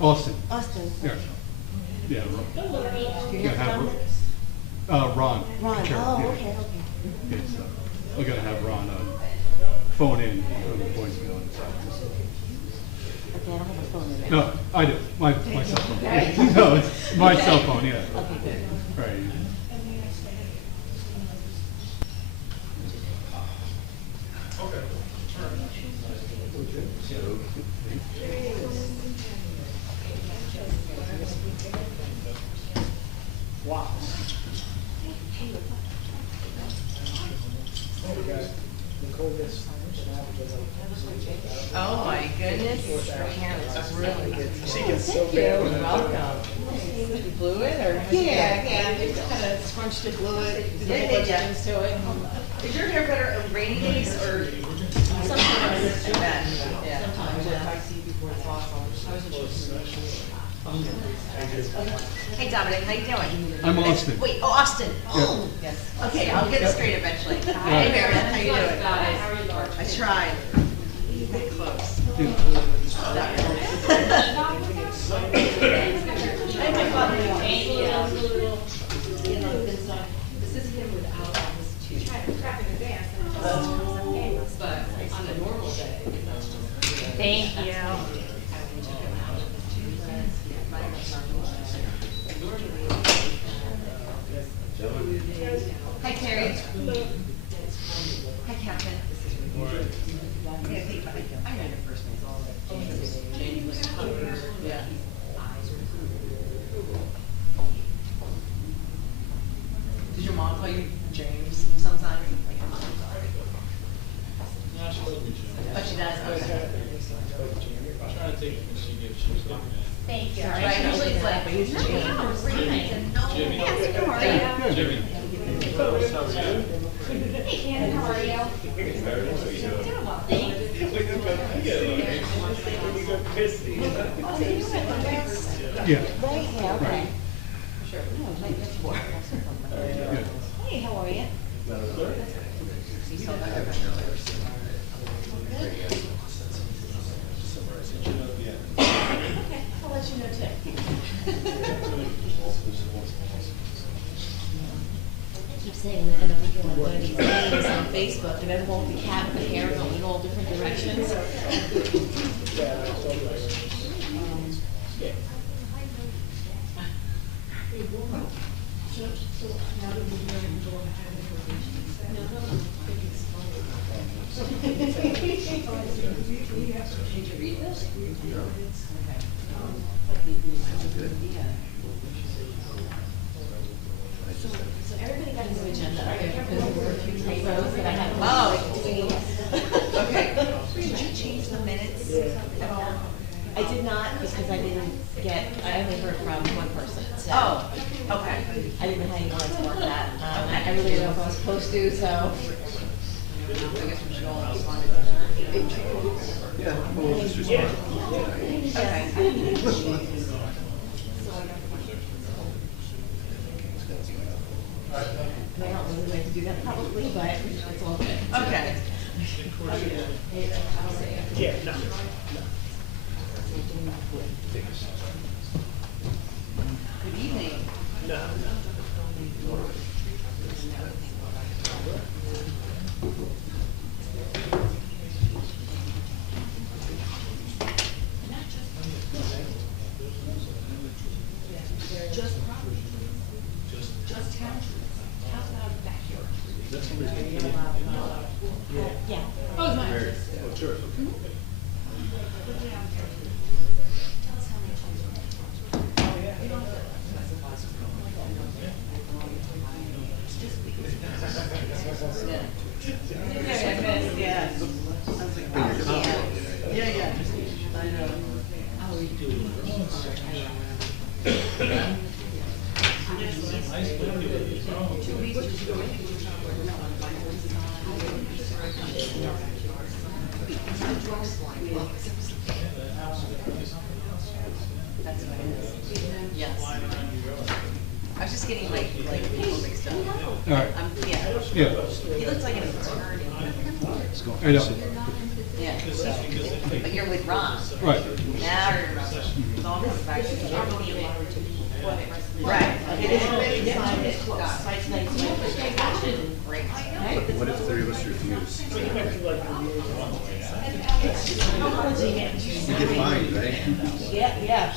Austin. Austin. Yeah. Yeah. Do you Gotta have have comments? Ron. Ron, Sure, oh, yeah. okay. Yes, we're gonna have Ron phone in on the voicemail. Okay, I don't have a phone in there. No, I do. My cell phone. No, it's my cell phone. Yeah. Okay, good. Right. Wow. Oh my goodness, her hand is really good. She gets so Thank bad. you. Welcome. You blew it or? Yeah, just kind of scrunched it, glue it, did a whole bunch of things to it. Is your hair better on rainy days or? Sometimes. I bet, yeah. Sometimes, yeah. I see before it's awesome. I wasn't sure. Hey Dominic, how you doing? I'm Austin. Wait, oh, Austin. Yeah. Yes. Okay, I'll get it straight eventually. Hi Meredith, how you doing? I tried. Get close. This is him without his tooth. Try to prep in advance and it's some games, but on a normal day. Thank you. Hi Terry. Hi Captain. Yeah, think about it. I know your first name. Yeah. Did your mom call you James sometime? No, she told me to. Oh, she does. Okay. I'm trying to think when she gives, she was giving me. Thank you. Right, usually it's like, but usually James. Jimmy. Yes, how are you? Jimmy. Hey, Shannon, how are you? Doing well, thanks. Yeah. Right, yeah, okay. Right. Sure. No, right next door. Good. Hey, how are you? Okay, I'll let you know too. I keep saying we're gonna be doing one of these meetings on Facebook, and everyone will be having the hair going in all different directions. Did you read this? So everybody got a new agenda, okay, because there were a few typos that I had. Oh. Okay. Did you change the minutes at all? I did not, because I didn't get, I only heard from one person, so. Oh, okay. I didn't know how you wanted to work that. I really didn't know if I was supposed to, so. I guess we should all respond. Yeah. Well, just respond. Okay. And I don't really like to do that publicly, but it's all good. Okay. Yeah, no. Good evening. No. Just property. Just town. How's about backyard? Yeah. Oh, it's mine. Oh, sure. Yeah. I know. That's what it is. Yes. I was just getting like people mixed up. All right. Yeah. Yeah. He looks like an attorney. I know. Yeah. But you're with Ron. Right. Now I remember. It's all comes back to the ordinance. Right, it is already decided, it's closed. Site's next week. Great. What if three of us refuse? You get fined, right? Yeah,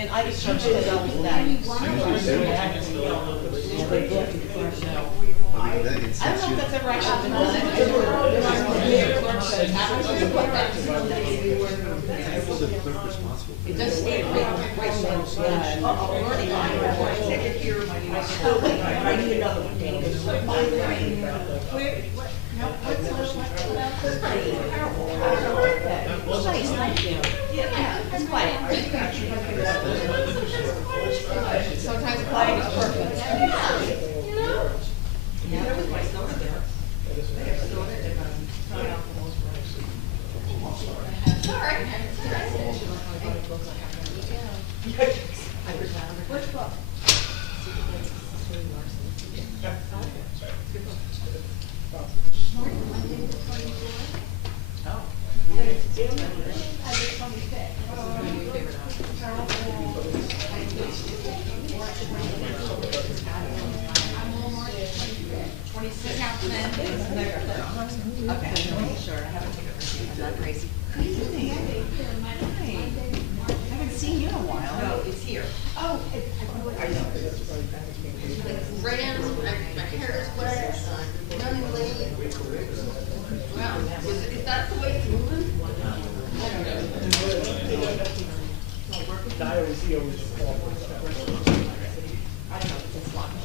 and I was charged $10 for that. I mean, that I don't know incense if you. that's ever actually been done. Who's the clerk responsible? It does state right second year of my I need another one, David. Nice, thank you. Yeah, it's quiet. Sometimes quiet is perfect. You know? Yeah, there was my soda there. They have soda and, Sorry. Which book? Okay, sure, I haven't taken it. I'm not crazy. I haven't seen you in a while. No, it's here. Oh. Ran, my hair is wet, running late. Wow, is that the way it's moving? I don't know, it's lunch.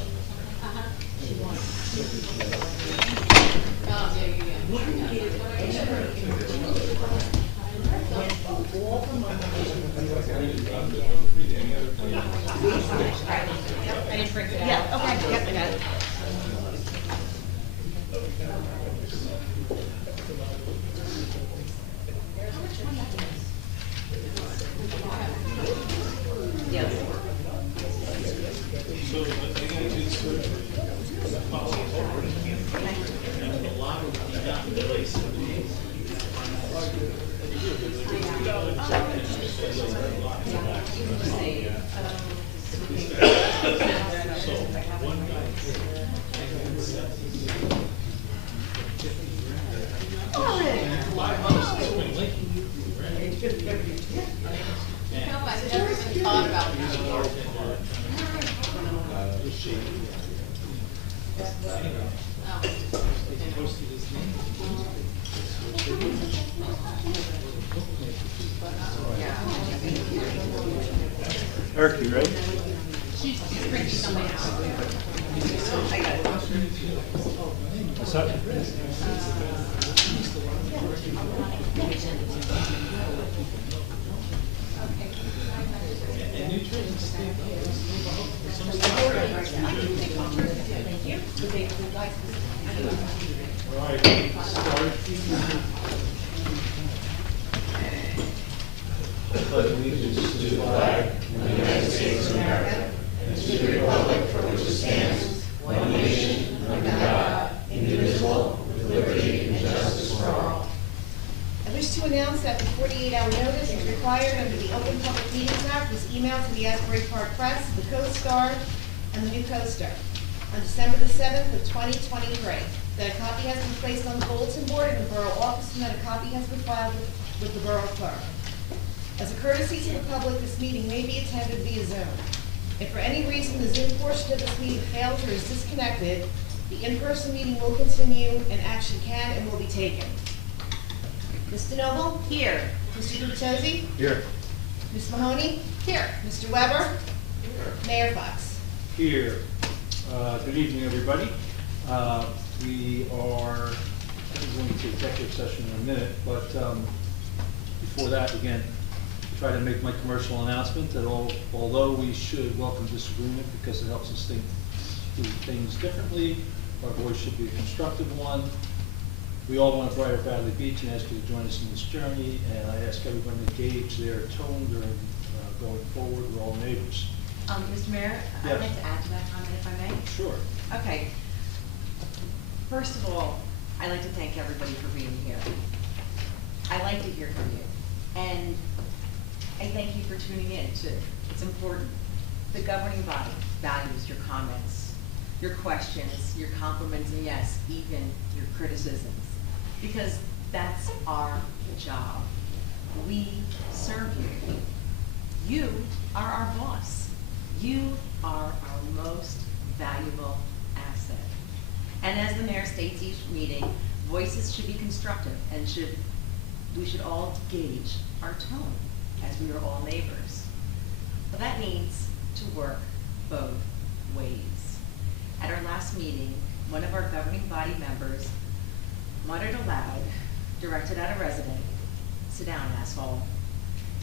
Oh, yeah. I didn't print it out. Yeah, okay, yep, I got it. Yes. So, they're going to do this policy and a lot of them are not in place. I never even thought about that. Eric, you ready? She's printing something out. I got it. What's up? I wish to announce that the 48-hour notice is required under the Open Public Meetings Act was emailed to the Asbury Park Press, the Coast Guard, and the New Coaster on December the 7th of 2023. That a copy has been placed on the bulletin board in the borough office and that a copy has been filed with the borough clerk. As a courtesy to the public, this meeting may be attended via Zoom. If for any reason the Zoom portion of this meeting fails or is disconnected, the in-person meeting will continue and action can and will be taken. Mr. Noble? Here. Mr. Gutozzi? Here. Ms. Mahoney? Here. Mr. Weber? Mayor Fox? Here. Good evening, everybody. We are going to executive session in a minute, but before that, again, try to make my commercial announcement that although we should welcome disagreement because it helps us think through things differently, our voice should be a constructive one. We all want a brighter Valley Beach and ask you to join us in this journey, and I ask everyone to gauge their tone during going forward. We're all neighbors. Mr. Mayor, Yes. I'd like to add to that comment if I may. Sure. Okay. First of all, I'd like to thank everybody for being here. I like to hear from you. And I thank you for tuning in to, it's important. The governing body values your comments, your questions, your compliments, and yes, even your criticisms. Because that's our job. We serve you. You are our boss. You are our most valuable asset. And as the mayor states each meeting, voices should be constructive and we should all gauge our tone as we are all neighbors. But that needs to work both ways. At our last meeting, one of our governing body members muttered aloud, directed at a resident, "Sit down, asshole."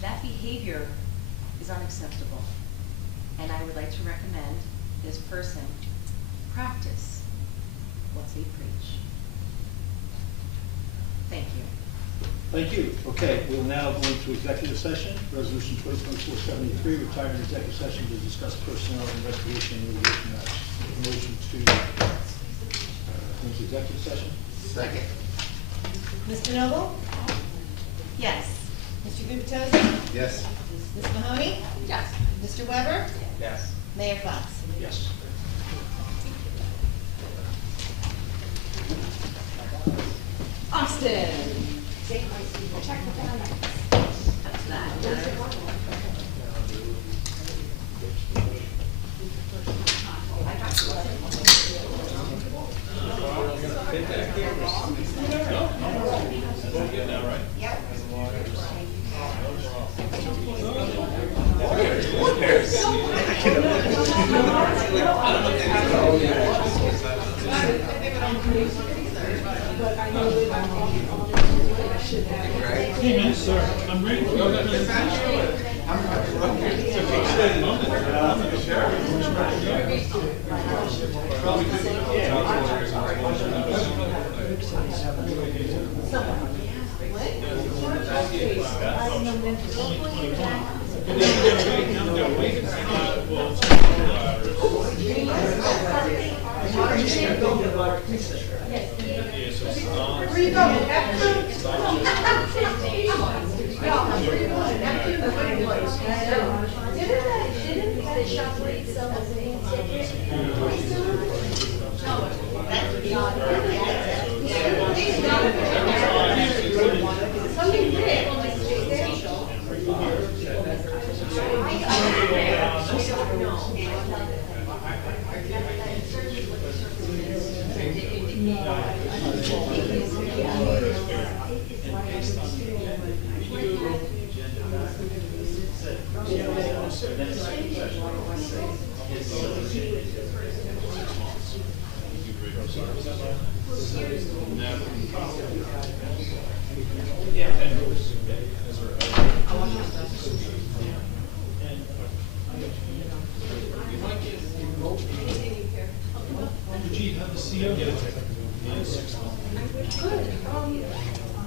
That behavior is unacceptable. And I would like to recommend this person practice what they preach. Thank you. Thank you. Okay, we'll now go into executive session. Resolution 2024-73, retirement executive session to discuss personnel investigation and litigation matters. Motion to go into executive session. Second. Mr. Noble? Yes. Mr. Gubatose? Yes. Ms. Mahoney? Yes. Mr. Weber? Yes. Mayor Fox? Yes. Austin. That's that. Hey, man, sir, I'm ready for your presentation.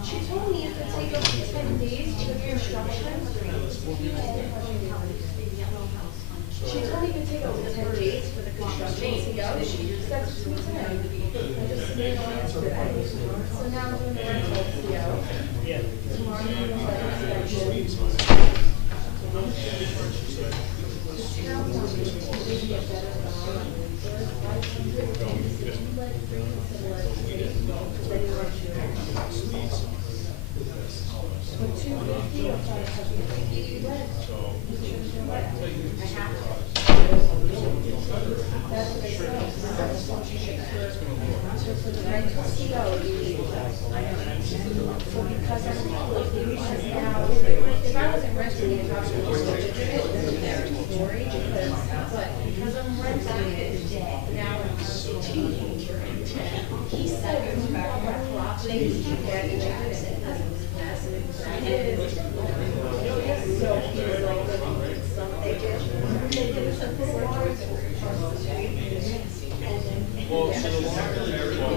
She told me it could take up to 10 days for the construction. She told me it could take up to 10 days for the construction. She said to me today. I just made on it today. So now I'm doing the rental CO. Tomorrow I'm doing the letter inspection. If I wasn't renting it, I would be there story but because I'm renting it, now it's he said it was back my property, he had it, I did. So he was like, they did some water across the street. Well, so the longer the merrier.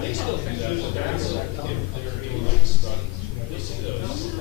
They still think that, but that's if they're able to construct, they see those.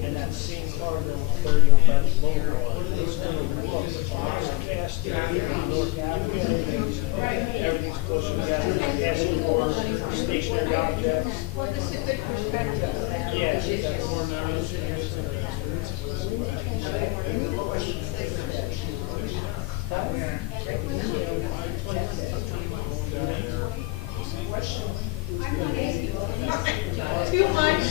And that same car going 30 on Bradley Boulevard. It's going to fast, North Avenue. Everything's closer together. Asking for stationary objects. Well, this is a good perspective. Yeah, that's more narrow. Too much.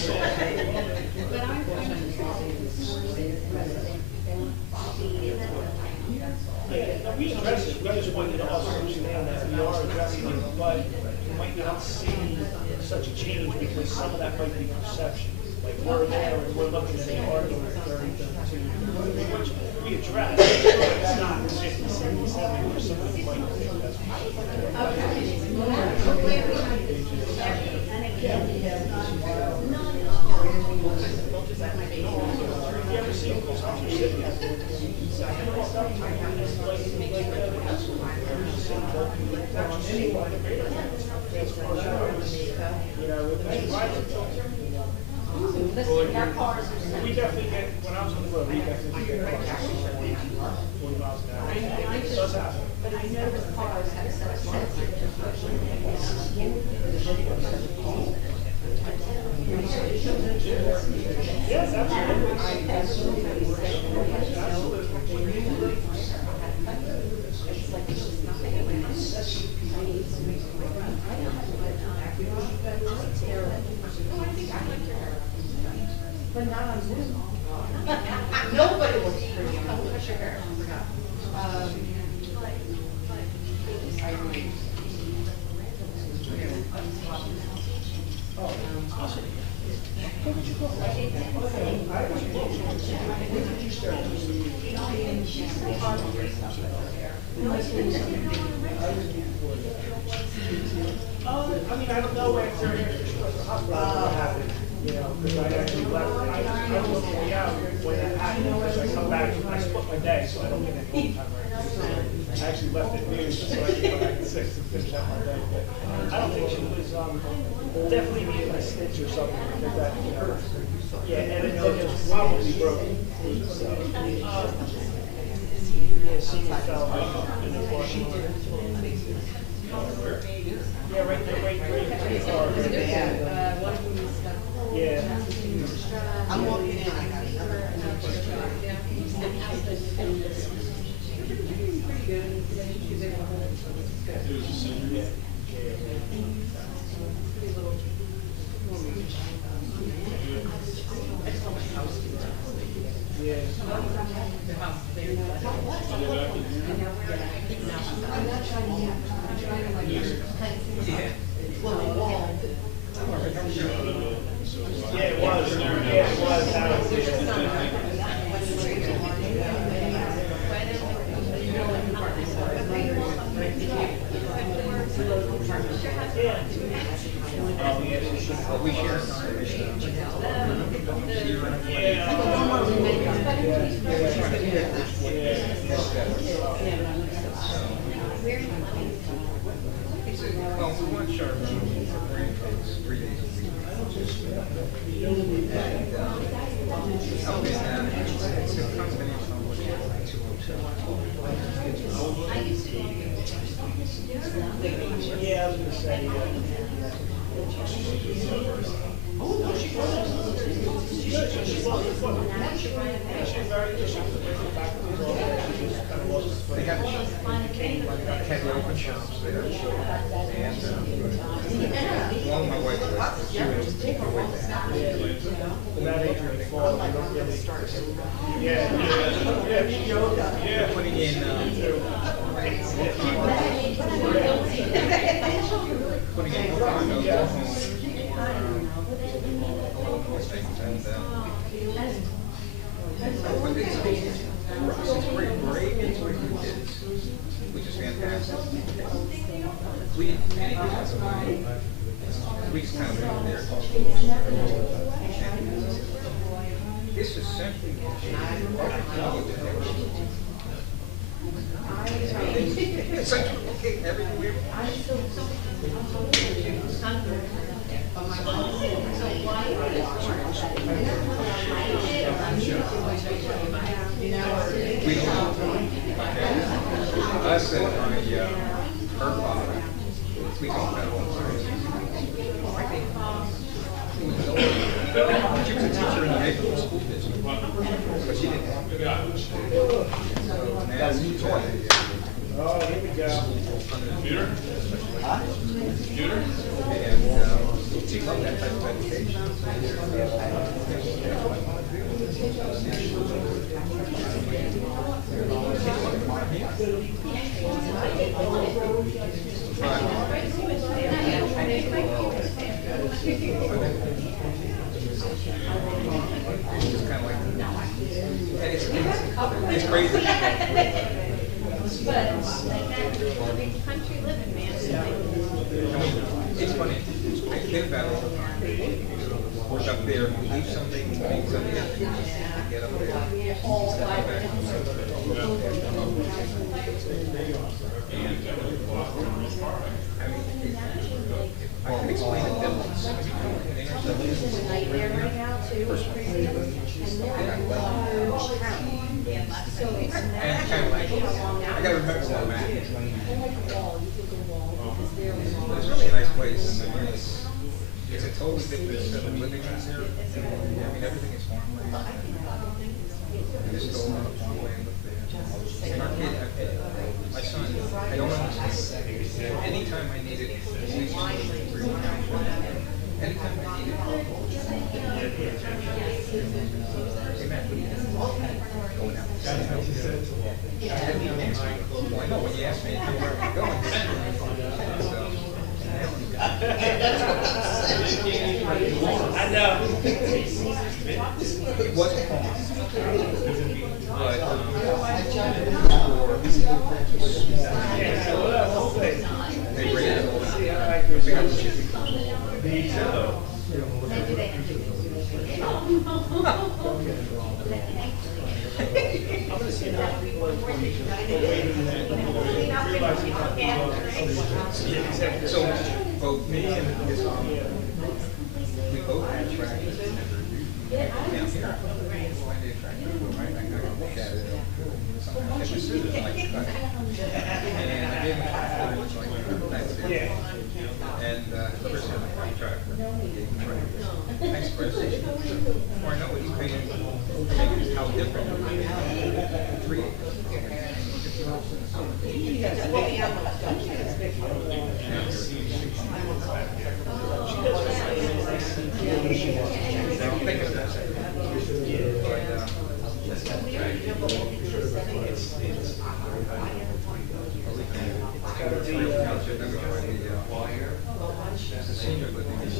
Yeah, we address it, we just want you to also understand that we are addressing it, but you might not see such a change because some of that might be perception. Like we're there and we're looking at the argument for 30, 32, which we address, but it's not 50, 77, or something like that. You ever see those officers sitting there? We definitely get, when I was on the road, we definitely get cars 40 miles an hour. It does happen. But I know the cars have such sensitive. Yes, absolutely. But not on Zoom. Nobody was free. What's your hair? I mean, I don't know after the hospital what happened, you know, because I actually left. I was way out when that happened because I come back, I split my day, so I don't get any time right. I actually left at noon, so I could come back at 6 and finish out my day. But I don't think she was definitely needing a stitch or something because that, you know, yeah, and it was probably broken. So, yeah, she fell in the parking lot. Yeah, right there, right in the car. Yeah. I'm walking in, I got another. Yeah. We share. Well, we want our brain folks 3 days a week. And I'll be down it's a combination of what 202. Yeah, I was gonna say, They have had open shops there. And one of my wife was she was taking away that. that age of fall, you don't really. Yeah. Putting in putting in condos, homes, things, and but it's great it's great for kids, which is fantastic. We didn't pay any of the money. We just kind of lived there. And this is simply it's like everywhere. We us and my her father, we talked about all the time. I think she was a teacher in the neighborhood school district, but she didn't want to go. So now she's Oh, here we go. computer. Computer? And she loved that type of education. It's kind of like, and it's crazy. Country living, man. It's funny. I think about it all the time. Work up there, leave something, make something, get up there. I can explain the difference. Nightmare right now too, it's crazy. And they're large house. So it's And it's kind of like, I gotta remember where I'm at. like a wall, you take a wall, because they're But it's large. really a nice place, and I mean, it's a totally different set of living in there. I mean, everything is farmland. And there's still a lot of farmland up there. And our kid, my son, I don't understand. Anytime I needed, anytime I needed help, going out. I didn't answer. Well, I know when you ask me, where am I going? I know. It wasn't home. But, they raised all that. They got the chicken. So, both me and his mom, we both had tractors. Down here, find the tractor, right? I gotta look at it. Somehow it was like, and I gave him a tractor, which like, that's it. And Chris had a tractor. He gave him a tractor. Thanks, Chris. Before I know it, he's paying how different it is. 3 acres. Senior living is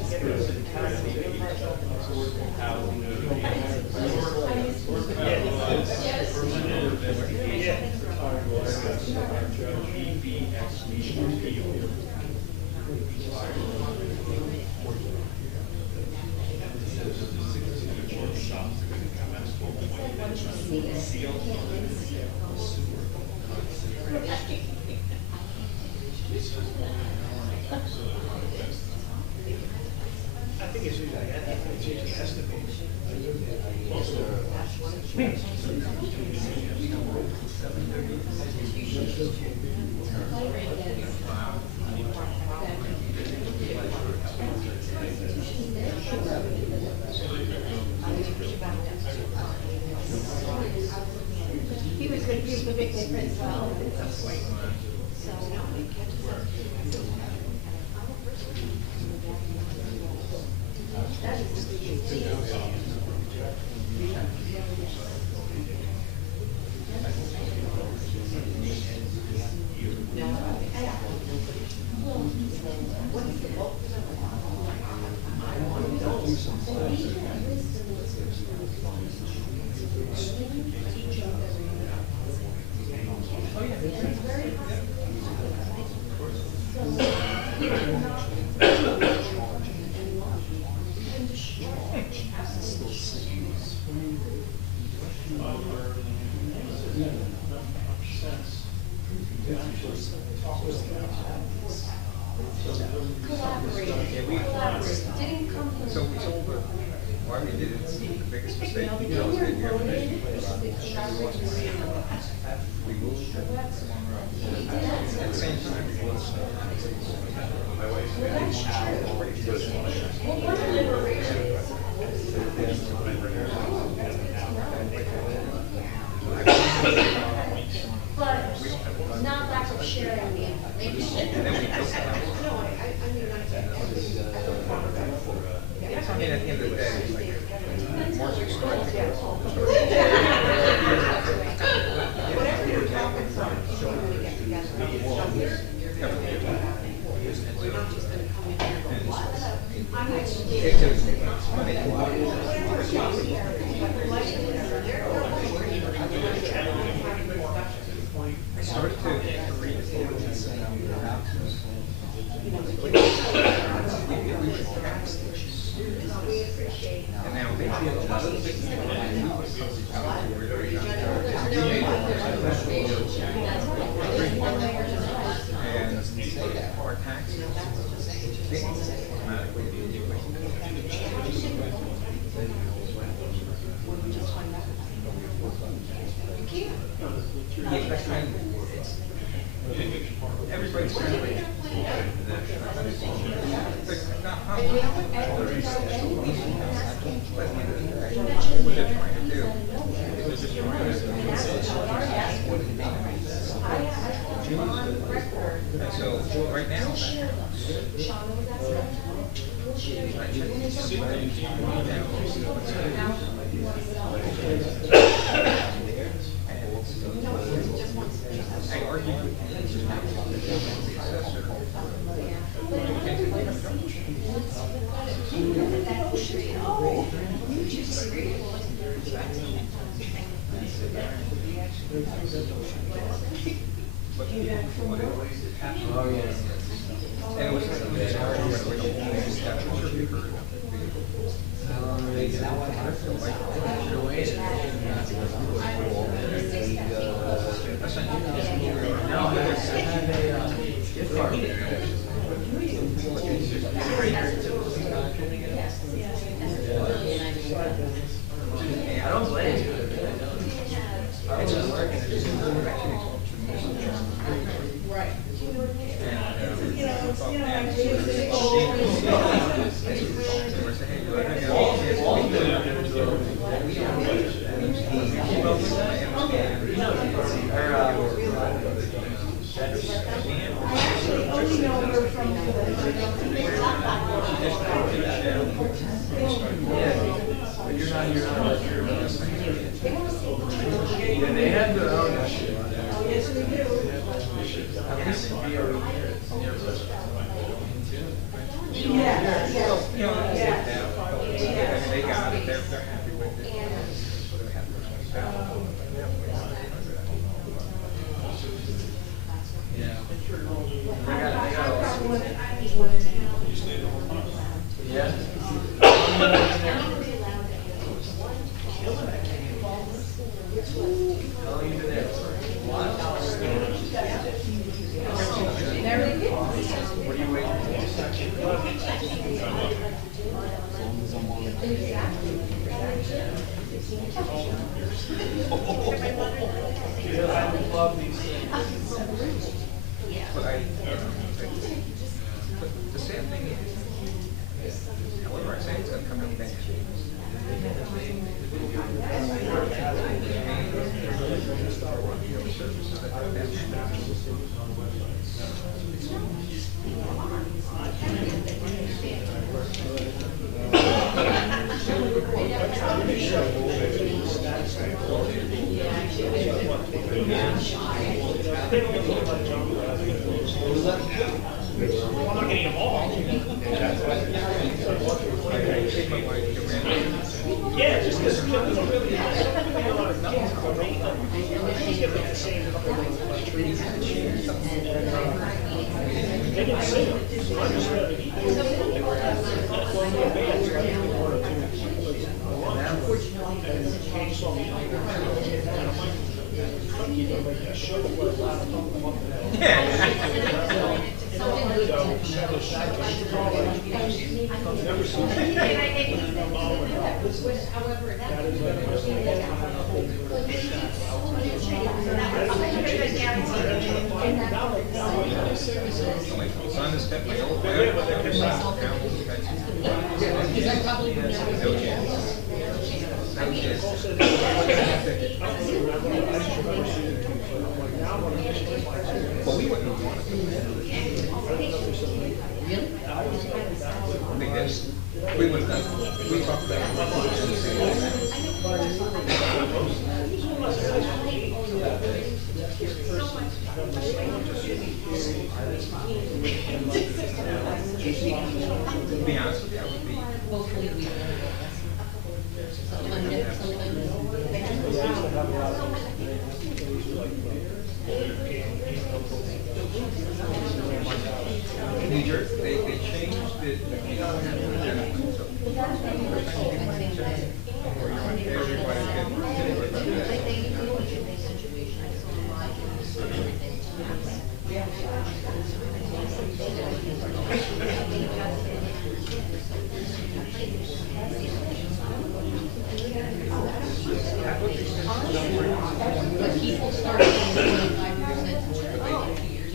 I think it's usually estimated. He was gonna give the big difference, well, at some point. So, that is the Didn't come. So we told her why we did it, the biggest mistake we did was that you have to make we moved it. At the same time, we moved But not lack of sharing the information. and then we built it out. I mean, at the end of the day, it's like, more we start to get. Whatever you're talking from, we're gonna get together. We're not just gonna come in here and go, what? I'm actually. I started to read the ordinance and now they feel another big and our taxes everybody's trying to reach. What they're trying to do is just trying to. And so right now, I argued with the assessor. And it was like, I don't blame you. It's just Right. Yeah, they have their own issue. Yes, we do. Yeah, yes. You know, they got it, they're happy with it. So they have to. Yeah. bad thing is. However, I say it's gonna come out bad. I'm not getting them all. Yeah, just because we don't really have a lot of numbers. I just get like the same couple of trees and cheese. They didn't say it, so I just read it. Well, in advance, I think one or two. And Kate saw me. I showed you what a lot of them want to know. Son is step my old man. Well, we wouldn't want to. We would, we talked about to be honest with you, I would be. Hopefully we New Jersey, they changed it. But people start paying 25%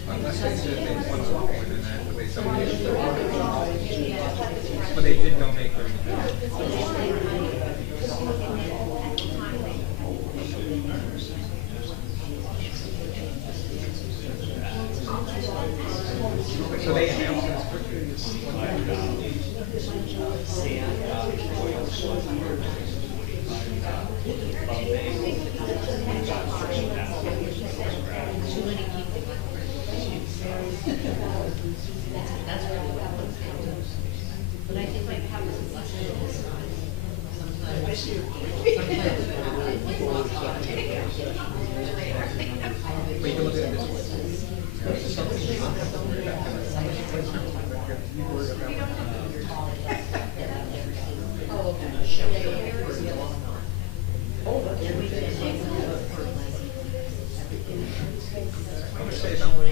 Unless they said they want to more than that, but they donated. But they did donate their. So they announced this quickly. That's really what happens. But I think like happens But you can look at it this way. This is something you don't have to worry about. You worry about. I'm gonna say something.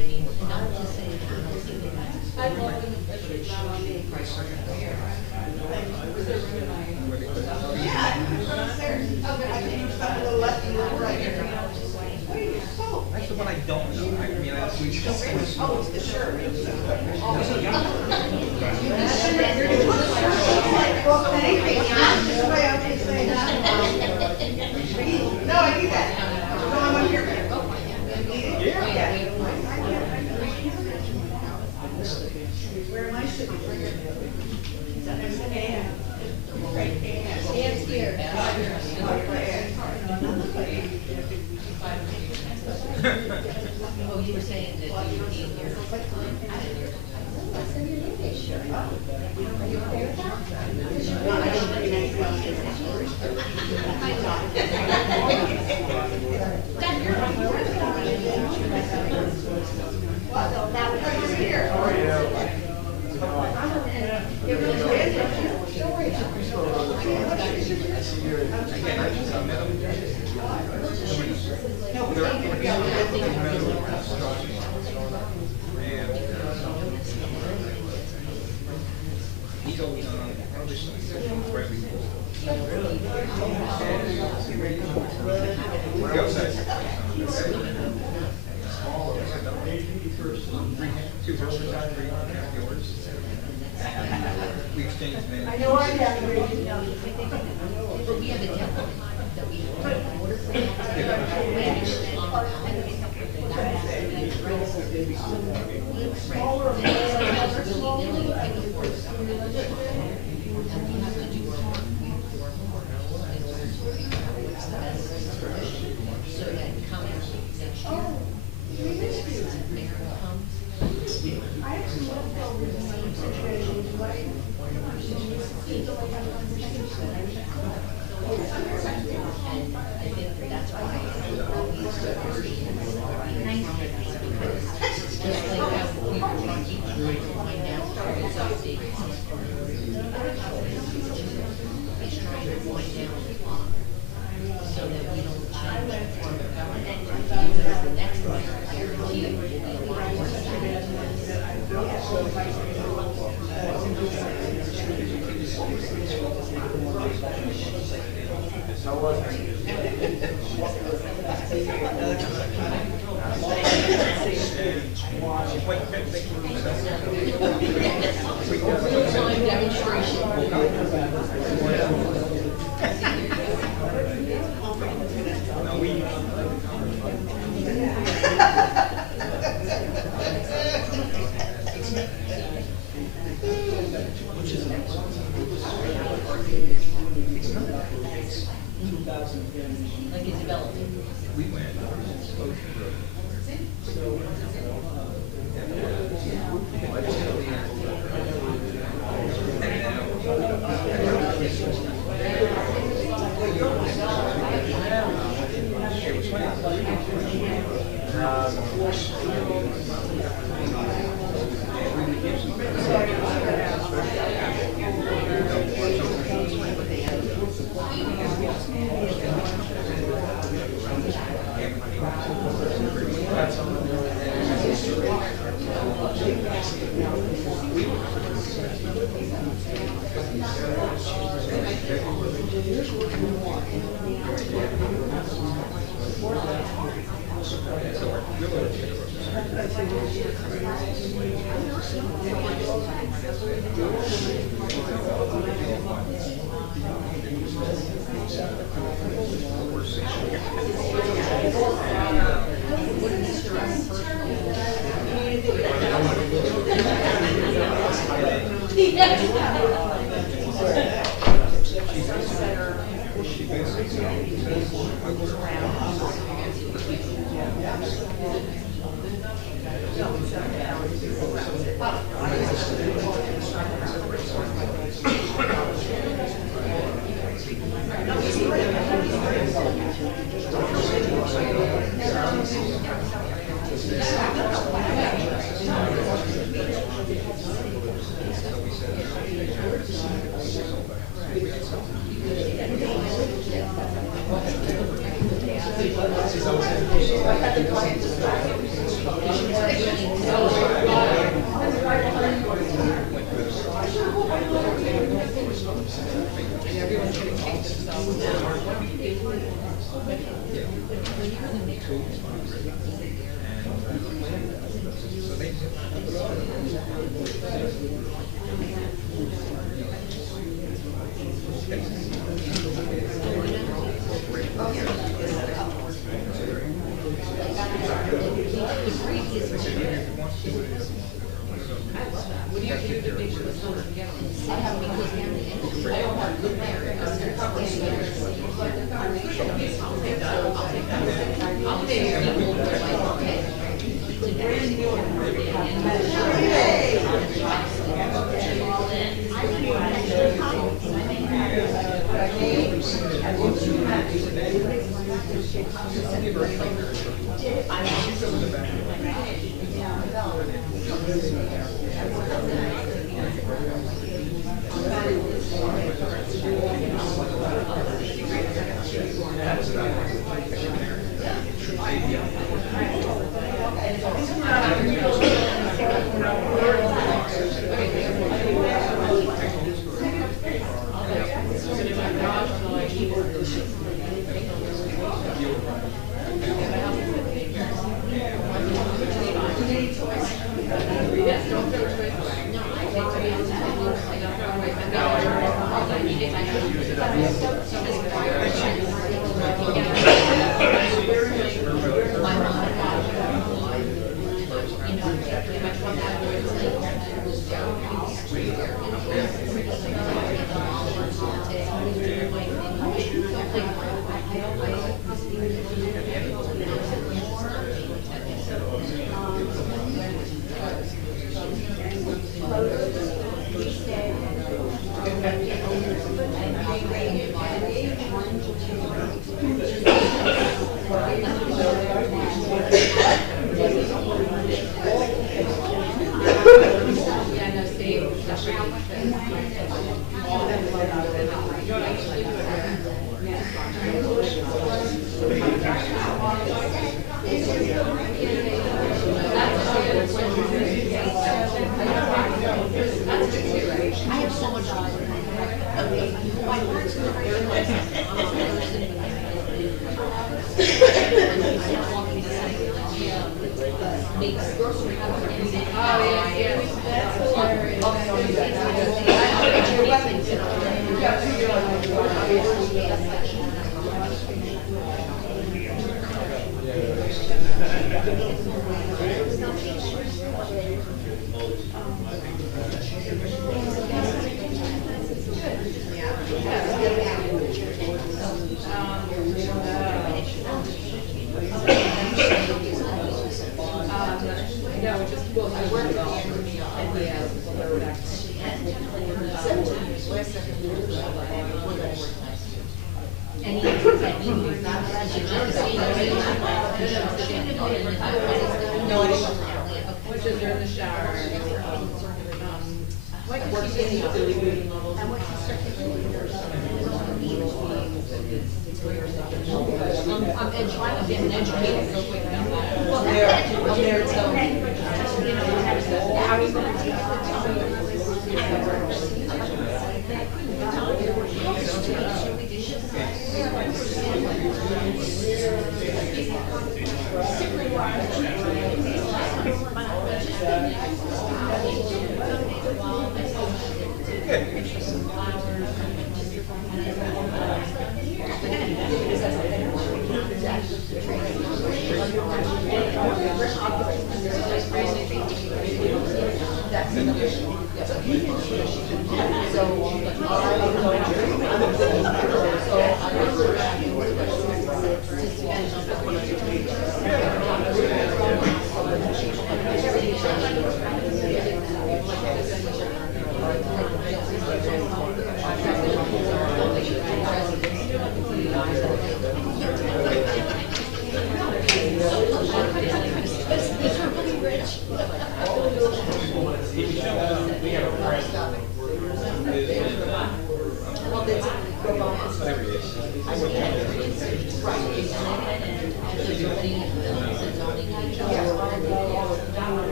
That's the one I don't know. I mean, we just. Oh, it's the shirt. Well, thank you. This way I can say that. No, I need that. No, I'm up here. Yeah. Where am I sitting? Stan's here. Oh, you were saying that you would be in here. Again, I just met them. He's always on other friendly. The outside. Two horses, 3 yours. change names. I know I have. But we have a deadline that we have to order for next year. That has to be addressed. Smaller, Right. smaller, Willy-nilly, you can afford stuff. And we have to do our work, we have to work hard in order to figure out what's the best solution. So that coming next year, this mayor comes. I actually love how we're in the same situation, but it's like And I think that's why it's always so early in the nice because just like how we were talking about find out various updates. He's trying to wind down the clock so that we don't change the form of government. Because the next one, I guarantee you, will be a lot more static. Real-time demonstration. Like a development. We went Ocean Road.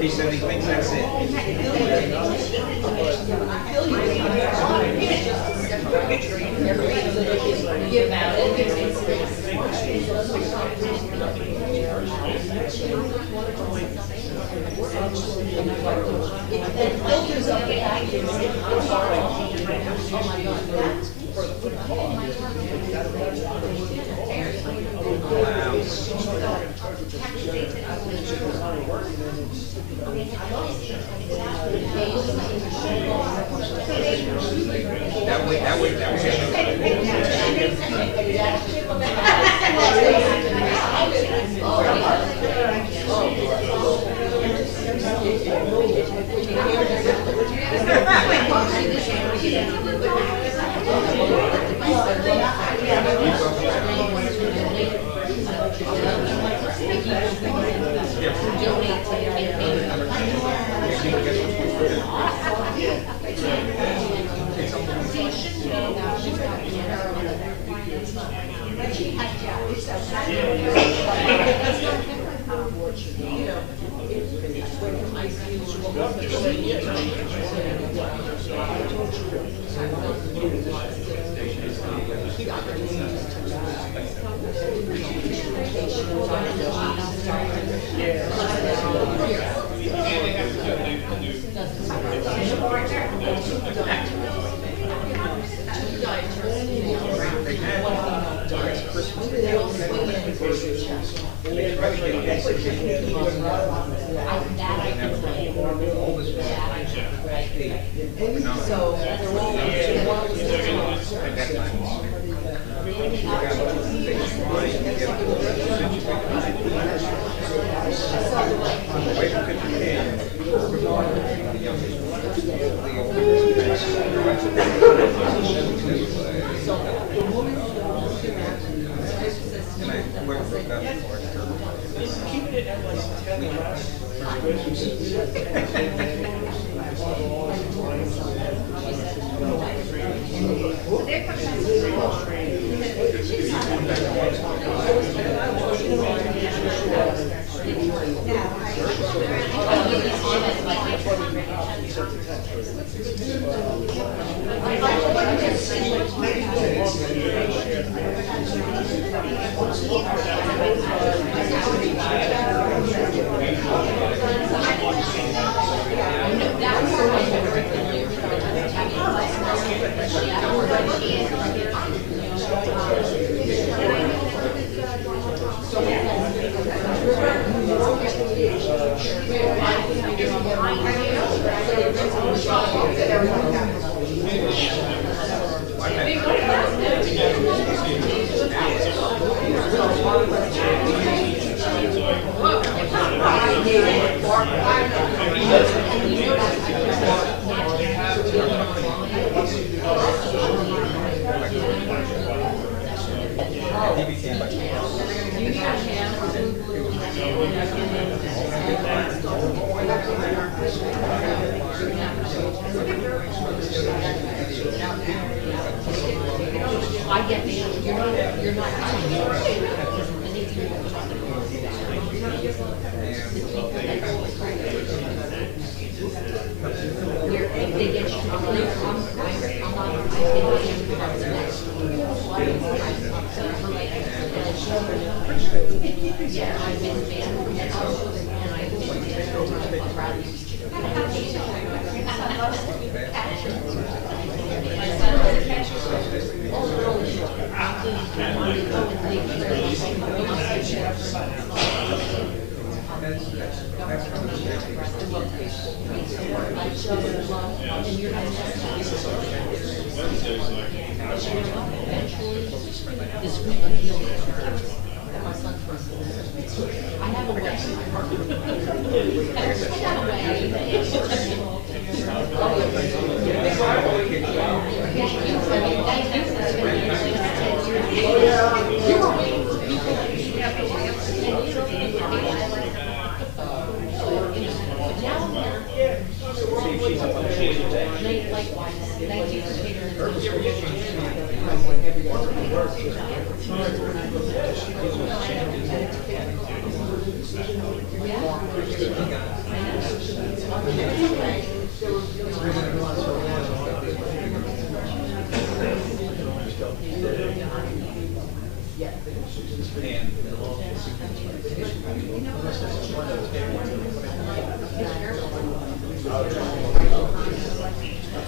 He said he thinks that's it.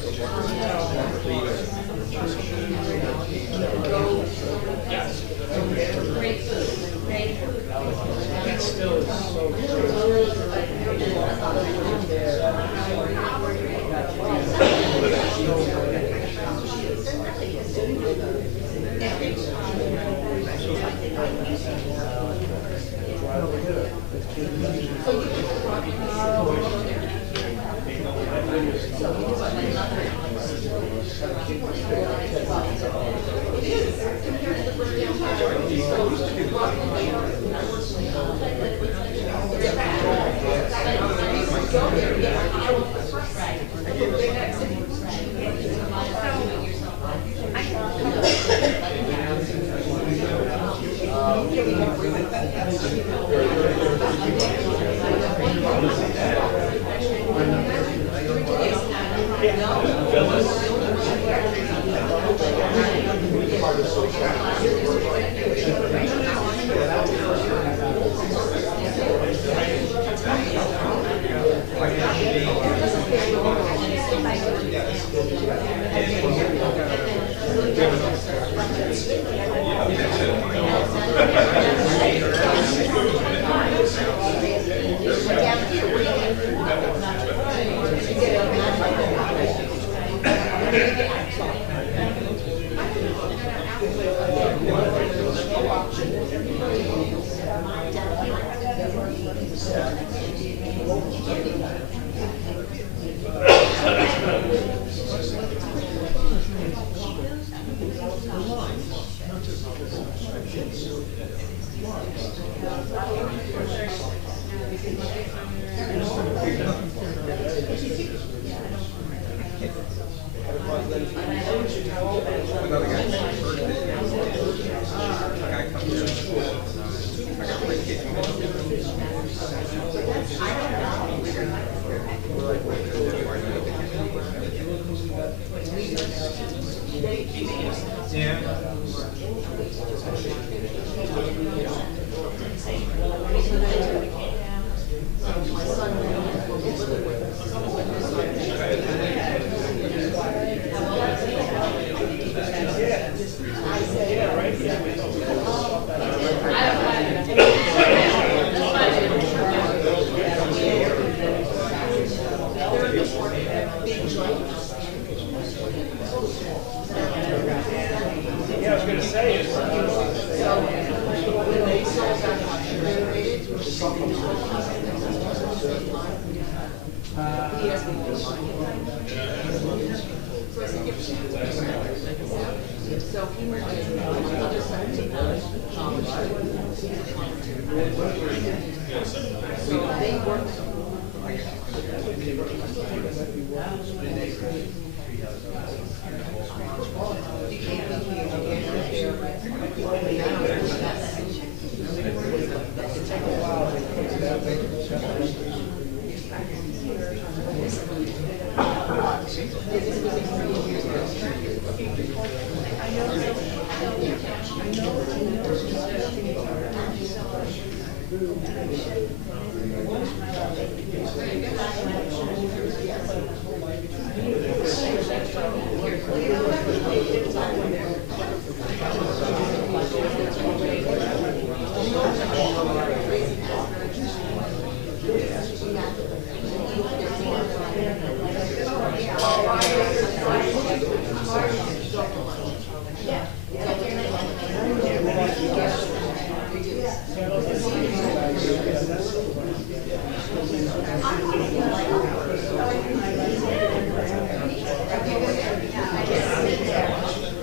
Great food, great food. That still is so. Another guy's birthday. A guy comes to school. I got three kids. Yeah, I was gonna say is,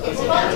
It's fun.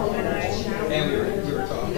And we were talking.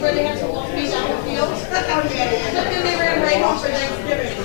Where they have to walk me down the field. But then they ran right home for Thanksgiving.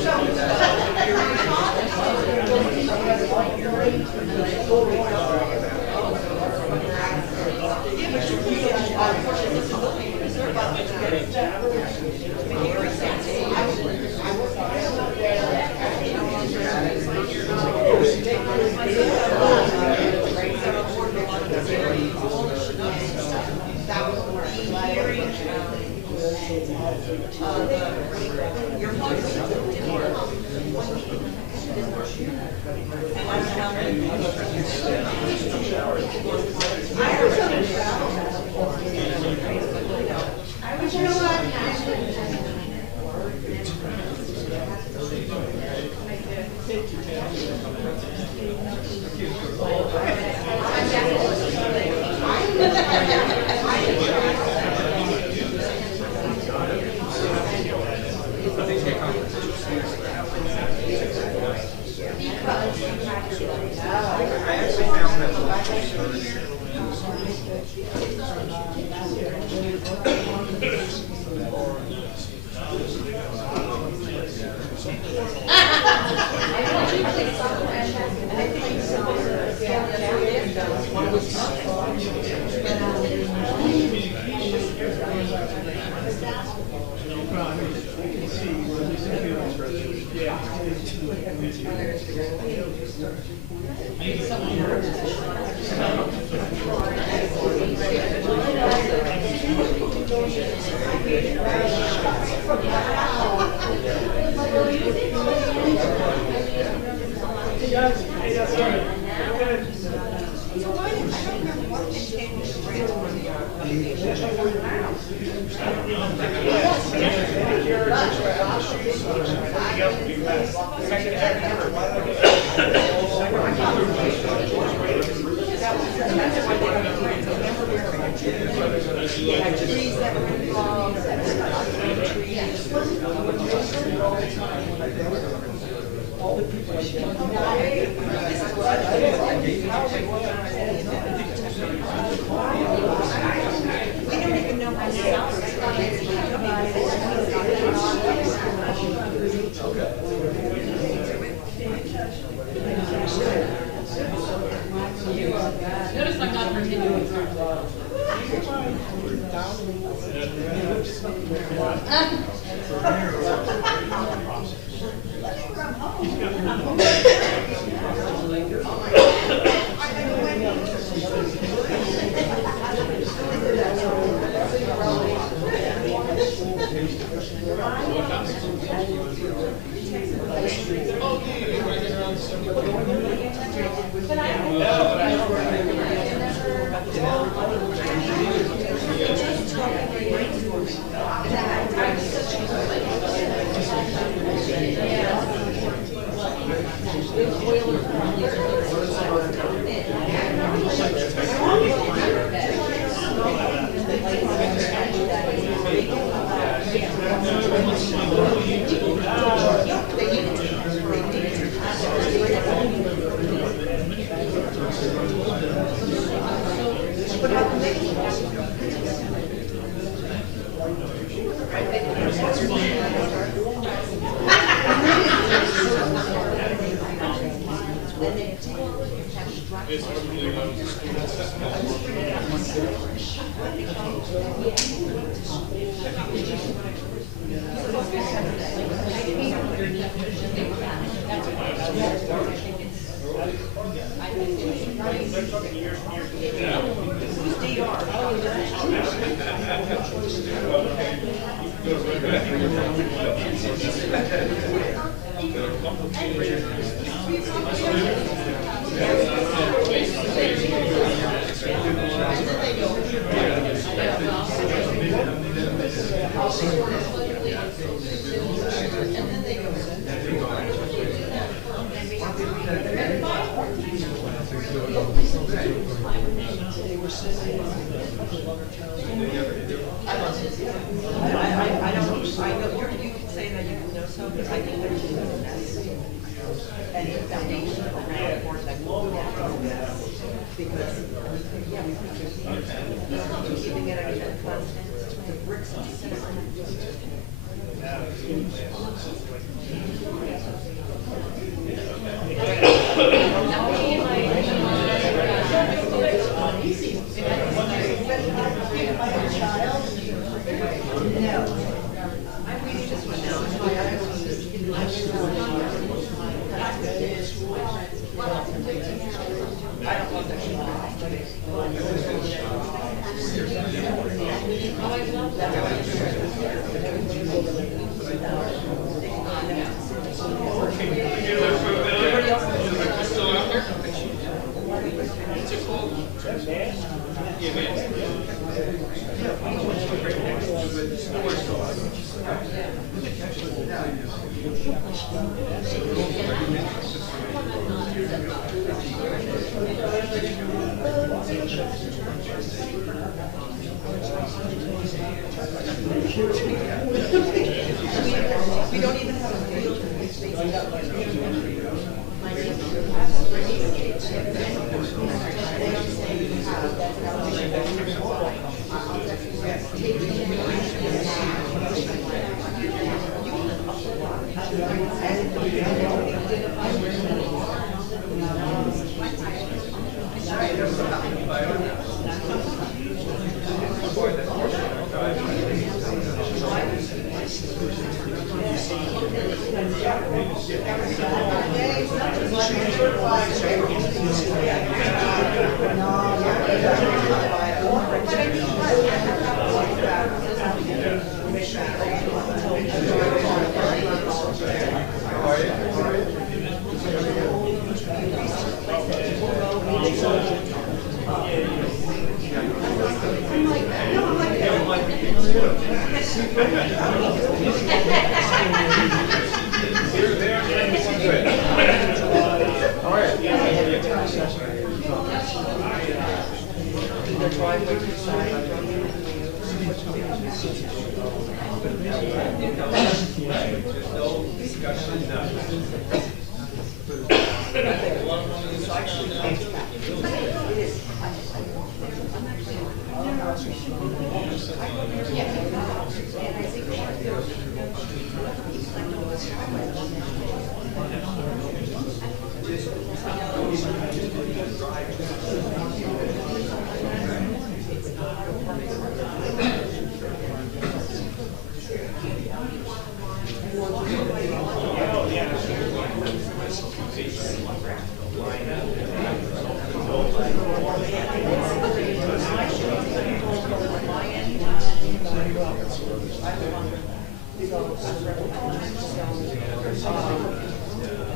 Notice I'm not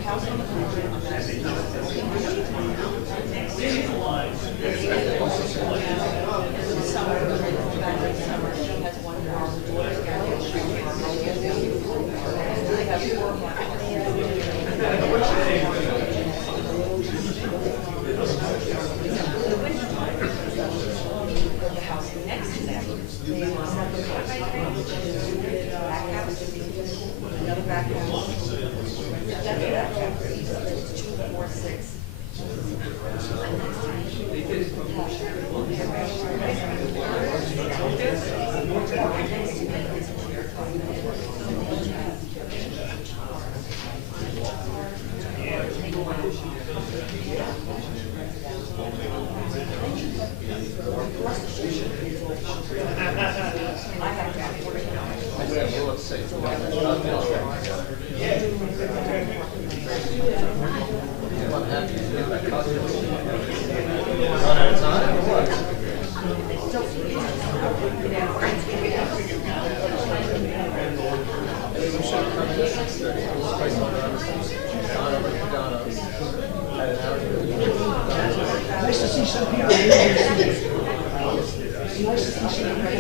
house on the corner on that side. Summer, back in summer, she has one girl, the daughter's got a they have 4 the house next to them, they have a back house, another back house. That's a back house. It's 2, 4, 6. Nice to see some people. Nice to see some people.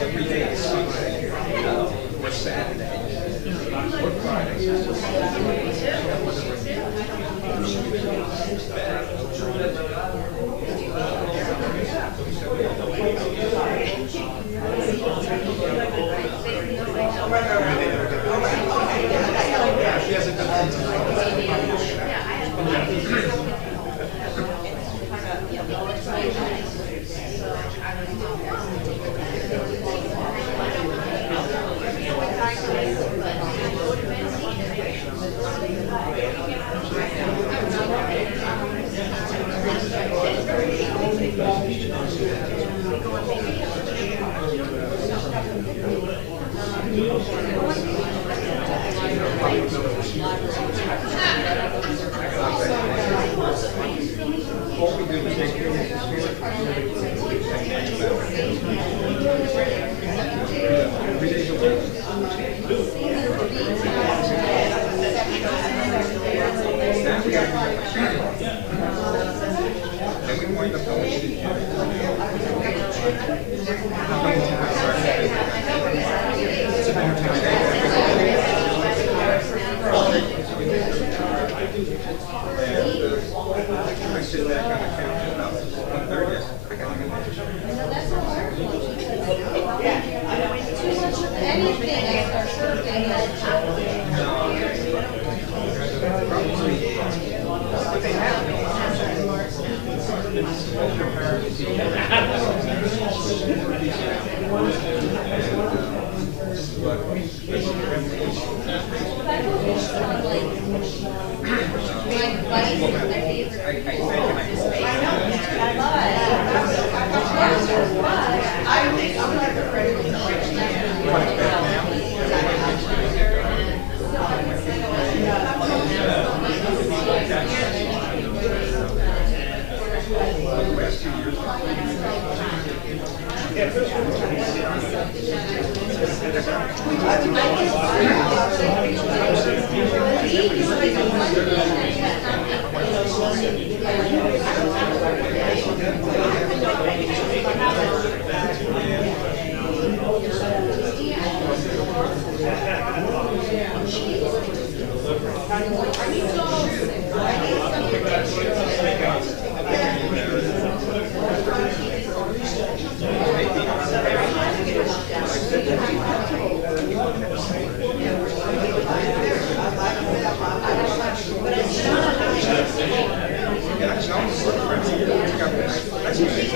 Every day is Sunday, or Saturday, or Friday. That's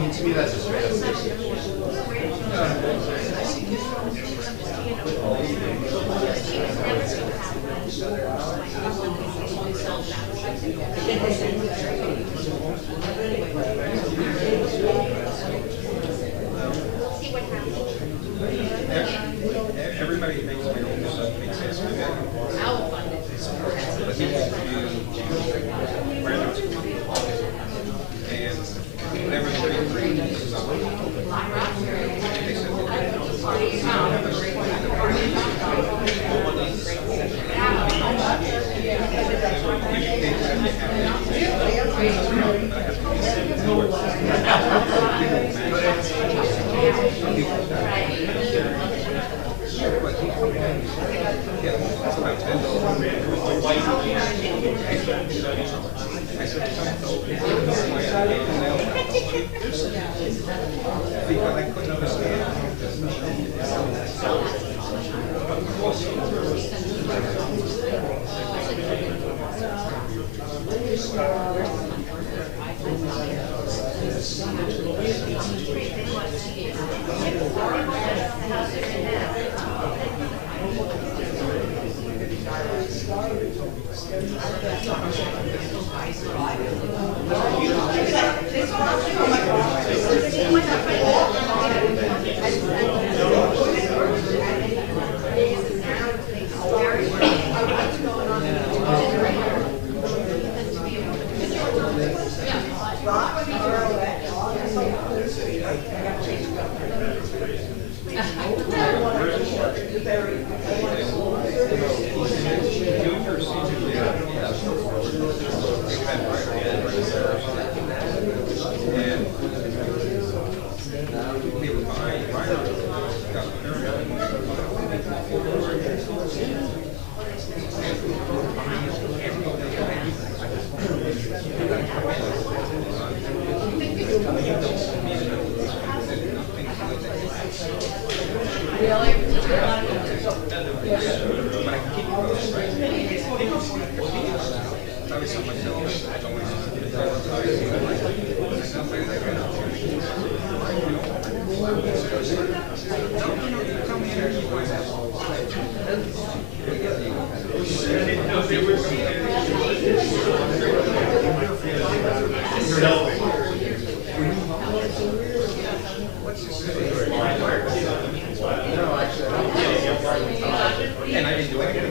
mean, to me, that's just everybody thinks my own stuff makes sense to them. But he has to do warehouse. And whatever the rate is, they said, because I couldn't understand. And I didn't do anything.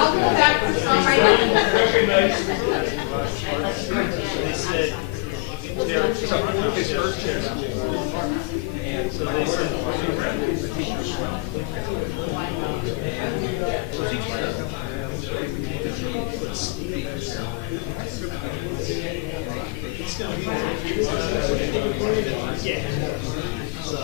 I'll go back for some right They said, His first chair school, and so they said, the teachers went. And so teachers yeah. So,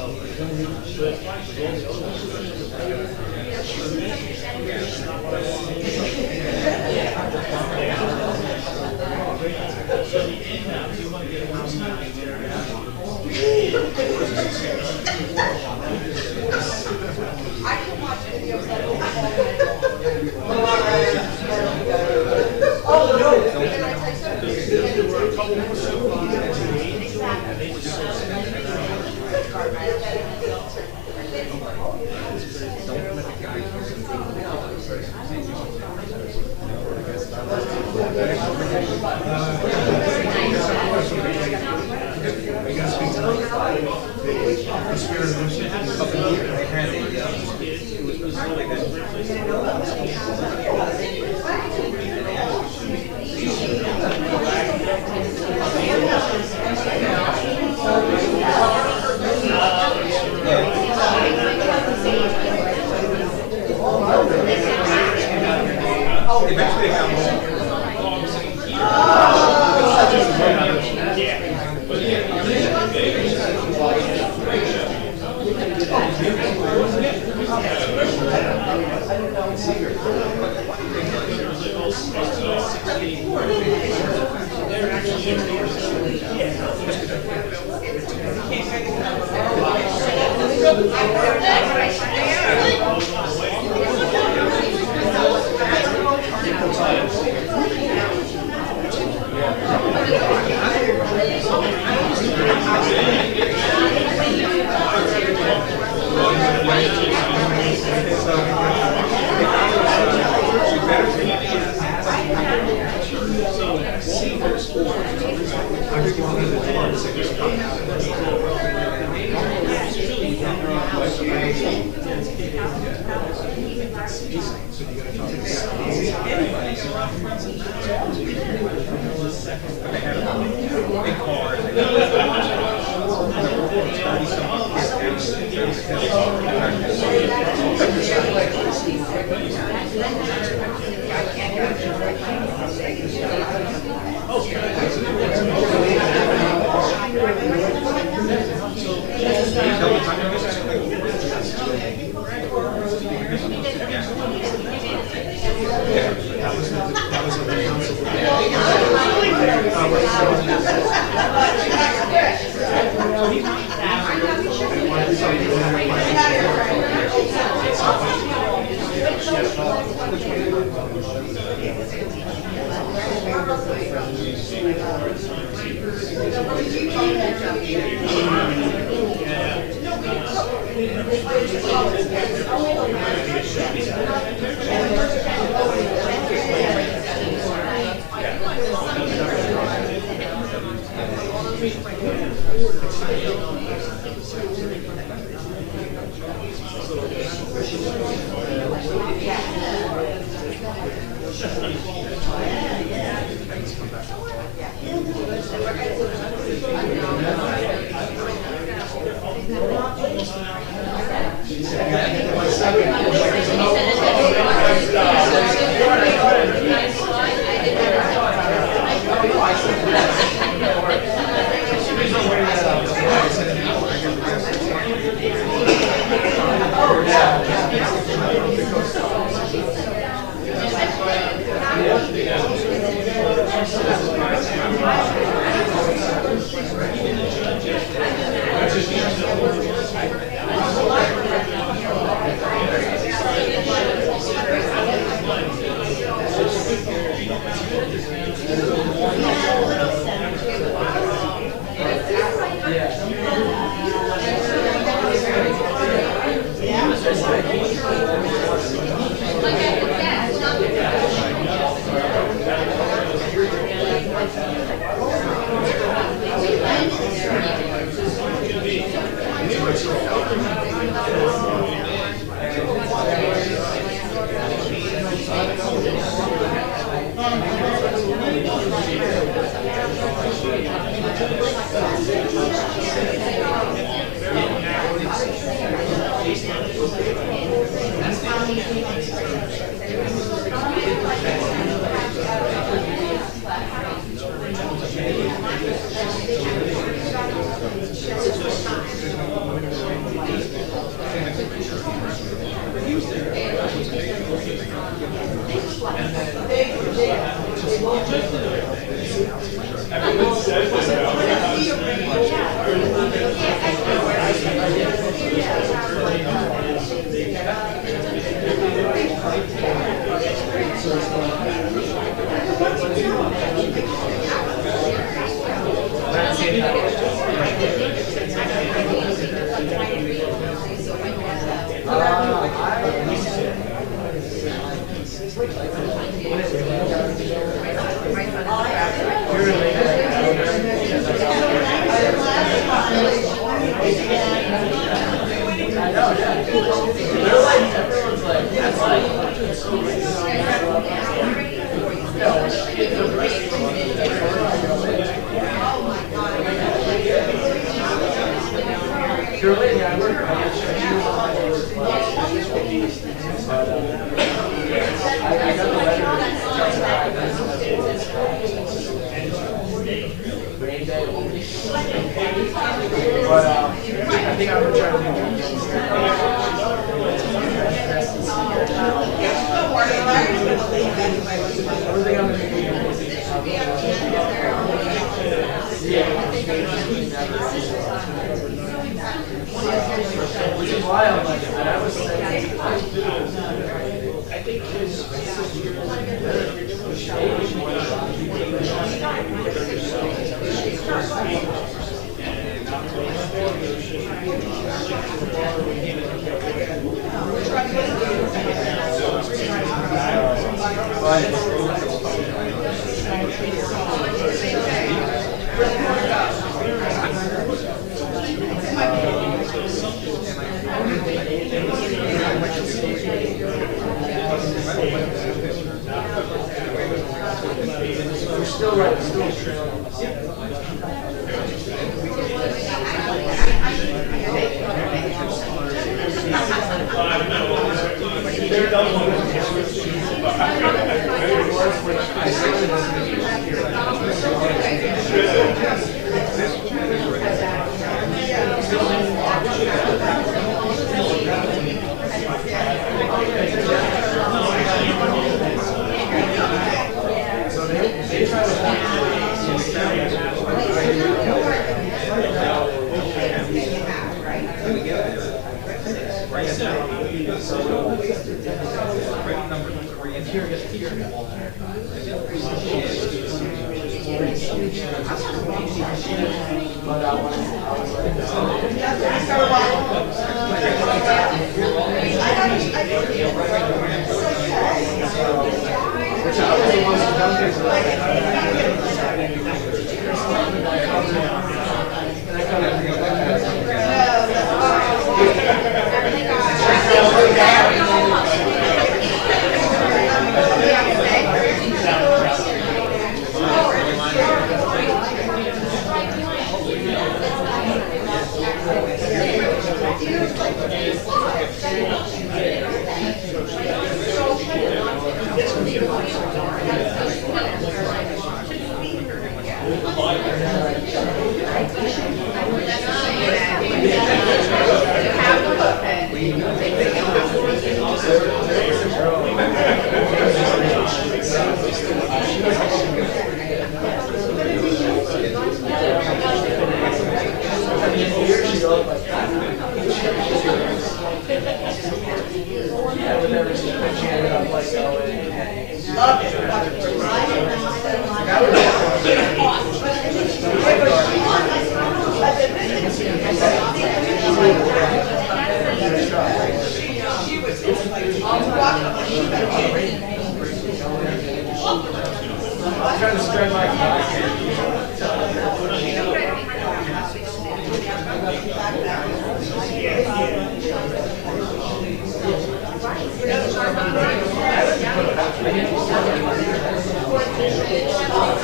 I can watch videos that will Oh, no. Can I tell you something? Eventually, I got home. Like I said, it's not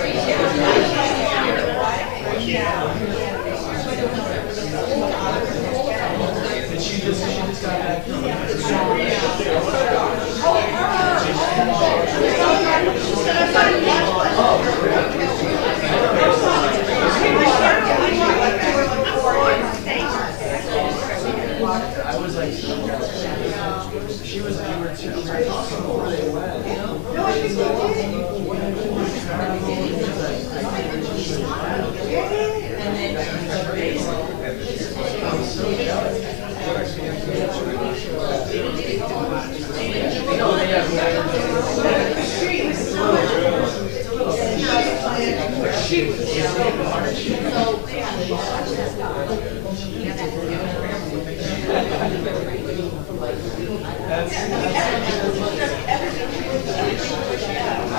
Thank you.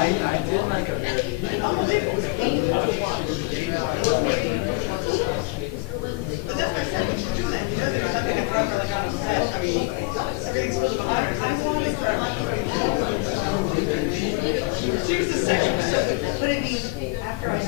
I did like a very. But that's what I said, we should do that, you know, there's something in front of like on a set, I mean, everything's supposed to be behind, I wanted her. She was the second, so, but it'd be after I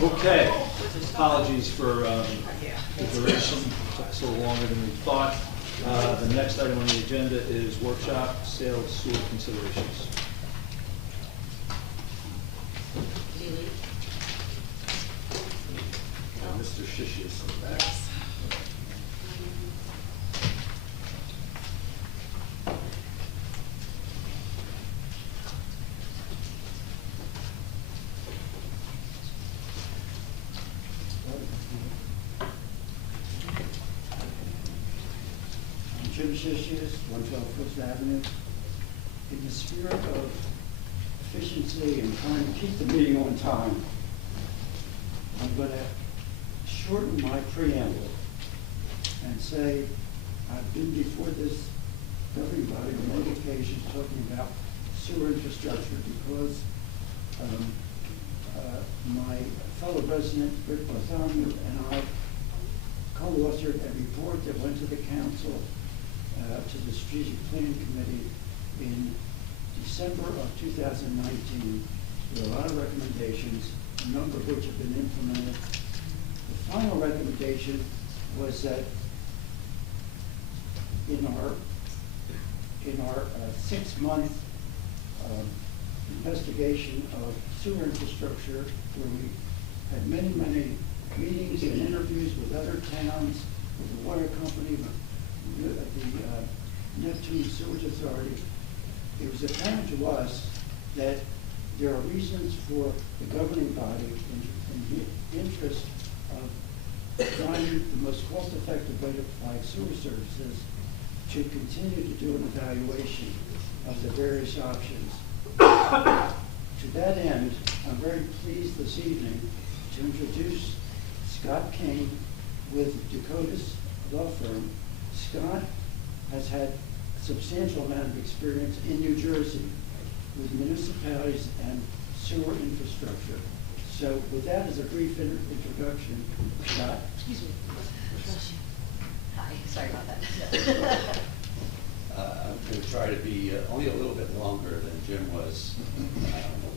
Okay, apologies for the duration, took so longer than we thought. The next item on the agenda is workshop sales sewer considerations. Mr. Shishi is back. Jim Shishius, 112 Fifth Avenue. In the spirit of efficiency and trying to keep the meeting on time, I'm going to shorten my preamble and say I've been before this governing body on many occasions talking about sewer infrastructure because my fellow resident, Rick Lozano, and I co-authored a report that went to the council, to the Strategic Planning Committee in December of 2019. There were a lot of recommendations, a number of which have been implemented. The final recommendation was that in our 6-month investigation of sewer infrastructure, where we had many meetings and interviews with other towns, with the water company, the Neptune Sewage Authority, it was apparent to us that there are reasons for the governing body in the interest of finding the most cost-effective way to provide sewer services to continue to do an evaluation of the various options. To that end, I'm very pleased this evening to introduce Scott King with Dakota's law firm. Scott has had a substantial amount of experience in New Jersey with municipalities and sewer infrastructure. So with that as a brief introduction, Scott. Excuse me. Hi, sorry about that. I'm going to try to be only a little bit longer than Jim was,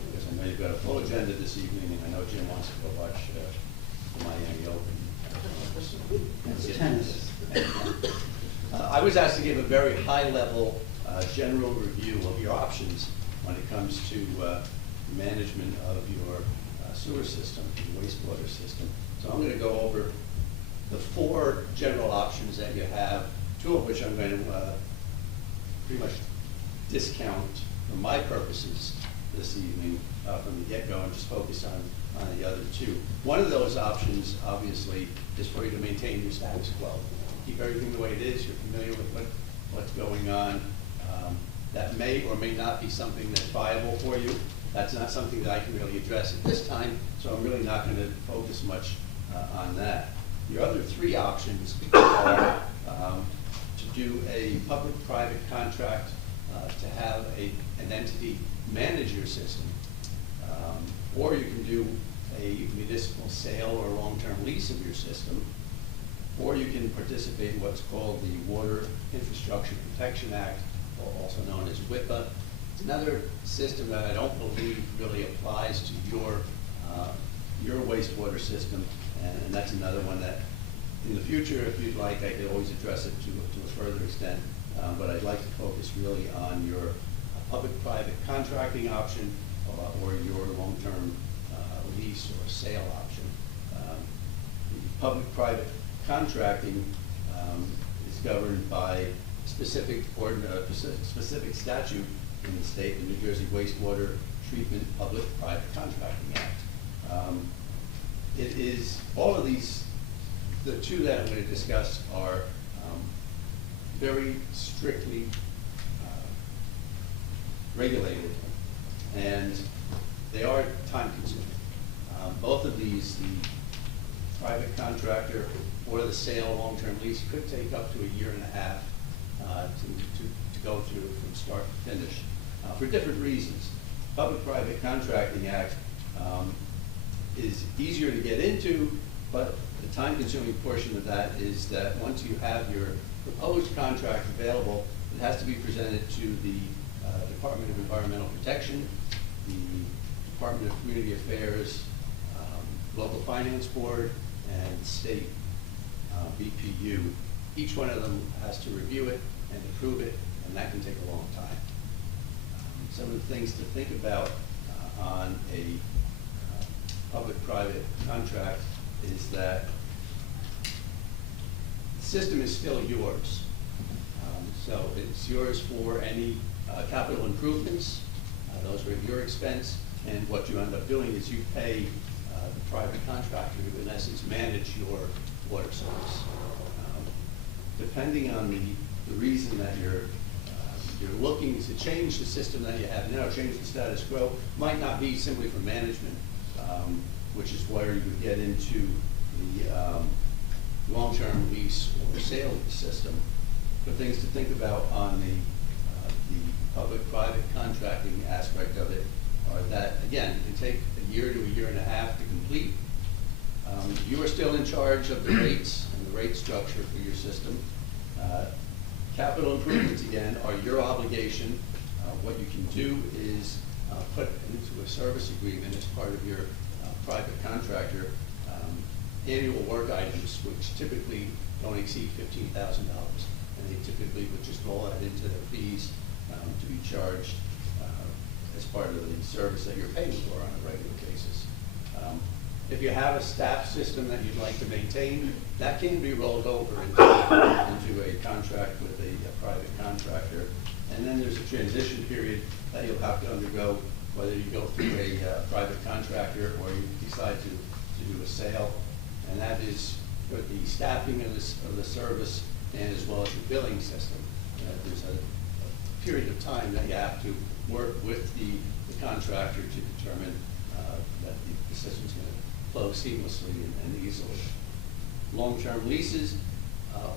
because I know you've got a full agenda this evening, and I know Jim wants to go watch the Miami Open. That's tennis. I was asked to give a very high-level, general review of your options when it comes to management of your sewer system, your wastewater system. So I'm going to go over the 4 general options that you have, 2 of which I'm going to pretty much discount for my purposes this evening from the get-go and just focus on the other 2. One of those options, obviously, is for you to maintain your status quo. Keep everything the way it is. You're familiar with what's going on. That may or may not be something that's viable for you. That's not something that I can really address at this time, so I'm really not going to focus much on that. Your other 3 options are to do a public-private contract to have an entity manage your system, or you can do a municipal sale or long-term lease of your system, or you can participate in what's called the Water Infrastructure Protection Act, also known as WIPA. It's another system that I don't believe really applies to your wastewater system, and that's another one that in the future, if you'd like, I could always address it to a further extent, but I'd like to focus really on your public-private contracting option or your long-term lease or sale option. The public-private contracting is governed by specific specific statute in the state, the New Jersey Wastewater Treatment Public-Private Contracting Act. It is, all of these, the two that I'm going to discuss are very strictly regulated, and they are time consuming. Both of these, the private contractor or the sale long-term lease, could take up to a year and a half to go through from start to finish for different reasons. Public-Private Contracting Act is easier to get into, but the time-consuming portion of that is that once you have your proposed contract available, it has to be presented to the Department of Environmental Protection, the Department of Community Affairs, Local Finance Board, and State BPU. Each one of them has to review it and approve it, and that can take a long time. Some of the things to think about on a public-private contract is that the system is still yours. So it's yours for any capital improvements. Those are at your expense, and what you end up doing is you pay the private contractor to, in essence, manage your water service. Depending on the reason that you're looking to change the system that you have now, change the status quo, might not be simply for management, which is where you would get into the long-term lease or sale of the system. But things to think about on the public-private contracting aspect of it are that, again, it can take a year to a year and a half to complete. You are still in charge of the rates and the rate structure for your system. Capital improvements, again, are your obligation. What you can do is put into a service agreement as part of your private contractor annual work items, which typically don't exceed $15,000. And they typically would just roll that into their fees to be charged as part of the service that you're paying for on a regular basis. If you have a staff system that you'd like to maintain, that can be rolled over into a contract with a private contractor. And then there's a transition period that you'll have to undergo, whether you go through a private contractor or you decide to do a sale. And that is for the staffing of the service and as well as the billing system. There's a period of time that you have to work with the contractor to determine that the system's going to flow seamlessly and easily. Long-term leases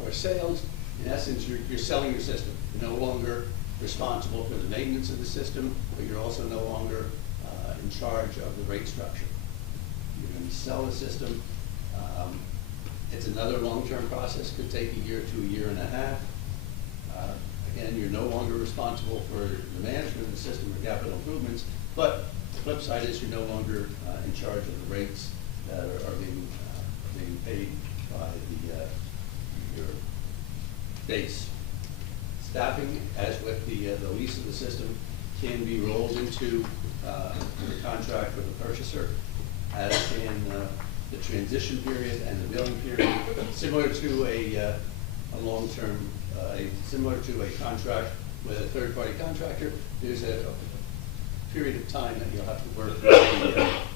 or sales, in essence, you're selling your system. You're no longer responsible for the maintenance of the system, but you're also no longer in charge of the rate structure. You're going to sell the system. It's another long-term process, could take a year to a year and a half. Again, you're no longer responsible for the management of the system or capital improvements, but the flip side is you're no longer in charge of the rates that are being paid by your base. Staffing, as with the lease of the system, can be rolled into the contract with the purchaser, as can the transition period and the billing period, similar to a long-term, similar to a contract with a third-party contractor. There's a period of time that you'll have to work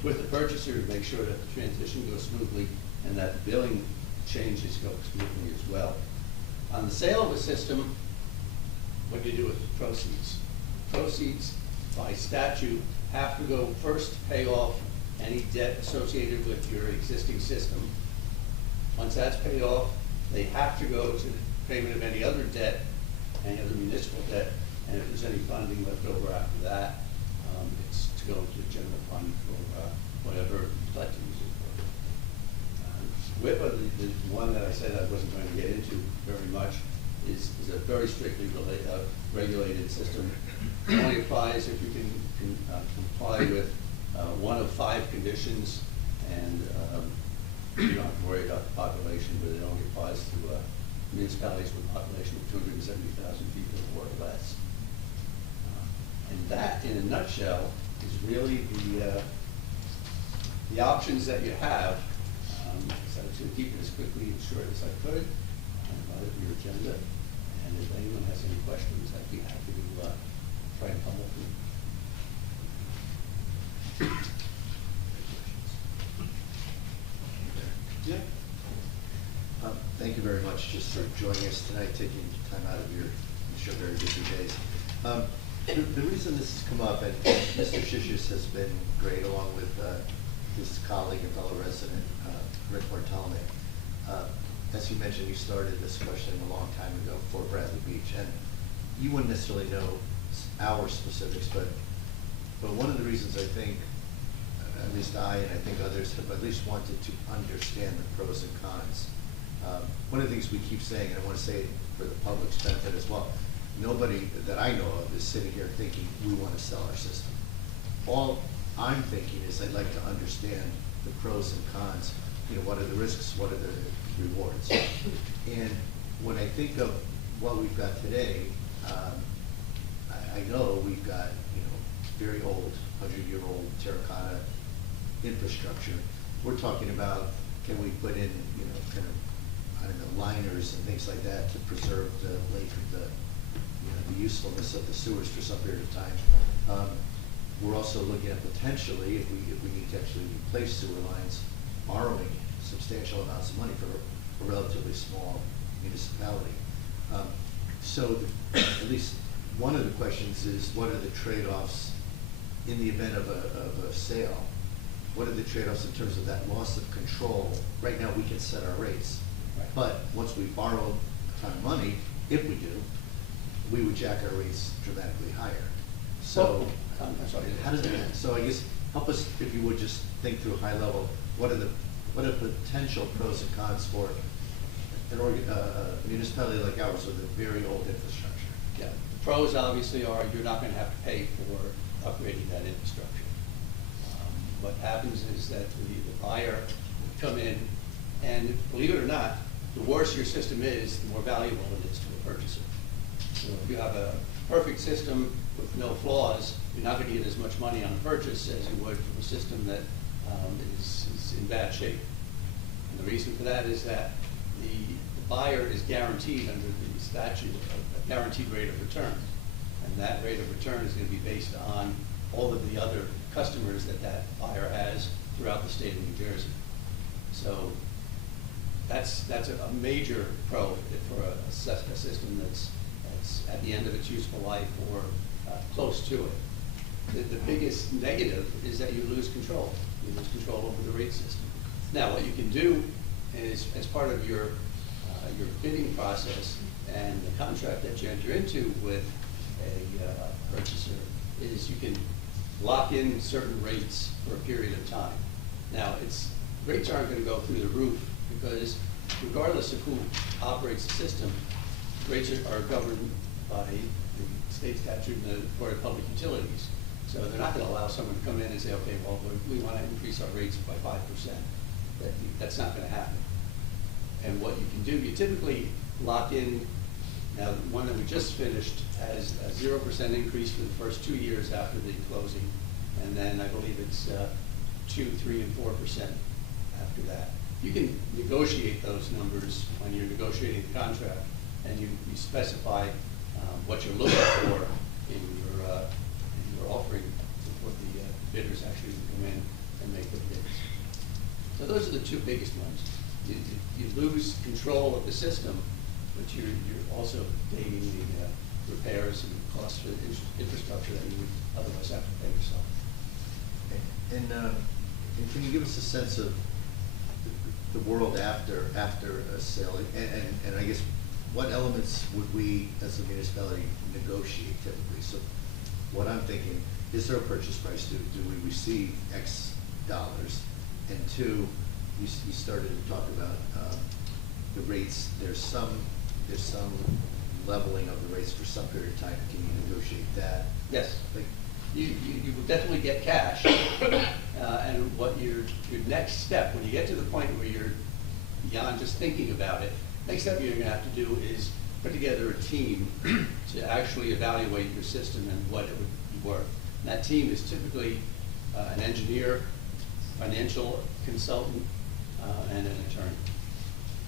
with the purchaser to make sure that the transition goes smoothly and that the billing changes go smoothly as well. On the sale of a system, what do you do with the proceeds? Proceeds, by statute, have to go first to pay off any debt associated with your existing system. Once that's paid off, they have to go to the payment of any other debt, any other municipal debt, and if there's any funding left over after that, it's to go to the general fund for whatever you'd like to use it for. WIPA, the one that I said I wasn't going to get into very much, is a very strictly regulated system. It only applies if you can comply with one of 5 conditions, and you don't have to worry about the population, but it only applies to municipalities with a population of 270,000 people or less. And that, in a nutshell, is really the options that you have. So I was going to keep it as quickly and short as I could, out of your agenda. And if anyone has any questions, I'd be happy to try and come up with. Yeah. Thank you very much just for joining us tonight, taking time out of your, I'm sure, very busy days. The reason this has come up, and Mr. Shishis has been great, along with his colleague and fellow resident, Rick Bartolome. As you mentioned, you started this question a long time ago for Bradley Beach, and you wouldn't necessarily know our specifics, but one of the reasons I think, at least I and I think others have at least wanted to understand the pros and cons. One of the things we keep saying, and I want to say it for the public's benefit as well, nobody that I know of is sitting here thinking we want to sell our system. All I'm thinking is I'd like to understand the pros and cons. You know, what are the risks, what are the rewards? And when I think of what we've got today, I know we've got, you know, very old, 100-year-old terracotta infrastructure. We're talking about, can we put in, you know, kind of, I don't know, liners and things like that to preserve the lake of the, you know, the usefulness of the sewers for some period of time. We're also looking at potentially, if we need to actually replace sewer lines, borrowing substantial amounts of money for a relatively small municipality. So at least one of the questions is, what are the trade-offs in the event of a sale? What are the trade-offs in terms of that loss of control? Right now, we can set our rates. Right. But once we borrow a ton of money, if we do, we would jack our rates dramatically higher. So, I'm sorry. how does that, so I guess, help us, if you would, just think through high level, what are the potential pros and cons for a municipality like ours with a very old infrastructure? Yeah, the pros obviously are you're not going to have to pay for upgrading that infrastructure. What happens is that the buyer will come in, and believe it or not, the worse your system is, the more valuable it is to a purchaser. So if you have a perfect system with no flaws, you're not going to get as much money on a purchase as you would from a system that is in bad shape. And the reason for that is that the buyer is guaranteed under the statute a guaranteed rate of return. And that rate of return is going to be based on all of the other customers that buyer has throughout the state of New Jersey. So that's a major pro for a system that's at the end of its useful life or close to it. The biggest negative is that you lose control. You lose control over the rate system. Now, what you can do is, as part of your bidding process and the contract that you enter into with a purchaser, is you can lock in certain rates for a period of time. Now, rates aren't going to go through the roof because regardless of who operates the system, rates are governed by the state statute and the Board of Public Utilities. So they're not going to allow someone to come in and say, okay, well, we want to increase our rates by 5%. That's not going to happen. And what you can do, you typically lock in. Now, the one that we just finished has a 0% increase for the first 2 years after the closing, and then I believe it's 2, 3, and 4% after that. You can negotiate those numbers when you're negotiating the contract, and you specify what you're looking for in your offering before the bidders actually come in and make the bids. So those are the two biggest ones. You lose control of the system, but you're also dating the repairs and costs for the infrastructure that you would otherwise have to pay yourself. And can you give us a sense of the world after a sale? And I guess, what elements would we, as a municipality, negotiate typically? So what I'm thinking, is there a purchase price? Do we receive X dollars? And two, you started to talk about the rates. There's some leveling of the rates for some period of time. Can you negotiate that? Yes. You will definitely get cash. And what your next step, when you get to the point where you're beyond just thinking about it, next step you're going to have to do is put together a team to actually evaluate your system and what it would be worth. And that team is typically an engineer, financial consultant, and an attorney.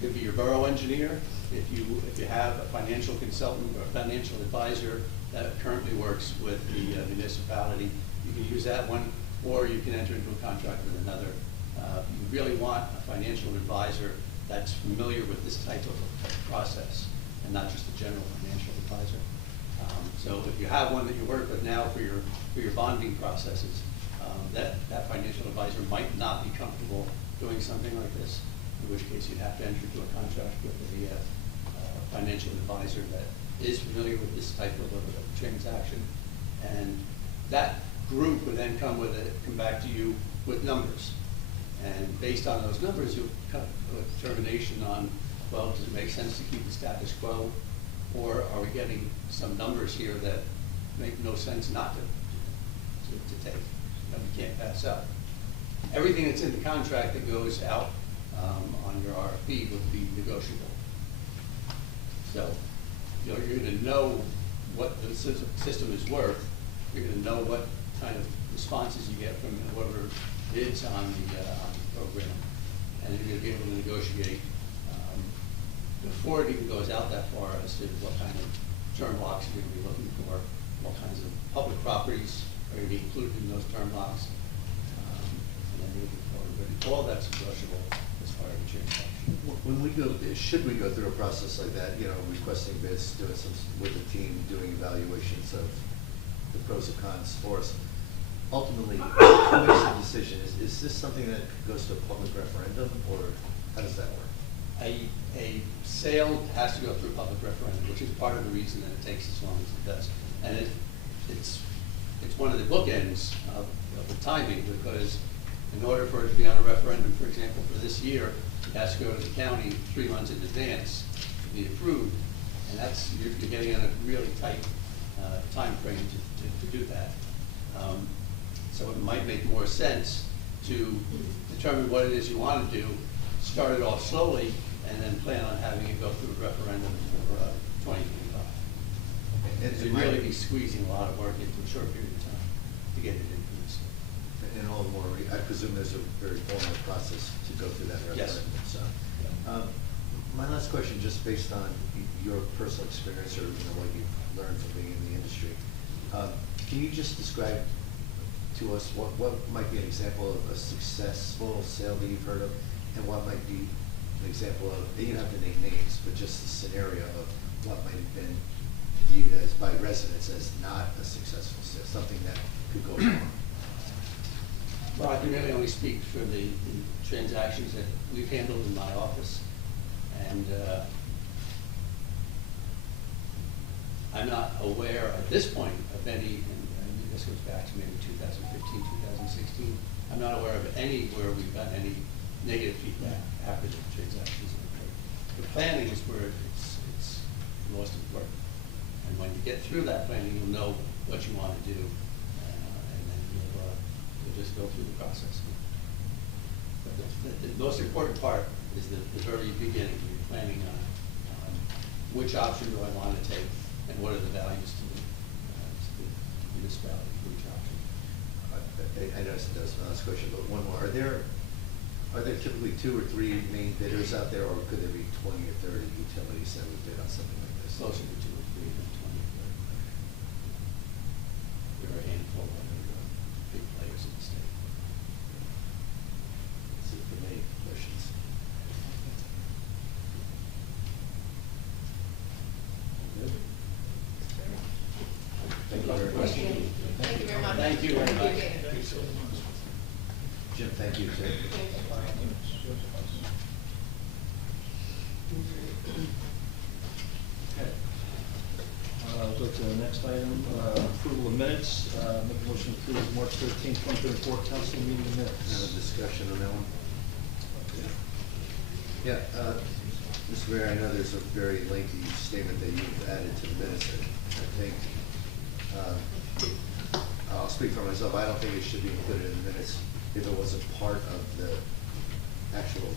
Could be your borough engineer, if you have a financial consultant or a financial advisor that currently works with the municipality, you can use that one, or you can enter into a contract with another. You really want a financial advisor that's familiar with this type of process, and not just a general financial advisor. So if you have one that you work with now for your bonding processes, that financial advisor might not be comfortable doing something like this, in which case you'd have to enter into a contract with a financial advisor that is familiar with this type of a transaction. And that group would then come back to you with numbers. And based on those numbers, you'll come to a determination on, well, does it make sense to keep the status quo? Or are we getting some numbers here that make no sense not to take, that we can't pass up? Everything that's in the contract that goes out on your RFP would be negotiable. So, you're going to know what the system is worth. You're going to know what kind of responses you get from whoever bids on the program, and you're going to be able to negotiate before it even goes out that far as to what kind of term locks you're going to be looking for, what kinds of public properties are going to be included in those term locks, and then moving forward. But all that's negotiable as part of the transaction. When we go, should we go through a process like that, requesting bids, doing some, with the team, doing evaluations of the pros and cons for us, ultimately, who makes the decision? Is this something that goes to a public referendum, or how does that work? A sale has to go through a public referendum, which is part of the reason that it takes as long as it does. And it's one of the bookends of the timing, because in order for it to be on a referendum, for example, for this year, it has to go to the county 3 months in advance to be approved. And that's, you're getting on a really tight time frame to do that. So it might make more sense to determine what it is you want to do, start it off slowly, and then plan on having it go through a referendum for 2025. And You'd really be squeezing a lot of work into a short period of time to get it into the state. And all the more, I presume there's a very formal process to go through that referendum. Yes. So, my last question, just based on your personal experience or what you've learned from being in the industry, can you just describe to us what might be an example of a successful sale that you've heard of, and what might be an example of, you don't have to name names, but just the scenario of what might have been viewed as by residents as not a successful sale, something that could go wrong? Well, I can really only speak for the transactions that we've handled in my office, and I'm not aware at this point of any, and this goes back to maybe 2015, 2016, I'm not aware of any where we've gotten any negative feedback after the transactions have occurred. The planning is where it's the most important. And when you get through that planning, you'll know what you want to do, and then you'll just go through the process. But the most important part is the very beginning. You're planning on which option do I want to take, and what are the values to the municipality for each option. I know that was my last question, but one more. Are there typically 2 or 3 main bidders out there, or could there be 20 or 30 utilities that would bid on something like this? Closer to 2 or 3 than 20 or 30. There are a handful of other big players in the state. That's it for me. Questions? Good. Thank you very much. Thank you very much. Thank you very much. Jim, thank you too. Okay. Go to the next item, approval of minutes. Make a motion to approve March 13th, 2024 council meeting minutes. Have a discussion on that one? Yeah, Mr. Mayor, I know there's a very lengthy statement that you've added to the minutes. I think, I'll speak for myself, I don't think it should be included in the minutes if it wasn't part of the actual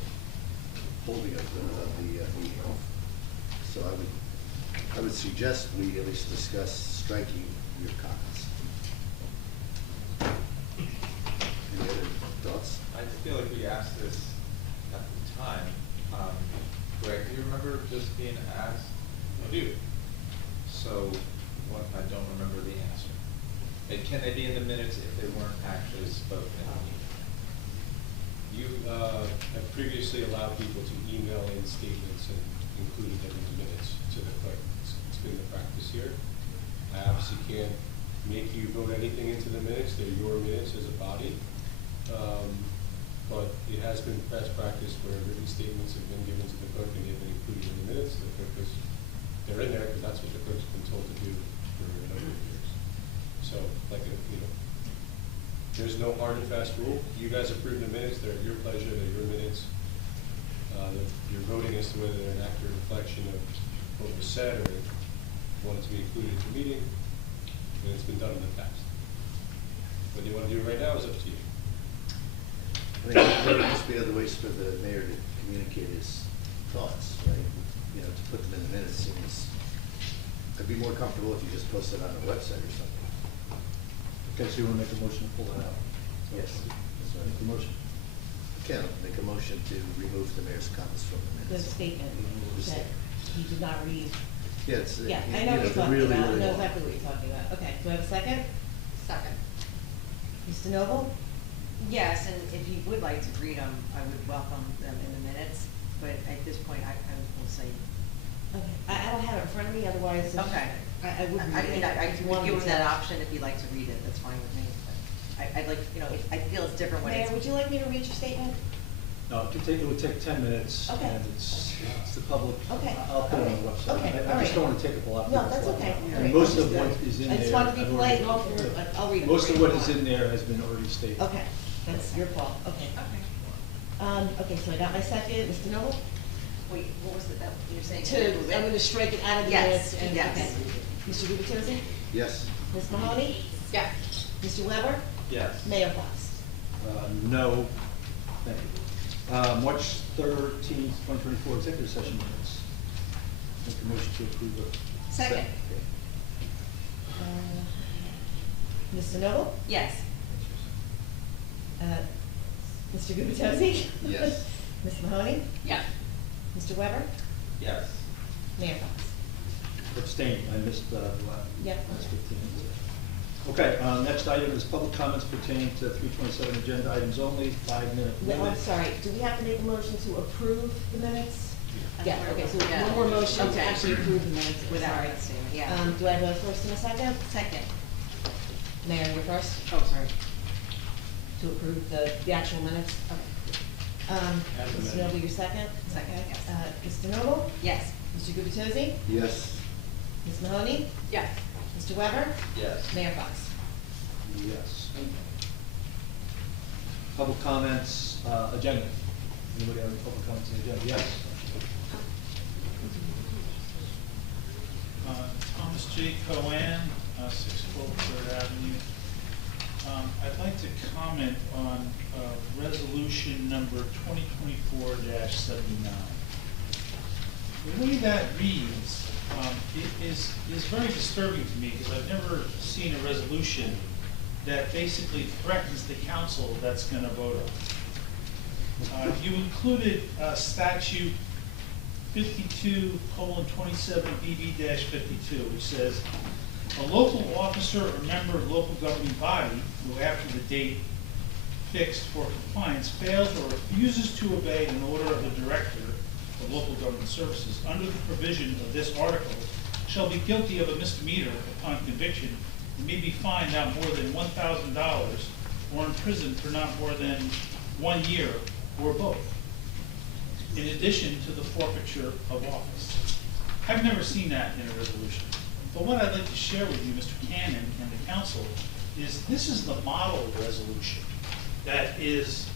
holding of the meeting. So I would suggest we at least discuss striking your comments. feel like we asked this at the time. Greg, do you remember this being asked? I do. So, what, I don't remember the answer. And can they be in the minutes if they weren't actually spoken? You have previously allowed people to email in statements and included them in the minutes to the clerk. It's been the practice here. I obviously can't make you vote anything into the minutes. They're your minutes as a body. But it has been best practice where written statements have been given to the clerk and they've been included in the minutes. The clerk is, they're in there because that's what the clerk's been told to do for a number of years. So, like, there's no hard and fast rule. You guys approve the minutes, they're at your pleasure, they're your minutes. You're voting as to whether they're an accurate reflection of what was said or wanted to be included in the meeting, and it's been done in the past. Whether you want to do it right now is up to you. I think there would just be other ways for the mayor to communicate his thoughts, right? You know, to put them in the minutes seems, I'd be more comfortable if you just posted it on the website or something. Okay, so you want to make a motion to pull that out? Yes. So make the motion. Okay, I'll make a motion to remove the mayor's comments from the The minutes. statement that he did not read. Yeah, it's, Yeah, I you know what you're the talking really, about, I really know long. exactly what you're talking about. Okay, do I have a second? Second. Mr. Noble? Yes, and if you would like to read them, I would welcome them in the minutes, but at this point, I will say. Okay, I don't have it in front of me, otherwise. Okay. I would. I mean, I can give them that option if you'd like to read it, that's fine with me. But I'd like, I feel it's different when Mayor, it's. would you like me to read your statement? No, it would take 10 minutes. Okay. And it's the public. Okay. I'll put it on the website. Okay, I all just right. don't want to take up a lot of No, people's that's time. okay. And All right, most of understood. what is in there. I just wanted to be I've polite and already- go through it. I'll read it. Most for of you. what is in there has been already stated. Okay, that's your fault, okay. Okay. Okay, so I got my second, Mr. Noble? Wait, what was it that you're saying? I'm gonna strike it out of the Yes, minutes. and- yes. okay. Mr. Gubertosi? Yes. Ms. Mahoney? Yes. Mr. Weber? Yes. Mayor Fox? No, thank you. March 13th, 2024 executive session minutes. Make a motion to approve it. Second. Mr. Noble? Yes. Mr. Gubertosi? Yes. Ms. Mahoney? Yes. Mr. Weber? Yes. Mayor Fox? Abstain, I missed the Yep. last 15 minutes. Okay, next item is public comments pertaining to 327 agenda items only, 5-minute No, I'm limit. sorry, do we have to make a motion to approve the minutes? Yeah, okay, so Yeah. one more motion to Okay. actually approve the minutes. Without Sorry. that statement, yeah. Do I have a first and a second? Second. Mayor, you're first, Oh, sorry. to approve the actual minutes? Okay. Mr. Noble, your second? Second, Okay. yes. Mr. Noble? Yes. Mr. Gubertosi? Yes. Ms. Mahoney? Yes. Mr. Weber? Yes. Mayor Fox? Yes. Public comments, agenda. Anybody have any public comments on the agenda? Yes. Thomas J. Cohen, 612 Third Avenue. I'd like to comment on resolution number 2024-79. The way that reads is very disturbing to me because I've never seen a resolution that basically threatens the council that's going to vote on it. You included statute 52:27 BB-52, which says, a local officer or member of local governing body who after the date fixed for compliance fails or refuses to obey an order of the director of local government services under the provision of this article shall be guilty of a misdemeanor upon conviction and may be fined not more than $1,000 or imprisoned for not more than 1 year or both, in addition to the forfeiture of office. I've never seen that in a resolution. But what I'd like to share with you, Mr. Cannon and the council, is this is the model resolution that is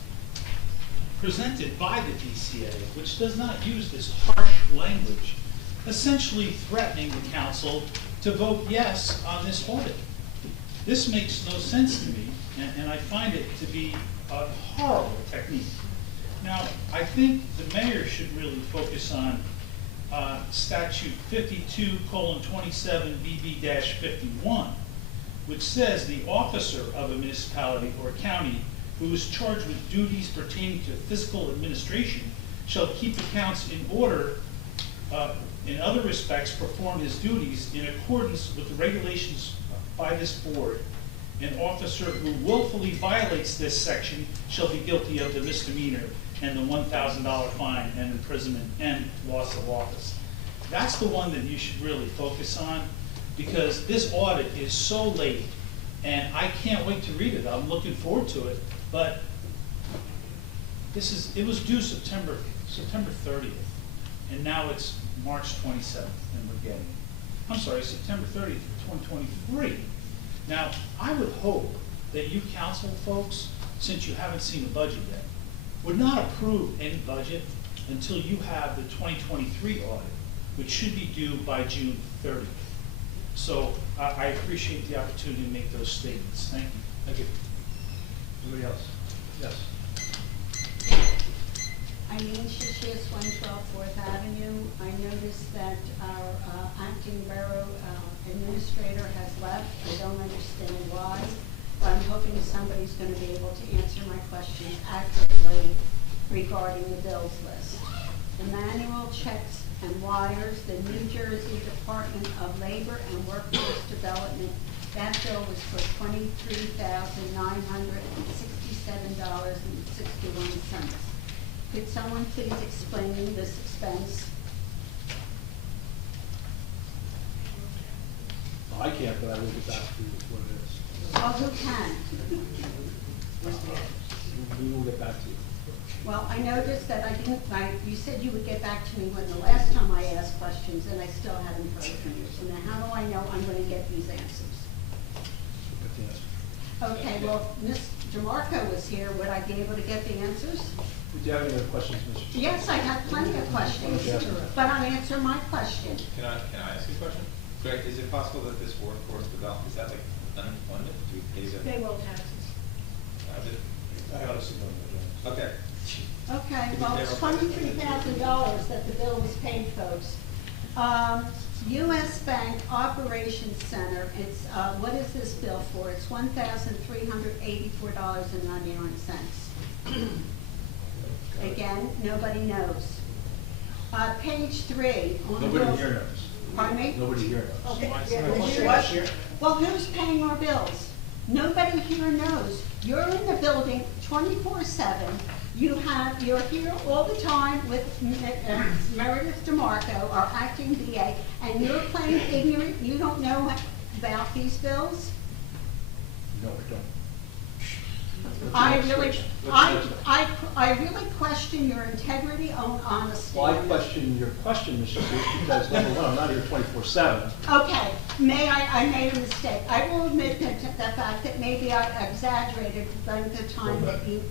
presented by the DCA, which does not use this harsh language, essentially threatening the council to vote yes on this audit. This makes no sense to me, and I find it to be a horrible technique. Now, I think the mayor should really focus on statute 52:27 BB-51, which says the officer of a municipality or county who is charged with duties pertaining to fiscal administration shall keep accounts in order, in other respects, perform his duties in accordance with the regulations by this board. An officer who willfully violates this section shall be guilty of the misdemeanor and the $1,000 fine and imprisonment and loss of office. That's the one that you should really focus on, because this audit is so late, and I can't wait to read it. I'm looking forward to it, but it was due September 30th, and now it's March 27th, and we're getting it. I'm sorry, September 30th, 2023. Now, I would hope that you council folks, since you haven't seen the budget yet, would not approve any budget until you have the 2023 audit, which should be due by June 30th. So I appreciate the opportunity to make those statements. Thank you. Thank you. Anybody else? Yes. Eileen Shishias, 112 4th Avenue. I noticed that our acting borough administrator has left. I don't understand why, but I'm hoping somebody's going to be able to answer my questions accurately regarding the bills list. The manual checks and wires, the New Jersey Department of Labor and Workforce Development, that bill was for $23,967.61. Could someone please explain this expense? I can't, but I will get back to you with what it is. Well, who can? We will get back to you. Well, I noticed that you said you would get back to me when the last time I asked questions, and I still haven't heard from you. So now how do I know I'm going to get these answers? Get the answer. Okay, well, Ms. DeMarco was here. Would I be able to get the answers? Do you have any other questions, Mr.? Yes, I have plenty of questions, but I'll answer my question. Can I ask you a question? Greg, is it possible that this workforce development, is that like unemployment? Do we pay them? Payroll taxes. I honestly don't know. Okay. Okay, well, it's $23,000 that the bill was paid, folks. U.S. Bank Operations Center, it's, what is this bill for? It's $1,384.99. Again, nobody knows. Page 3. On Nobody bills- here knows. Pardon me? Nobody here knows. Okay. What? Well, who's paying our bills? Nobody here knows. You're in the building 24/7. You're here all the time with Meredith DeMarco, our acting DA, and you're playing ignorant. You don't know about these bills? No, we don't. I really question your integrity and honesty. Well, I question your question, Mr. Bruce, because number one, I'm not here 24/7. Okay, I made a mistake. I will admit that the fact that maybe I exaggerated the length of time that you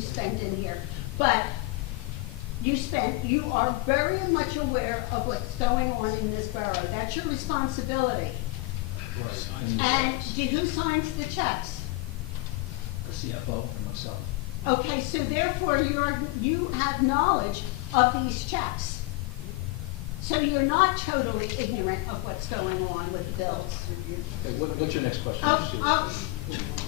spent in here. But you are very much aware of what's going on in this borough. That's your responsibility. Right. And who signs the checks? The CFO and myself. Okay, so therefore you have knowledge of these checks. So you're not totally ignorant of what's going on with the bills. Okay, what's your next question, Mr. Stevens?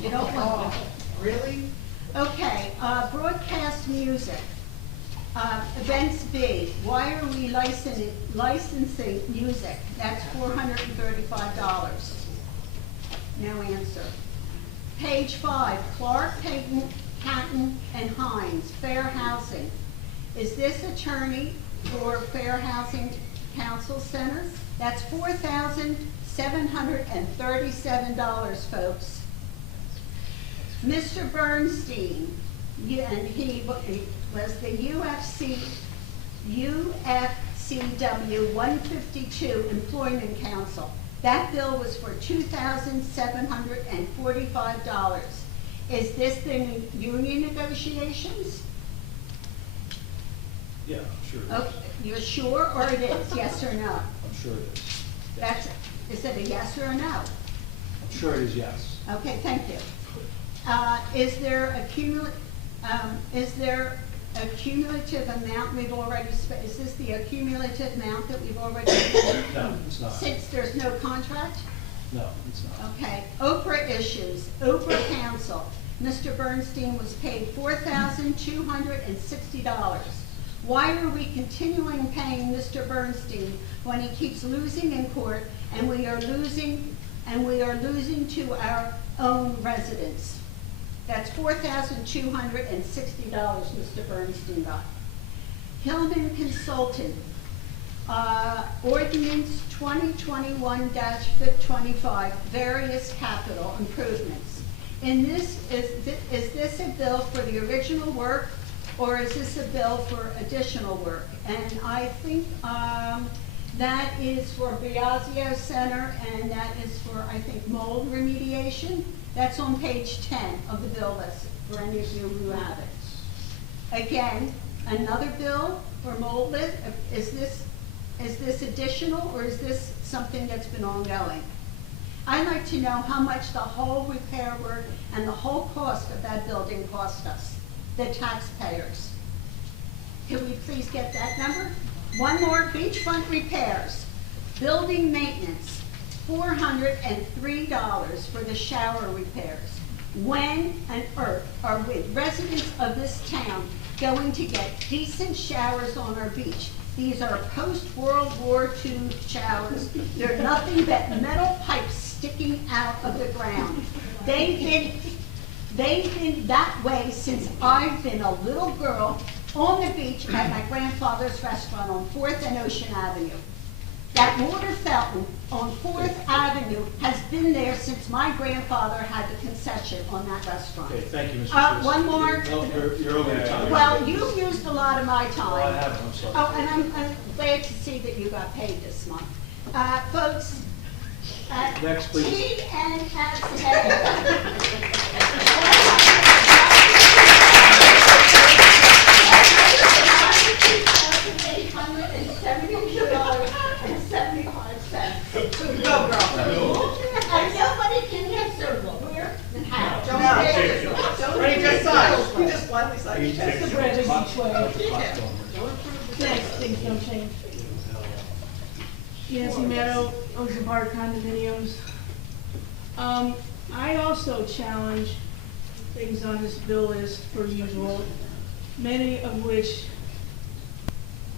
You don't want to. Really? Okay, broadcast music. Events B, why are we licensing music? That's $435. No answer. Page 5, Clark, Payton, Hatton, and Hines, Fair Housing. Is this attorney for Fair Housing Council Center? That's $4,737, folks. Mr. Bernstein, and he was the UFCW 152 Employment Council. That bill was for $2,745. Is this the union negotiations? Yeah, I'm sure it is. Okay, you're sure, or it is, yes or no? I'm sure it is. Is it a yes or a no? I'm sure it is yes. Okay, thank you. Is there a cumulative amount we've already spent? Is this the accumulative amount that we've already spent? No, it's not. Since there's no contract? No, it's not. Okay, Oprah issues, Oprah Council. Mr. Bernstein was paid $4,260. Why are we continuing paying Mr. Bernstein when he keeps losing in court and we are losing to our own residents? That's $4,260 Mr. Bernstein got. Hillman Consultant, Ordinance 2021-25, various capital improvements. In this, is this a bill for the original work, or is this a bill for additional work? And I think that is for Biasio Center, and that is for, I think, mold remediation. That's on page 10 of the bill list, for any of you who have it. Again, another bill for mold list. Is this additional, or is this something that's been ongoing? I'd like to know how much the whole repair work and the whole cost of that building cost us, the taxpayers. Can we please get that number? One more, beachfront repairs, building maintenance, $403 for the shower repairs. When on earth are we, residents of this town, going to get decent showers on our beach? These are post-World War II showers. They're nothing but metal pipes sticking out of the ground. They've been that way since I've been a little girl on the beach at my grandfather's restaurant on 4th and Ocean Avenue. That water fountain on 4th Avenue has been there since my grandfather had the concession on that restaurant. Okay, thank you, Mr. Chris. One more. No, you're over your time. Well, you've used a lot of my time. Well, I haven't, I'm sorry. Oh, and I'm glad to see that you got paid this month. Folks, Next, please. Go, girl. And nobody can answer where and how. Don't just sign. You just blindly sign. That's the bread is each way. Thanks, things don't change. Nancy Meadow, Ocean Park condominiums. I also challenge things on this bill list per usual, many of which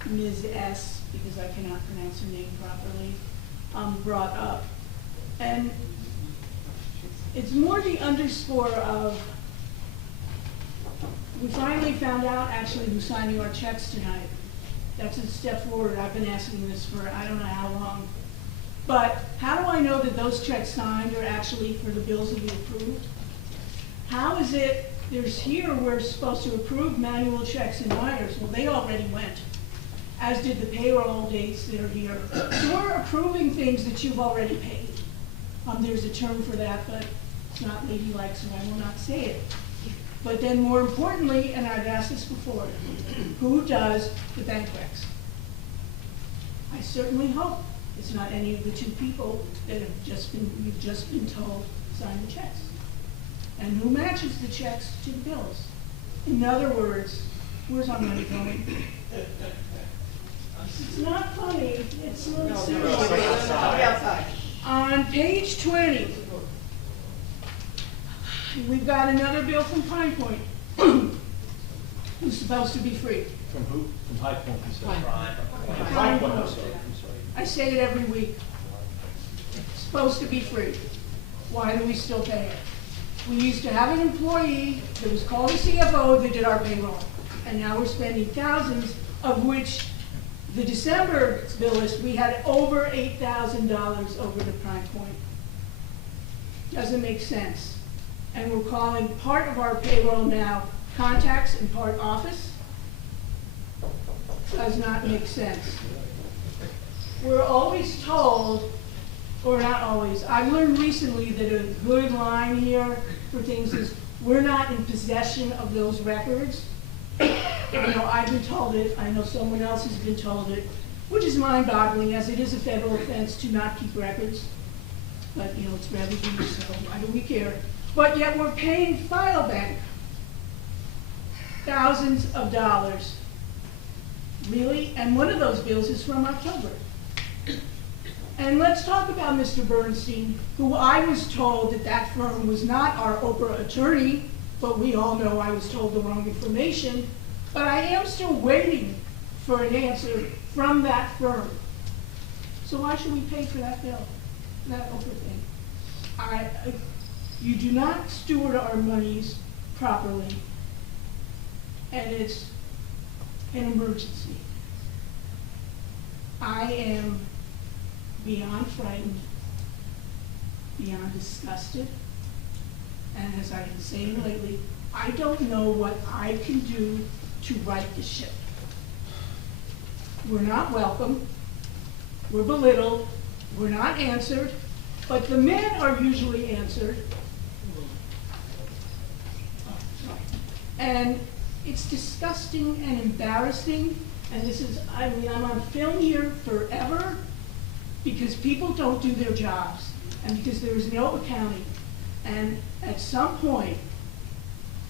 Ms. S, because I cannot pronounce her name properly, brought up. And it's more the underscore of, we finally found out actually who's signing our checks tonight. That's a step forward. I've been asking this for I don't know how long. But how do I know that those checks signed are actually for the bills that we approved? How is it, there's here we're supposed to approve manual checks and wires. Well, they already went, as did the payroll dates that are here. So we're approving things that you've already paid. There's a term for that, but it's not ladylike, so I will not say it. But then more importantly, and I've asked this before, who does the bank recs? I certainly hope it's not any of the two people that we've just been told sign the checks. And who matches the checks to the bills? In other words, where's our money going? It's not funny, it's a little serious. Outside. On page 20, we've got another bill from Pine Point, who's supposed to be free. From who? From High Point, you said? Pine High Point. Point, I'm sorry. I say it every week. Supposed to be free. Why do we still pay it? We used to have an employee that was called a CFO that did our payroll. And now we're spending thousands, of which the December bill list, we had over $8,000 over to Prime Point. Doesn't make sense. And we're calling part of our payroll now contacts and part office. Does not make sense. We're always told, or not always, I've learned recently that a good line here for things is, we're not in possession of those records. I know I've been told it, I know someone else has been told it, which is mind-boggling, as it is a federal offense to not keep records. But, you know, it's revenue, so why do we care? But yet we're paying File Bank thousands of dollars. Really? And one of those bills is from October. And let's talk about Mr. Bernstein, who I was told that that firm was not our Oprah attorney. but we all know I was told the wrong information. But I am still waiting for an answer from that firm. So why should we pay for that bill, that overthing? You do not steward our monies properly, and it's an emergency. I am beyond frightened, beyond disgusted, and as I've been saying lately, I don't know what I can do to right the ship. We're not welcome, we're belittled, we're not answered, but the men are usually answered. And it's disgusting and embarrassing, and this is, I mean, I'm on film here forever because people don't do their jobs and because there is no accounting. And at some point,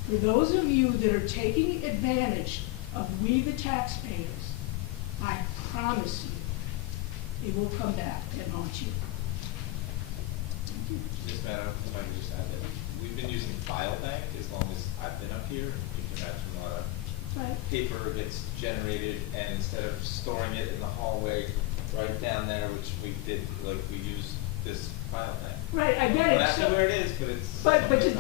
for those of you that are taking advantage of we the taxpayers, I promise you, it will come back and haunt you. Ms. Madam, if I could just add that we've been using FileBank as long as I've been up here. You can imagine a lot of paper gets generated, and instead of storing it in the hallway right down there, which we did, like we use this FileBank. Right, I get it. That's So, where it is, but it's.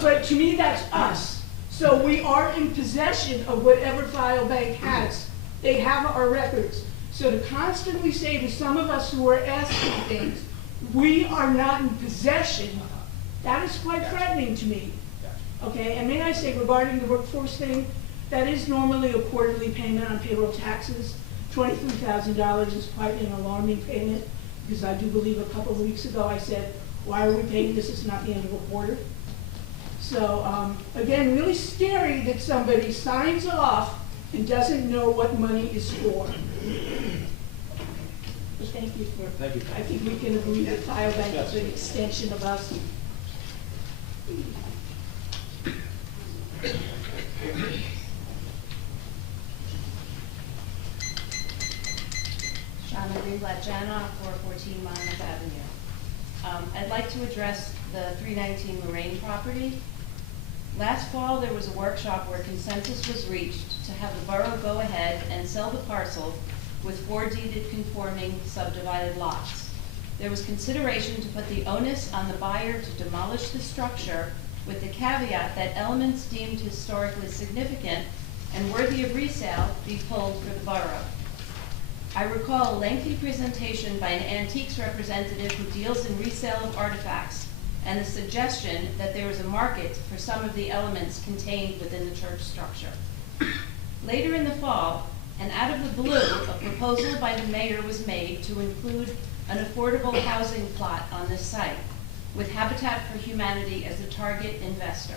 but to me, that's us. So we are in possession of whatever FileBank has. They have our records. So to constantly say to some of us who are asking things, we are not in possession, that is quite threatening to me. Okay, and may I say regarding the workforce thing, that is normally a quarterly payment on payroll taxes. $23,000 is quite an alarming payment, because I do believe a couple of weeks ago I said, why are we paying this? It's not the end of a quarter. So again, really scary that somebody signs off and doesn't know what money is for. But thank you for, Thank you. I think we can agree that FileBank is an extension of us. Shauna Greenblatt, Jana, 414 Monmouth Avenue. I'd like to address the 319 Lorraine property. Last fall, there was a workshop where consensus was reached to have the borough go ahead and sell the parcel with 4 deeded conforming subdivided lots. There was consideration to put the onus on the buyer to demolish the structure with the caveat that elements deemed historically significant and worthy of resale be pulled for the borough. I recall a lengthy presentation by an antiques representative who deals in resale of artifacts and the suggestion that there is a market for some of the elements contained within the church structure. Later in the fall, and out of the blue, a proposal by the mayor was made to include an affordable housing plot on this site, with Habitat for Humanity as the target investor.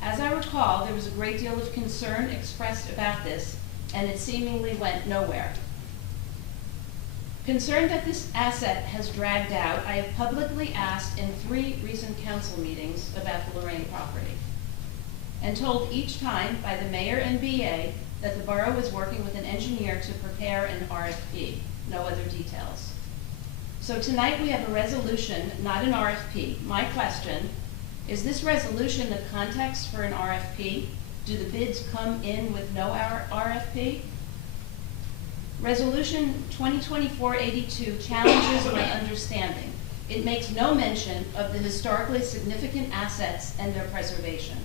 As I recall, there was a great deal of concern expressed about this, and it seemingly went nowhere. Concerned that this asset has dragged out, I have publicly asked in 3 recent council meetings about the Lorraine property, and told each time by the mayor and BA that the borough was working with an engineer to prepare an RFP, no other details. So tonight we have a resolution, not an RFP. My question, is this resolution the context for an RFP? Do the bids come in with no RFP? Resolution 2024-82 challenges my understanding. It makes no mention of the historically significant assets and their preservation.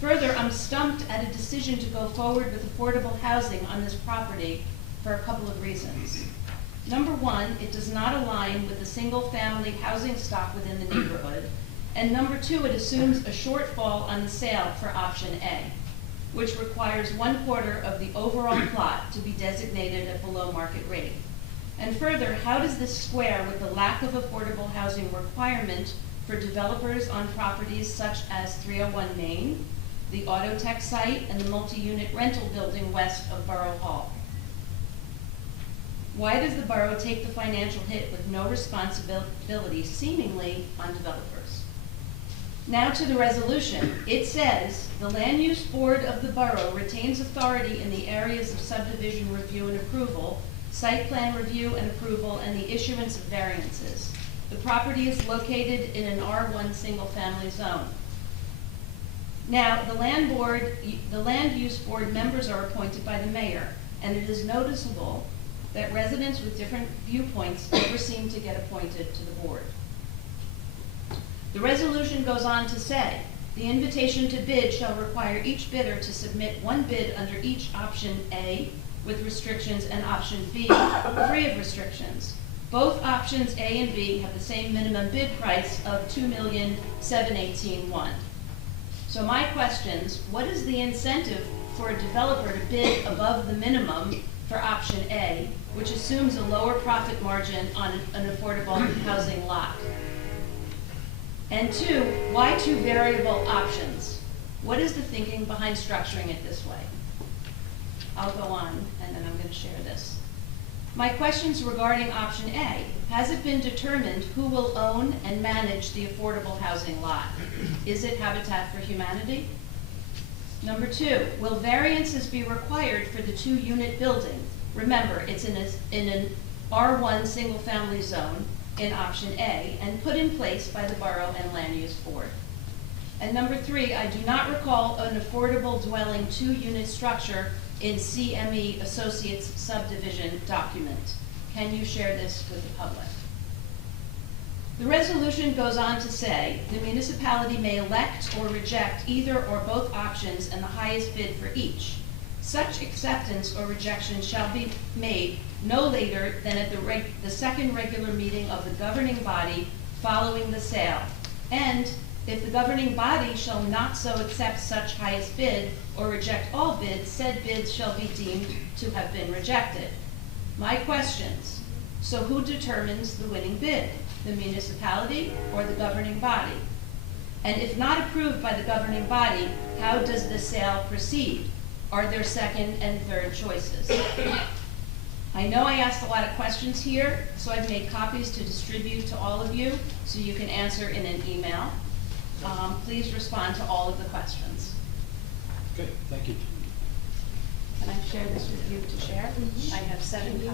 Further, I'm stumped at a decision to go forward with affordable housing on this property for a couple of reasons. Number one, it does not align with the single-family housing stock within the neighborhood. And number two, it assumes a shortfall on the sale for option A, which requires 1/4 of the overall plot to be designated at below market rate. And further, how does this square with the lack of affordable housing requirement for developers on properties such as 301 Main, the Auto Tech site, and the multi-unit rental building west of Borough Hall? Why does the borough take the financial hit with no responsibility seemingly on developers? Now to the resolution. It says, the Land Use Board of the borough retains authority in the areas of subdivision review and approval, site plan review and approval, and the issuance of variances. The property is located in an R1 single-family zone. Now, the land use board members are appointed by the mayor, and it is noticeable that residents with different viewpoints never seem to get appointed to the board. The resolution goes on to say, the invitation to bid shall require each bidder to submit one bid under each option A with restrictions and option B free of restrictions. Both options A and B have the same minimum bid price of $2,718,100. So my questions, what is the incentive for a developer to bid above the minimum for option A, which assumes a lower profit margin on an affordable housing lot? And two, why two variable options? What is the thinking behind structuring it this way? I'll go on, and then I'm going to share this. My questions regarding option A, has it been determined who will own and manage the affordable housing lot? Is it Habitat for Humanity? Number two, will variances be required for the 2-unit building? Remember, it's in an R1 single-family zone in option A and put in place by the Borough and Land Use Board. And number three, I do not recall an affordable dwelling 2-unit structure in CME Associates subdivision document. Can you share this with the public? The resolution goes on to say, the municipality may elect or reject either or both options and the highest bid for each. Such acceptance or rejection shall be made no later than at the second regular meeting of the governing body following the sale. And if the governing body shall not so accept such highest bid or reject all bids, said bids shall be deemed to have been rejected. My questions, so who determines the winning bid? The municipality or the governing body? And if not approved by the governing body, how does the sale proceed? Are there second and third choices? I know I asked a lot of questions here, so I've made copies to distribute to all of you so you can answer in an email. Please respond to all of the questions. Okay, thank you. Can I share this with you to share? I have 7 copies.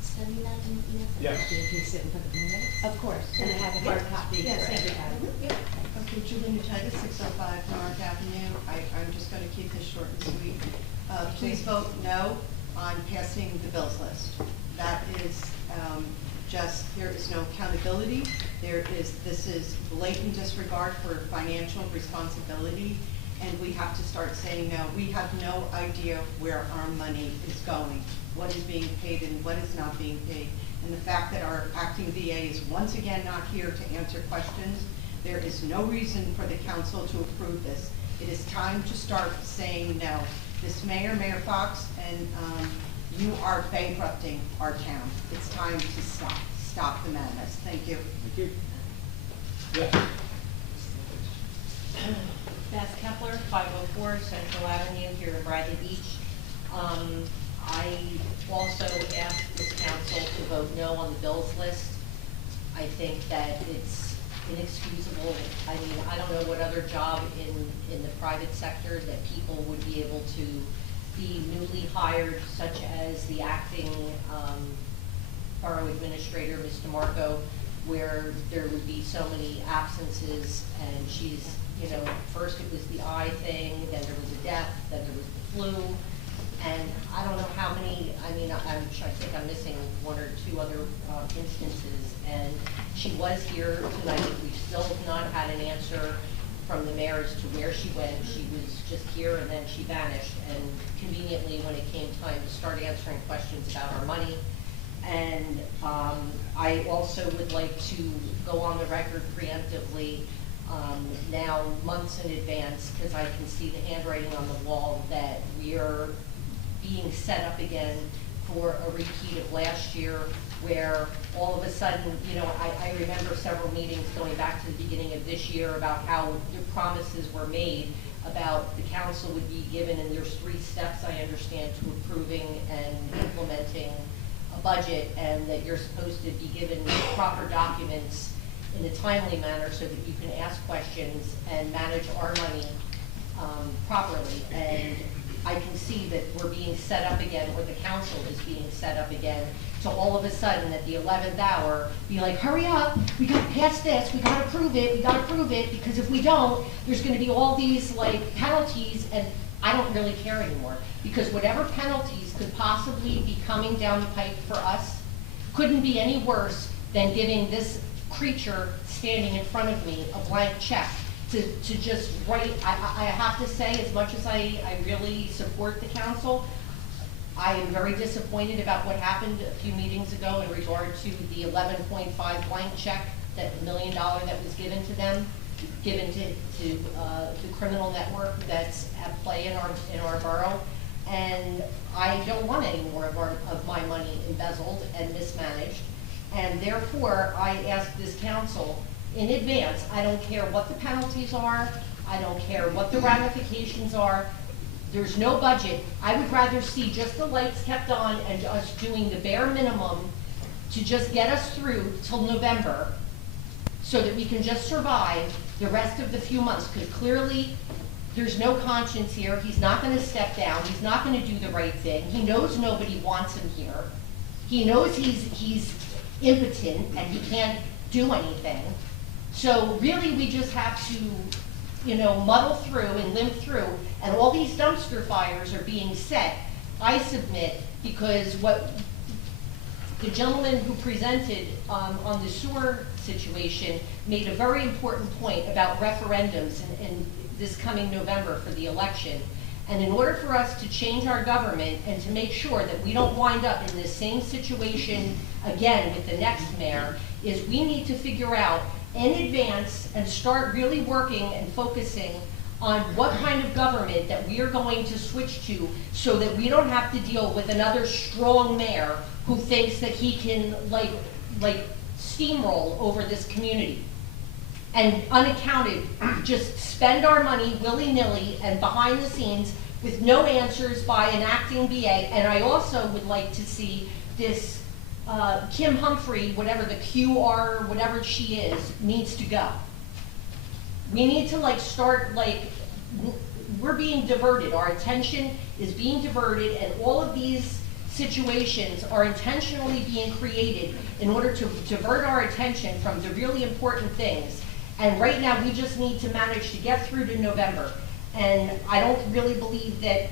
Send me that in email. Yes. Can you sit in front of me? Of course. And I have a hard copy Yes, for thank you. everybody. Yep. Okay, Julie Natalia, 605 Monarch Avenue. I'm just going to keep this short and sweet. Please vote no on passing the bills list. That is there is no accountability. This is blatant disregard for financial responsibility, and we have to start saying no. We have no idea where our money is going, what is being paid and what is not being paid. And the fact that our acting VA is once again not here to answer questions, there is no reason for the council to approve this. It is time to start saying no. This Mayor Fox, and you are bankrupting our town. It's time to stop the madness. Thank you. Thank you. Yes. Beth Kepler, 504 Central Avenue here in Bradley Beach. I also asked this council to vote no on the bills list. I think that it's inexcusable. I mean, I don't know what other job in the private sector that people would be able to be newly hired, such as the acting borough administrator, Ms. DeMarco, where there would be so many absences, and she's, you know, first it was the eye thing, then there was a death, then there was the flu, and I don't know how many, I mean, I think I'm missing 1 or 2 other instances, and she was here tonight. We still have not had an answer from the mayor as to where she went. She was just here and then she vanished, and conveniently when it came time to start answering questions about our money. And I also would like to go on the record preemptively now months in advance, because I can see the handwriting on the wall, that we are being set up again for a repeat of last year, where all of a sudden, you know, I remember several meetings going back to the beginning of this year about how the promises were made about the council would be given, and there's 3 steps, I understand, to approving and implementing a budget, and that you're supposed to be given proper documents in a timely manner so that you can ask questions and manage our money properly. And I can see that we're being set up again, or the council is being set up again, to all of a sudden at the 11th hour, be like, hurry up, we gotta pass this, we gotta prove it, because if we don't, there's gonna be all these like penalties, and I don't really care anymore. Because whatever penalties could possibly be coming down the pipe for us couldn't be any worse than giving this creature standing in front of me a blank check to just write. I have to say, as much as I really support the council, I am very disappointed about what happened a few meetings ago in regard to the 11.5 blank check, that $1 million that was given to them, given to the criminal network that's at play in our borough. And I don't want any more of my money embezzled and mismanaged. And therefore, I ask this council in advance, I don't care what the penalties are, I don't care what the ramifications are, there's no budget. I would rather see just the lights kept on and us doing the bare minimum to just get us through till November, so that we can just survive the rest of the few months, because clearly there's no conscience here. He's not gonna step down, he's not gonna do the right thing. He knows nobody wants him here. He knows he's impotent and he can't do anything. So really, we just have to, muddle through and limp through, and all these dumpster fires are being set, I submit, because what the gentleman who presented on the sewer situation made a very important point about referendums in this coming November for the election. And in order for us to change our government and to make sure that we don't wind up in this same situation again with the next mayor, is we need to figure out in advance and start really working and focusing on what kind of government that we are going to switch to, so that we don't have to deal with another strong mayor who thinks that he can like steamroll over this community and unaccounted just spend our money willy-nilly and behind the scenes with no answers by an acting BA. And I also would like to see this Kim Humphrey, whatever the QR, whatever she is, needs to go. We need to start we're being diverted. Our attention is being diverted, and all of these situations are intentionally being created in order to divert our attention from the really important things. And right now, we just need to manage to get through to November. And I don't really believe that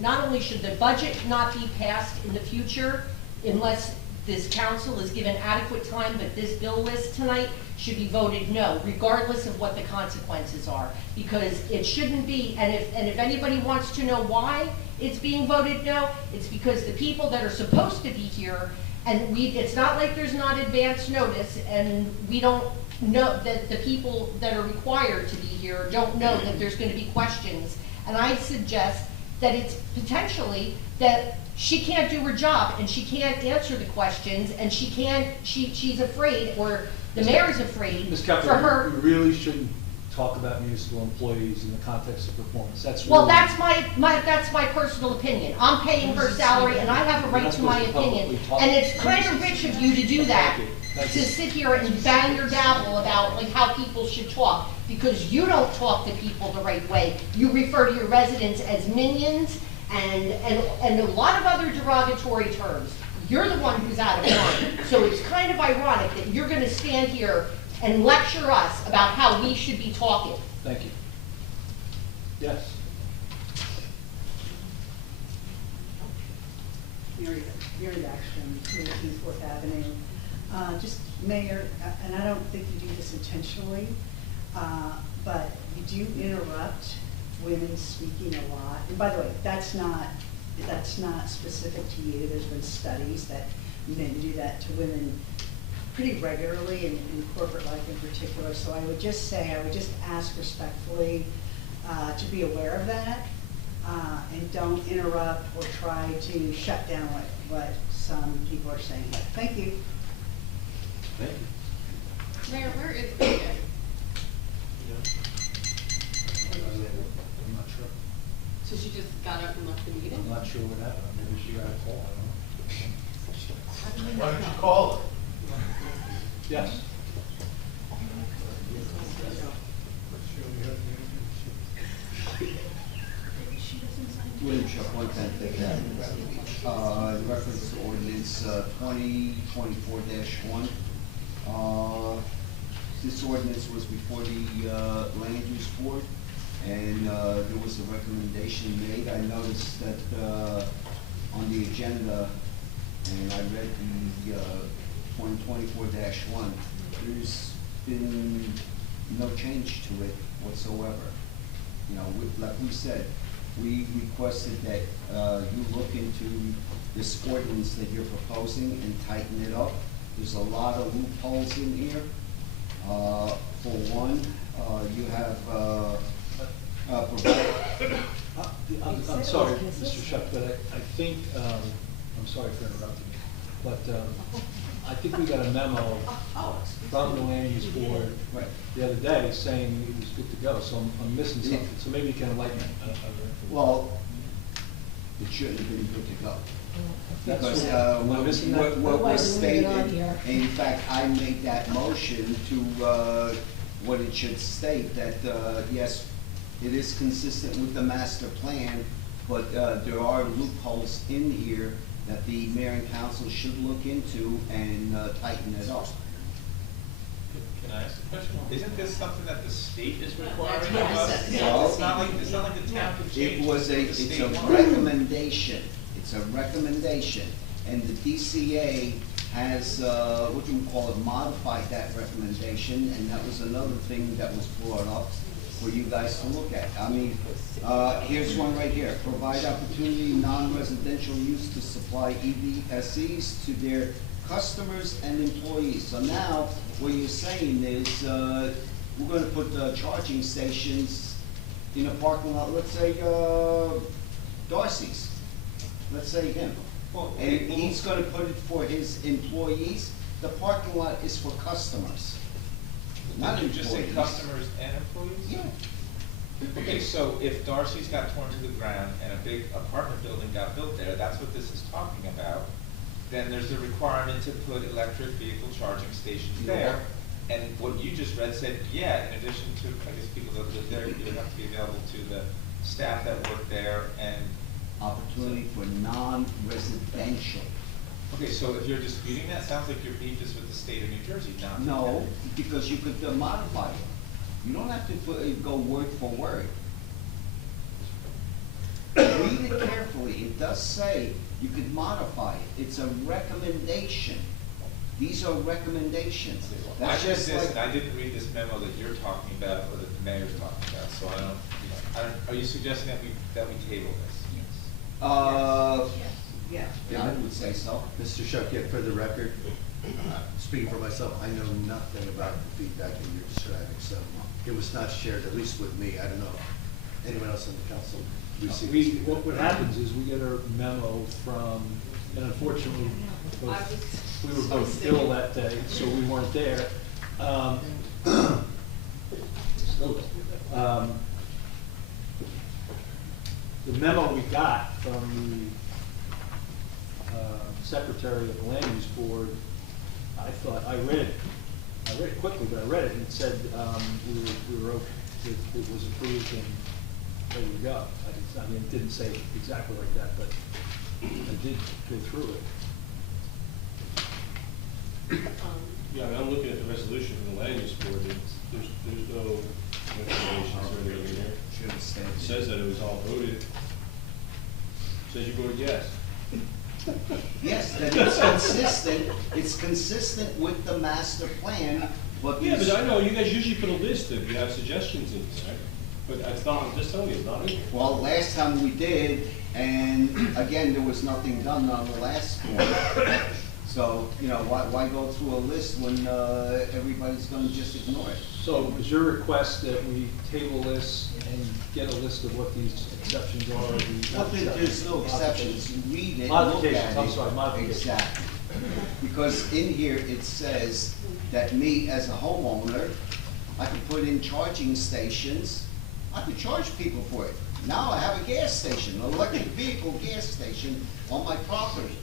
not only should the budget not be passed in the future unless this council is given adequate time, but this bill list tonight should be voted no, regardless of what the consequences are. Because it shouldn't be, and if anybody wants to know why it's being voted no, it's because the people that are supposed to be here, and it's not like there's not advance notice, and we don't know that the people that are required to be here don't know that there's going to be questions. And I suggest that it's potentially that she can't do her job and she can't answer the questions, and she's afraid, or the mayor's afraid Ms. for Kepler, her. we really shouldn't talk about municipal employees in the context of performance. That's Well, really, that's my personal opinion. I'm paying her salary and I have a right to my opinion. And it's kind of rich of you to do that, to sit here and bang your gavel about how people should talk, because you don't talk to people the right way. You refer to your residents as minions and a lot of other derogatory terms. You're the one who's out of line. So it's kind of ironic that you're gonna stand here and lecture us about how we should be talking. thank you. Yes. Mary Action, East Fourth Avenue. Just Mayor, and I don't think you do this intentionally, but you do interrupt women speaking a lot. And by the way, that's not specific to you. There's been studies that men do that to women pretty regularly in corporate life in particular. So I would just ask respectfully to be aware of that and don't interrupt or try to shut down what some people are saying. Thank you. Thank you. Mayor, where is BJ? I'm not sure. So she just got up and left the meeting? I'm not sure what happened. Maybe she got a call. I don't know. Why don't you call her? Yes. William Chuck, 110 Fifth Avenue. In reference to ordinance 2024-1. This ordinance was before the land use board, and there was a recommendation made. I noticed that on the agenda, and I read the 2024-1, there's been no change to it whatsoever. You know, like we said, we requested that you look into this ordinance that you're proposing and tighten it up. There's a lot of loopholes in here. For one, you have provided. I'm sorry, Mr. Shuck, but I think, I'm sorry for interrupting you, but I think we got a memo from the land use board the other day saying it was good to go, so I'm missing something, so maybe you can enlighten me. Well, it shouldn't have been good to go. That's Because what was stated, in fact, I made that motion to what it should state, that yes, it is consistent with the master plan, but there are loopholes in here that the mayor and council should look into and tighten it up. Can I ask a question? Isn't this something that the state is requiring of Yes. us? No. It's not like the town could change. It's a recommendation. It's a recommendation, and the DCA has, what do you call it, modified that recommendation, and that was another thing that was brought up for you guys to look at. I mean, here's one right here. Provide opportunity non-residential use to supply EVSEs to their customers and employees. So now, what you're saying is, we're gonna put charging stations in a parking lot, let's say, Darcy's. Let's say him. And he's gonna put it for his employees. The parking lot is for customers, not Did you just say employees. customers and employees? Yeah. Okay, so if Darcy's got torn to the ground and a big apartment building got built there, that's what this is talking about, then there's a requirement to put electric vehicle charging stations there. And what you just read said, yeah, in addition to, I guess, people that live there, it would have to be available to the staff that work there and. Opportunity for non-residential. Okay, so if you're disputing that, sounds like your beef is with the state of New Jersey, not. No, because you could modify it. You don't have to go word for word. Read it carefully. It does say you could modify it. It's a recommendation. These are recommendations. That's just like. I didn't read this memo that you're talking about or that the mayor's talking about, so I don't, are you suggesting that we table this? Yeah, I would say so. Mr. Shuck, yet for the record, speaking for myself, I know nothing about the feedback that you're describing, so it was not shared, at least with me. I don't know if anyone else on the council received this feedback. What happens is we get a memo from, and unfortunately, we were both ill that day, so we weren't there. The memo we got from the secretary of the land use board, I thought, I read it quickly, but I read it and it said we were okay, it was approved and there you go. I mean, it didn't say exactly like that, but I did go through it. Yeah, I mean, I'm looking at the resolution from the land use board, there's no recommendations or anything in here. It says that it was all voted. Says you voted yes. Yes, that it's consistent with the master plan, but. Yeah, but I know, you guys usually put a list if you have suggestions in there, but it's not, I'm just telling you, it's not in here. Well, last time we did, and again, there was nothing done on the last one. So, you know, why go through a list when everybody's gonna just ignore it? So is your request that we table this and get a list of what these exceptions are? Well, there's no exceptions. You read it, look at Modifications, it. I'm sorry, modifications. Exactly. Because in here, it says that me, as a homeowner, I could put in charging stations. I could charge people for it. Now I have a gas station, an electric vehicle gas station on my property.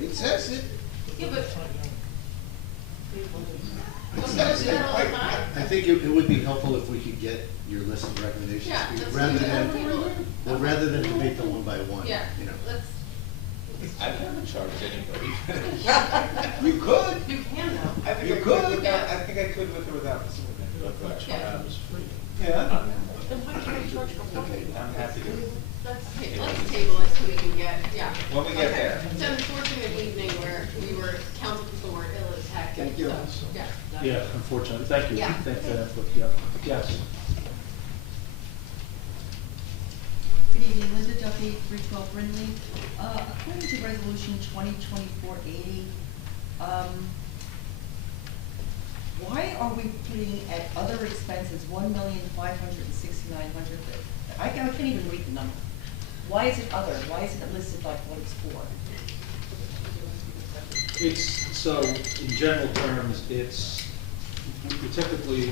It says it. Yeah, but Sometimes you do that all the time. I think it would be helpful if we could get your list of recommendations, Yeah, that's- rather that'd be than, really- well, rather than debate them one by one, Yeah, you know. let's, I've never charged anybody. You could. you can though. I think You I could. could without, I think I could with or without the superintendent. Yeah. Yeah. Then why can't we charge for parking? I'm happy to. Let's table it so we can get, yeah. When we get Okay. there. It's an unfortunate evening where we were, council people were ill as heck. Thank you. So, yeah. Yeah, unfortunately, thank you. Yeah. Thank you for that input, yeah. Yes. Good evening, Linda Duffy, 312 Brindley. According to Resolution 2024-80, why are we putting at other expenses $1,569,000? I can't even read the number. Why is it other? Why isn't it listed like what it's for? It's, so, in general terms, it's, you typically,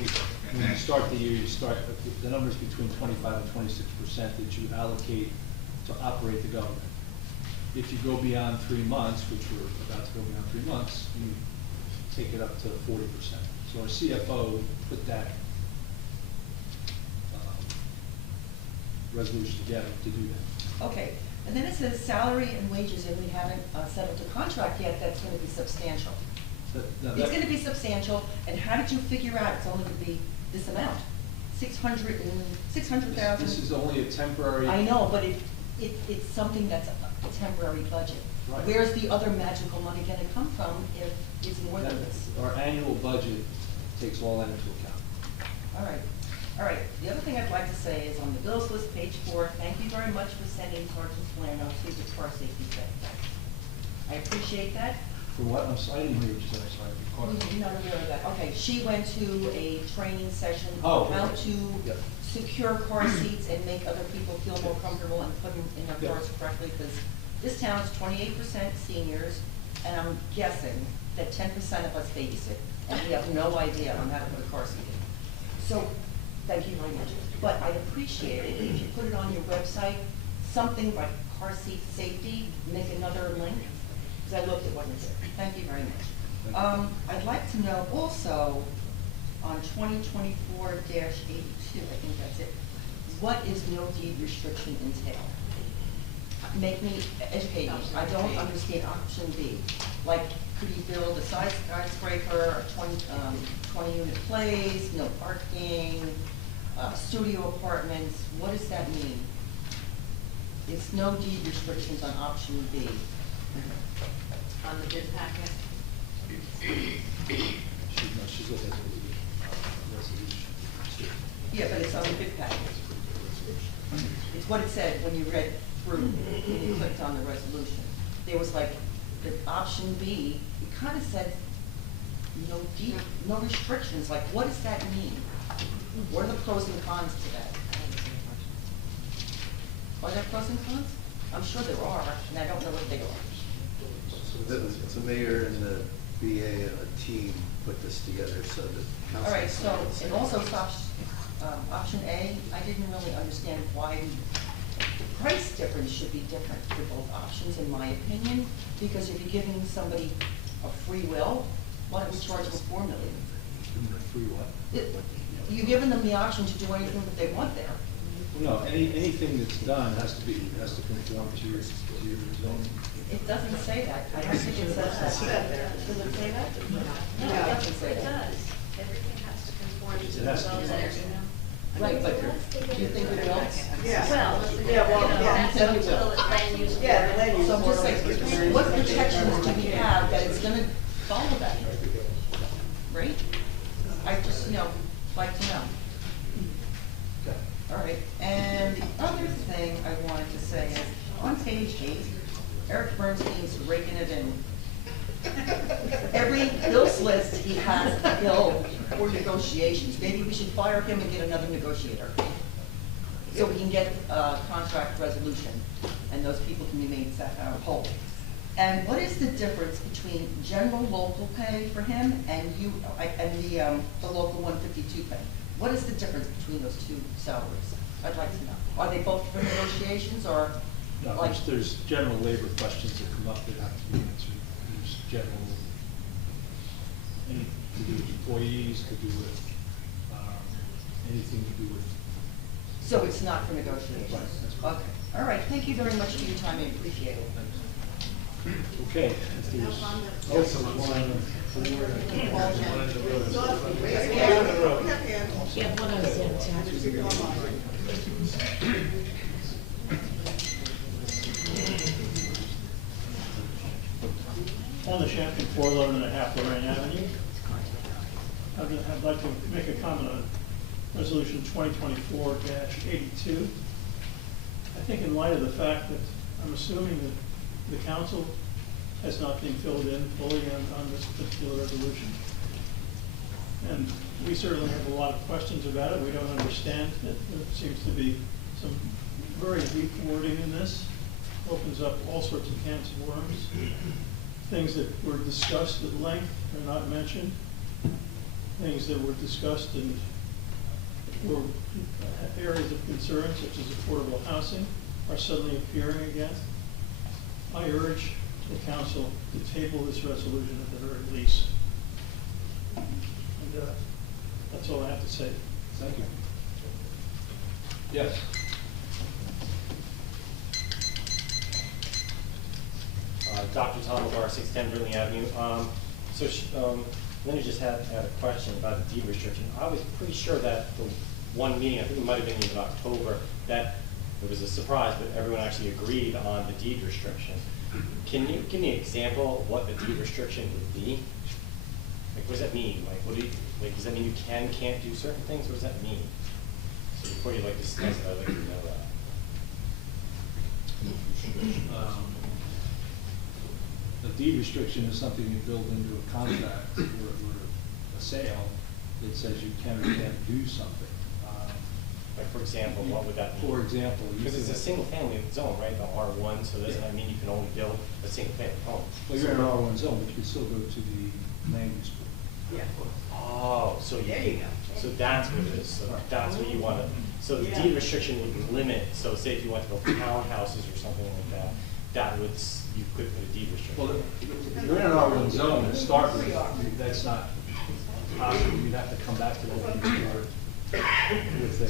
when you start the year, you start, the number's between 25 and 26% that you allocate to operate the government. If you go beyond 3 months, which we're about to go beyond 3 months, you take it up to 40%. So our CFO put that resolution together to do that. Okay, and then it says salary and wages, and we haven't settled the contract yet, that's gonna be substantial. Now It's gonna be substantial, and how did you figure out it's only gonna be this amount? 600,000? This is only a temporary. I know, but it's something that's a temporary budget. Right. Where's the other magical money gonna come from if it's more than this? Our annual budget takes all that into account. All right, all right. The other thing I'd like to say is on the bills list, page 4, thank you very much for sending Sergeant Salerno to the car safety thing. I appreciate that. For what? I'm sorry, I didn't hear what you said, I'm sorry. You're not aware of that. Okay, she went to a training session Oh, on how okay. to Yep. secure car seats and make other people feel more comfortable and put them in their Yep. cars correctly, because this town is 28% seniors, and I'm guessing that 10% of us babysit, and we have no idea on how to put a car seat in. So, thank you very much. But I'd appreciate it if you put it on your website, something like car seat safety, make another link, because I looked at what it said. Thank you very much. I'd like to know also, on 2024-82, I think that's it, what is no deed restriction entail? Make me, educate me, I don't understand option B. Like, could you build a skyscraper, a 20-unit place, no parking, studio apartments, what does that mean? It's no deed restrictions on option B. On the bid packet. She's looking at the resolution. Yeah, but it's on the bid packet. It's what it said when you read through, when you clicked on the resolution. There was like, the option B, it kind of said, no deed, no restrictions, like, what does that mean? What are the pros and cons to that? Are there pros and cons? I'm sure there are, and I don't know what they are. The mayor and the BA and a team put this together so that council. All right, so, and also option A, I didn't really understand why the price difference should be different for both options, in my opinion, because if you're giving somebody a free will, why don't we charge them $4 million? Free what? You're giving them the option to do anything that they want there. No, anything that's done has to conform to your zoning. It doesn't say that. I don't think it says that. Does it say that? No, it doesn't say It that. does. Everything has to conform to It the has to zoning. conform. Right, but do you think it will? Well, Yeah, that's until the land use. Yeah, the land use So I'm just board. saying, what protections do we have that it's gonna follow that? Right? I just, like to know. Okay. All right, and the other thing I wanted to say is, on page 8, Eric Bernstein's raking it in. Every bills list he has a bill for negotiations. Maybe we should fire him and get another negotiator. So we can get a contract resolution, and those people can remain whole. And what is the difference between general local pay for him and the local 152 pay? What is the difference between those two salaries? I'd like to know. Are they both for negotiations, or No, like? there's general labor questions that come up that have to be answered. There's general Anything to do with employees, could do with, anything to do with. So it's not for negotiations? Right, that's right. Okay, all right, thank you very much for your time, I appreciate it. Okay, if there's also one on the board, one on the road. Yeah, one of them, On the Champion 411.5 Lorraine Avenue. I'd like to make a comment on Resolution 2024-82. I think in light of the fact that I'm assuming that the council has not been filled in fully on this particular resolution. And we certainly have a lot of questions about it. We don't understand it. There seems to be some very weak wording in this. Opens up all sorts of cans of worms. Things that were discussed at length are not mentioned. Things that were discussed and were areas of concern, such as affordable housing, are suddenly appearing again. I urge the council to table this resolution at the very least. And that's all I have to say. Thank you. Yes. Dr. Tom McGuire, 610 Brinley Avenue. Linda just had a question about the deed restriction. I was pretty sure that the one meeting, I think it might have been in October, that it was a surprise, but everyone actually agreed on the deed restriction. Can you give me an example of what the deed restriction would be? Like, what does that mean? Like, what do you, like, does that mean you can't do certain things? What does that mean? So before you discuss it, I'd like to know that. A deed restriction is something you build into a contract or a sale that says you can or can't do something. Like, for example, what would that mean? For example, because it's a single family zone, right? The R1, so doesn't that mean you can only build a single family home? Well, you're in an R1 zone, but you can still go to the land use board. Yeah. Oh, so There you go. So that's what it is. So that's what you want to. So the deed restriction would limit. So say if you want to build townhouses or something like that, that would you could put a deed restriction. Well, you're in an R1 zone to start with. That's not possible. You'd have to come back to the land use board with a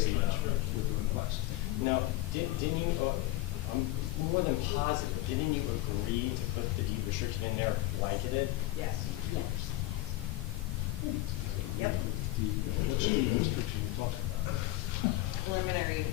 request. Now, didn't you? I'm more than positive. Didn't you agree to put the deed restriction in there blanketed? Yes. Yep. What's the restriction you're talking about? Preliminary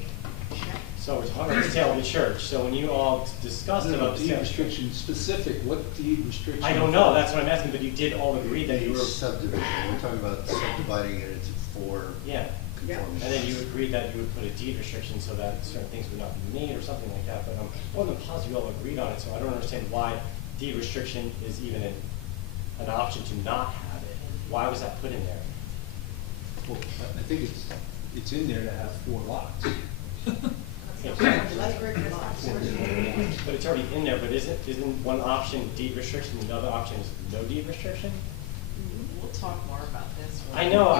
check. So we're talking about the sale of the church. So when you all discussed about the deed sale, restriction specific, what deed restriction? I don't know. That's what I'm asking. But you did all agree that you were Subdivision, we're talking about subdividing it into 4 yeah. conforming And then you lots. agreed that you would put a deed restriction so that certain things would not be made or something like that. But I'm more than positive you all agreed on it. So I don't understand why deed restriction is even an option to not have it. Why was that put in there? Well, I think it's in there to have 4 lots. But it's already in there, but isn't one option deed restriction, the other option is no deed restriction? We'll talk more about this. I know,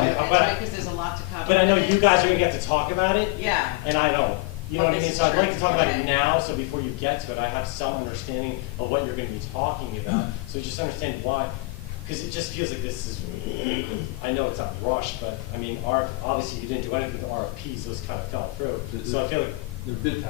Because there's a lot to cover. but I know you guys are gonna get to talk about it. Yeah. And I don't. You know But what I mean? this So is I'd like true. to talk about it Okay. now, so before you get to it, I have some understanding of what you're gonna be talking about. So just understand why, because it just feels like this is, I know it's not rushed, but I mean, obviously you didn't do anything with RFPs, those kind of fell through. So I feel like, It's a bid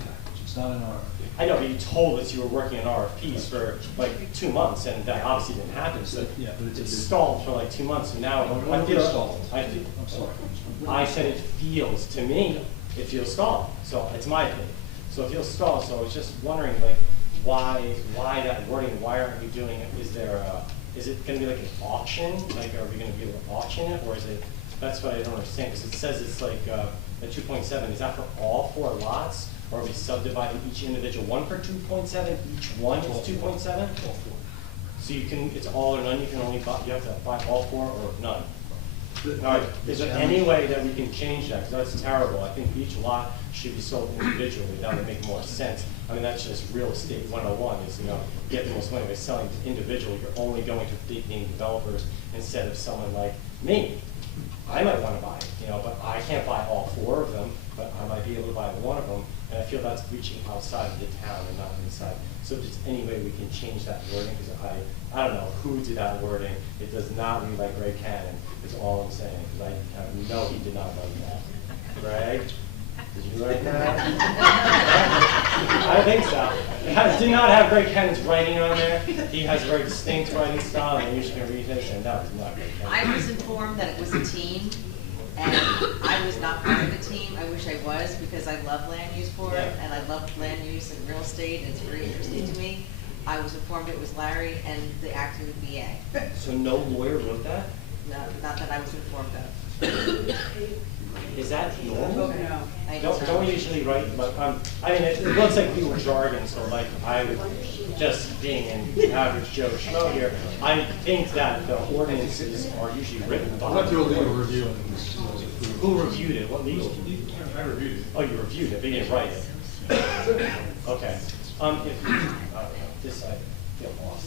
package, it's not an RFP. I know, but you told us you were working on RFPs for like 2 months, and that obviously didn't happen, so Yeah, but it's a it's bid. stalled for like 2 months, and now No, I no, feel it's stalled. I'm sorry. I said it feels, to me, it feels stalled, so it's my opinion. So it feels stalled, so I was just wondering, like, why that wording, why aren't we doing it? Is it gonna be like an auction? Like, are we gonna be able to auction it, or is it, that's what I don't understand, because it says it's like, at 2.7, is that for all 4 lots? Or are we subdividing each individual one for 2.7, each one is 2.7? All 4. So you can, it's all or none, you can only buy, you have to buy all 4 or none? All right, is there any way that we can change that? Because that's terrible. I think each lot should be sold individually. That would make more sense. I mean, that's just real estate 101 is, you get the most money by selling individually. You're only going to big name developers instead of someone like me. I might want to buy it, but I can't buy all 4 of them, but I might be able to buy one of them. And I feel that's reaching outside of the town and not inside. So if there's any way we can change that wording, because I don't know who did that wording. It does not read like Greg Cannon, is all I'm saying, because I know he did not write that. Greg, did you write that? I think so. It did not have Greg Cannon's writing on there. He has a very distinct writing style, and you can read his, and that was not Greg Cannon. I was informed that it was a team, and I was not part of the team. I wish I was, because I love land use board, and I love land use and real estate, and it's very interesting to me. I was informed it was Larry and the acting BA. So no lawyer wrote that? No, not that I was informed of. Is that normal? No. Don't we usually write, but, I mean, it looks like we were jargon, so like, I would, just being an average Joe Schmo here, I think that the ordinances are usually written by. I went through a legal review and it was Who reviewed it? What legal? I reviewed it. Oh, you reviewed it, but you didn't write it. Okay. If, this, I feel lost.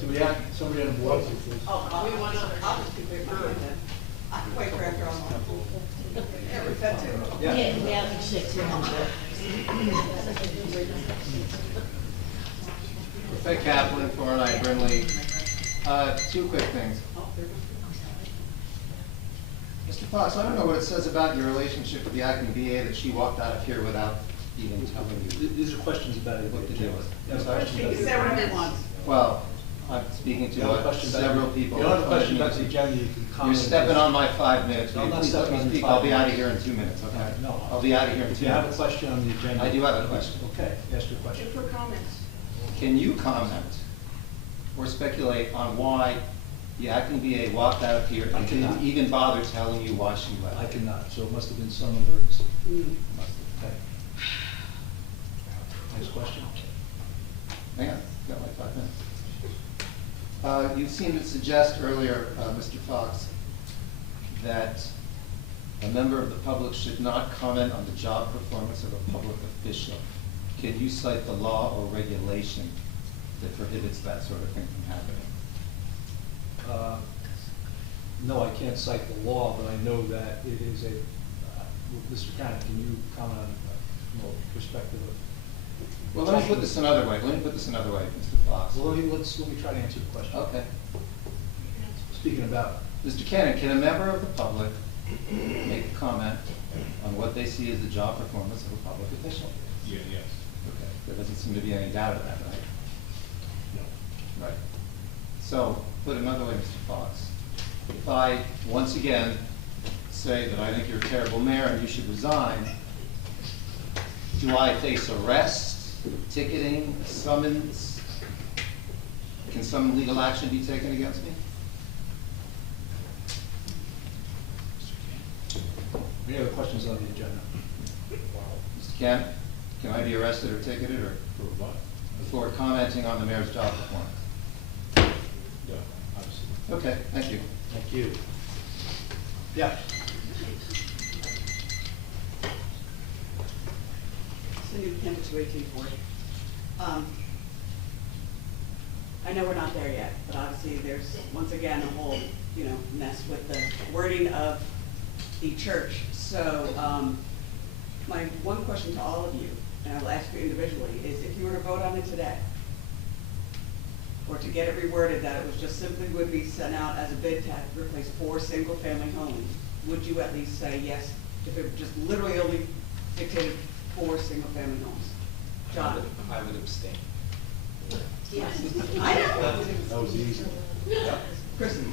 Do we have somebody on board? Oh, we want to, I'll just be quick, then. I can wait for after I'm on. Yeah, we've had two. Yeah. Yeah, we should too. Fred Kaplan, 409 Brimley. Two quick things. Mr. Fox, I don't know what it says about your relationship with the acting VA that she walked out of here without even telling you. These are questions about it. What to do with. Yes, questions about Say it. whatever you want. Well, I'm speaking to You have a question about several the- people. You don't have a question about the agenda, you can comment. You're stepping on my 5 minutes. No, Will I'm you not please let stepping me on your speak? 5 I'll be out of minutes. here in 2 minutes, okay? No. I'll be out of here in 2 minutes. Do you have a question on the agenda? I do have a question. Okay, ask your question. For comments. Can you comment or speculate on why the acting VA walked out of here I and didn't cannot. even bother telling you why she left? I cannot, so it must have been some emergency. Okay. Next question. Hang on, got my 5 minutes. You seemed to suggest earlier, Mr. Fox, that a member of the public should not comment on the job performance of a public official. Can you cite the law or regulation that prohibits that sort of thing from happening? No, I can't cite the law, but I know that it is a, Mr. Cannon, can you comment on, from a perspective of? Well, let me put this another way. Mr. Fox. Well, let me try to answer the question. Okay. Speaking about. Mr. Cannon, can a member of the public make a comment on what they see as the job performance of a public official? Yes. Okay, there doesn't seem to be any doubt of that, right? No. Right. So, put another way, Mr. Fox, if I, once again, say that I think you're a terrible mayor and you should resign, do I face arrest, ticketing, summons? Can some legal action be taken against me? Any other questions on the agenda? Mr. Cannon, can I be arrested or ticketed or For what? for commenting on the mayor's job performance? Yeah, obviously. Okay, thank you. Thank you. Yeah. Cindy Kemp, 21840. I know we're not there yet, but obviously there's, once again, a whole, mess with the wording of the church. So, my one question to all of you, and I'll ask you individually, is if you were to vote on it today, or to get it reworded that it was just simply would be sent out as a bid to replace 4 single-family homes, would you at least say yes, if it just literally only dictated 4 single-family homes? John? I would abstain. Yes. I know. That was easy. Kristen?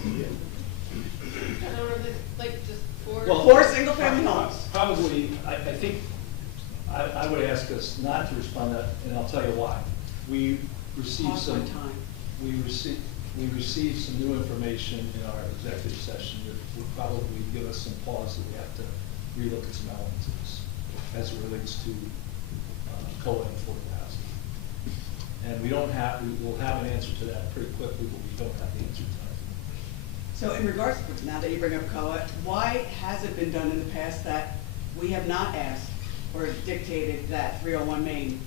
And there were like just 4. Well, 4 single-family homes. Probably, I think, I would ask us not to respond to that, and I'll tell you why. We received Pause some. my time. We received some new information in our executive session that would probably give us some pause that we have to relook at some elements of this as it relates to COA and affordable housing. And we will have an answer to that pretty quickly, but we don't have the answer tonight. So in regards to, now that you bring up COA, why has it been done in the past that we have not asked or dictated that 301 Main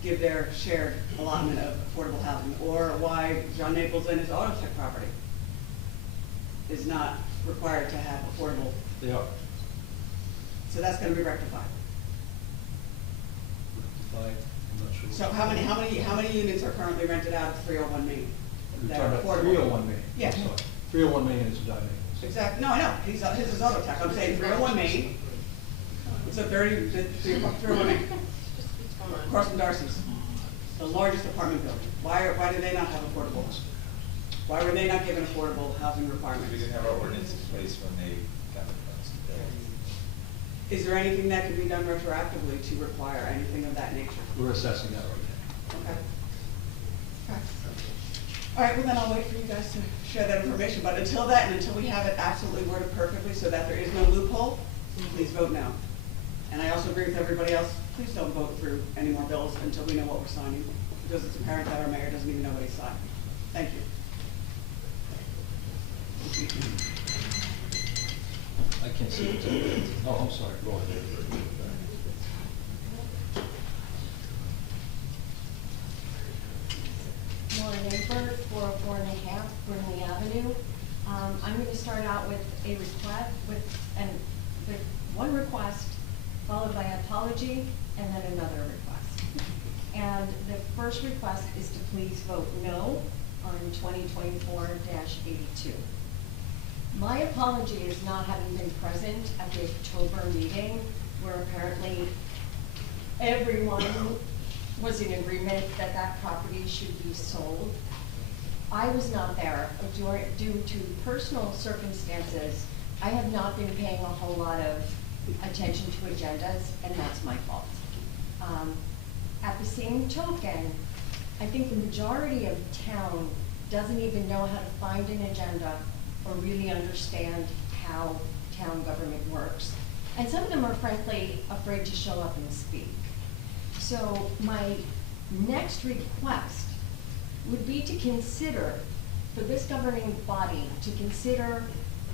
give their shared allotment of affordable housing, or why John Naples and his auto tech property is not required to have affordable? They are. So that's gonna be rectified. I'm not sure. So how many units are currently rented out of 301 Main? You're that talking are about affordable? 301 Main. Yeah. I'm sorry. 301 Main is a dining. Exactly, no, I know, his is auto tech, I'm saying 301 Main, it's a 301 Main, across from Darcy's, the largest apartment building. Why do they not have affordable? Why were they not given affordable housing requirements? We didn't have our ordinance in place when they got the funds to build. Is there anything that can be done retroactively to require anything of that nature? We're assessing that right now. Okay. Okay. All right, well then I'll wait for you guys to share that information, but until that, and until we have it absolutely worded perfectly so that there is no loophole, please vote no. And I also agree with everybody else, please don't vote through any more bills until we know what we're signing, because it's apparent that our mayor doesn't even know what he's signing. Thank you. I can't see it. Oh, I'm sorry, go ahead. Laura Neighbor, 404 Burnley Avenue. I'm going to start out with a request, with one request, followed by an apology, and then another request. And the first request is to please vote no on 2024-82. My apology is not having been present at the October meeting, where apparently everyone was in agreement that that property should be sold. I was not there due to personal circumstances. I have not been paying a whole lot of attention to agendas, and that's my fault. At the same token, I think the majority of town doesn't even know how to find an agenda or really understand how town government works. And some of them are frankly afraid to show up and speak. So my next request would be to consider, for this governing body, to consider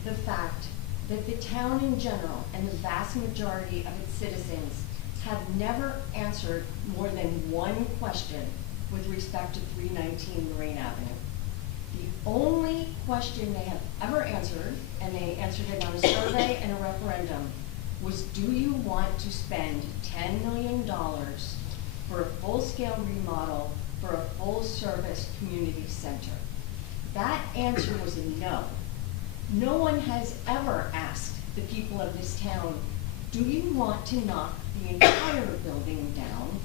the fact that the town in general and the vast majority of its citizens have never answered more than one question with respect to 319 Lorraine Avenue. The only question they have ever answered, and they answered it on a survey and a referendum, was do you want to spend $10 million for a full-scale remodel for a full-service community center? That answer was a no. No one has ever asked the people of this town, do you want to knock the entire building down,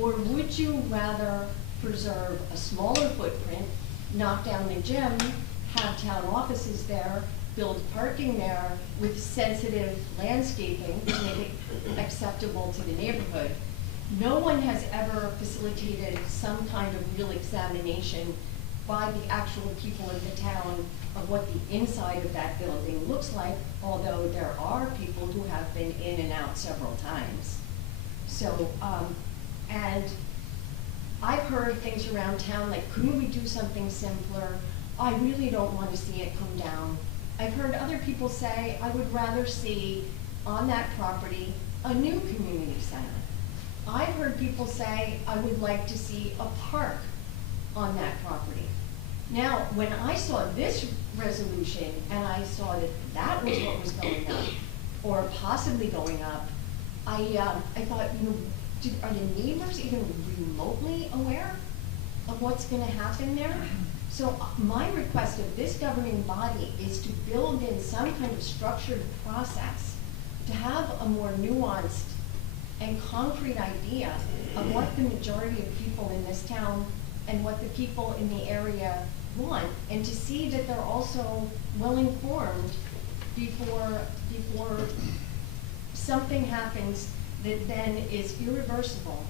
or would you rather preserve a smaller footprint, knock down the gym, have town offices there, build parking there with sensitive landscaping to make it acceptable to the neighborhood? No one has ever facilitated some kind of real examination by the actual people in the town of what the inside of that building looks like, although there are people who have been in and out several times. So, and I've heard things around town like, couldn't we do something simpler? I really don't want to see it come down. I've heard other people say, I would rather see on that property a new community center. I've heard people say, I would like to see a park on that property. Now, when I saw this resolution and I saw that that was what was going up, or possibly going up, I thought, you know, are the neighbors even remotely aware of what's going to happen there? So my request of this governing body is to build in some kind of structured process to have a more nuanced and concrete idea of what the majority of people in this town and what the people in the area want, and to see that they're also well informed before something happens that then is irreversible.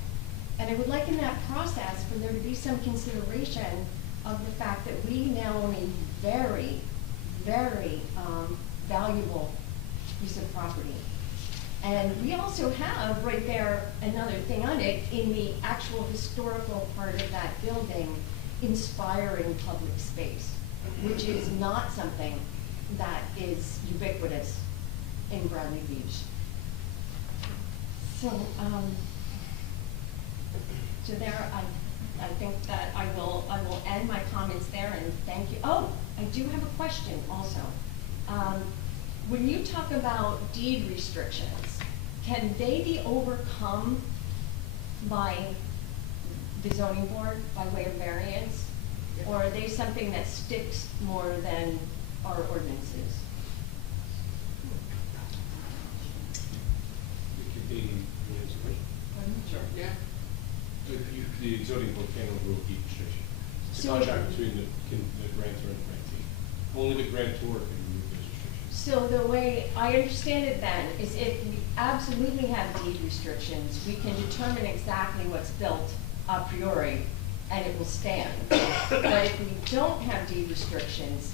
And I would like in that process for there to be some consideration of the fact that we now own a very, very valuable piece of property. And we also have right there another thing on it in the actual historical part of that building, inspiring public space, which is not something that is ubiquitous in Bradley Beach. So, so there, I think that I will end my comments there and thank you. Oh, I do have a question also. When you talk about deed restrictions, can they be overcome by the zoning board by way of variance? Or are they something that sticks more than our ordinances? It could be, Sure. Yeah. the zoning board can overrule deed restriction. It's a So- contract between the grantor and the grantee. Only the grantor can remove those restrictions. So the way I understand it then is if we absolutely have deed restrictions, we can determine exactly what's built a priori and it will stand. But if we don't have deed restrictions,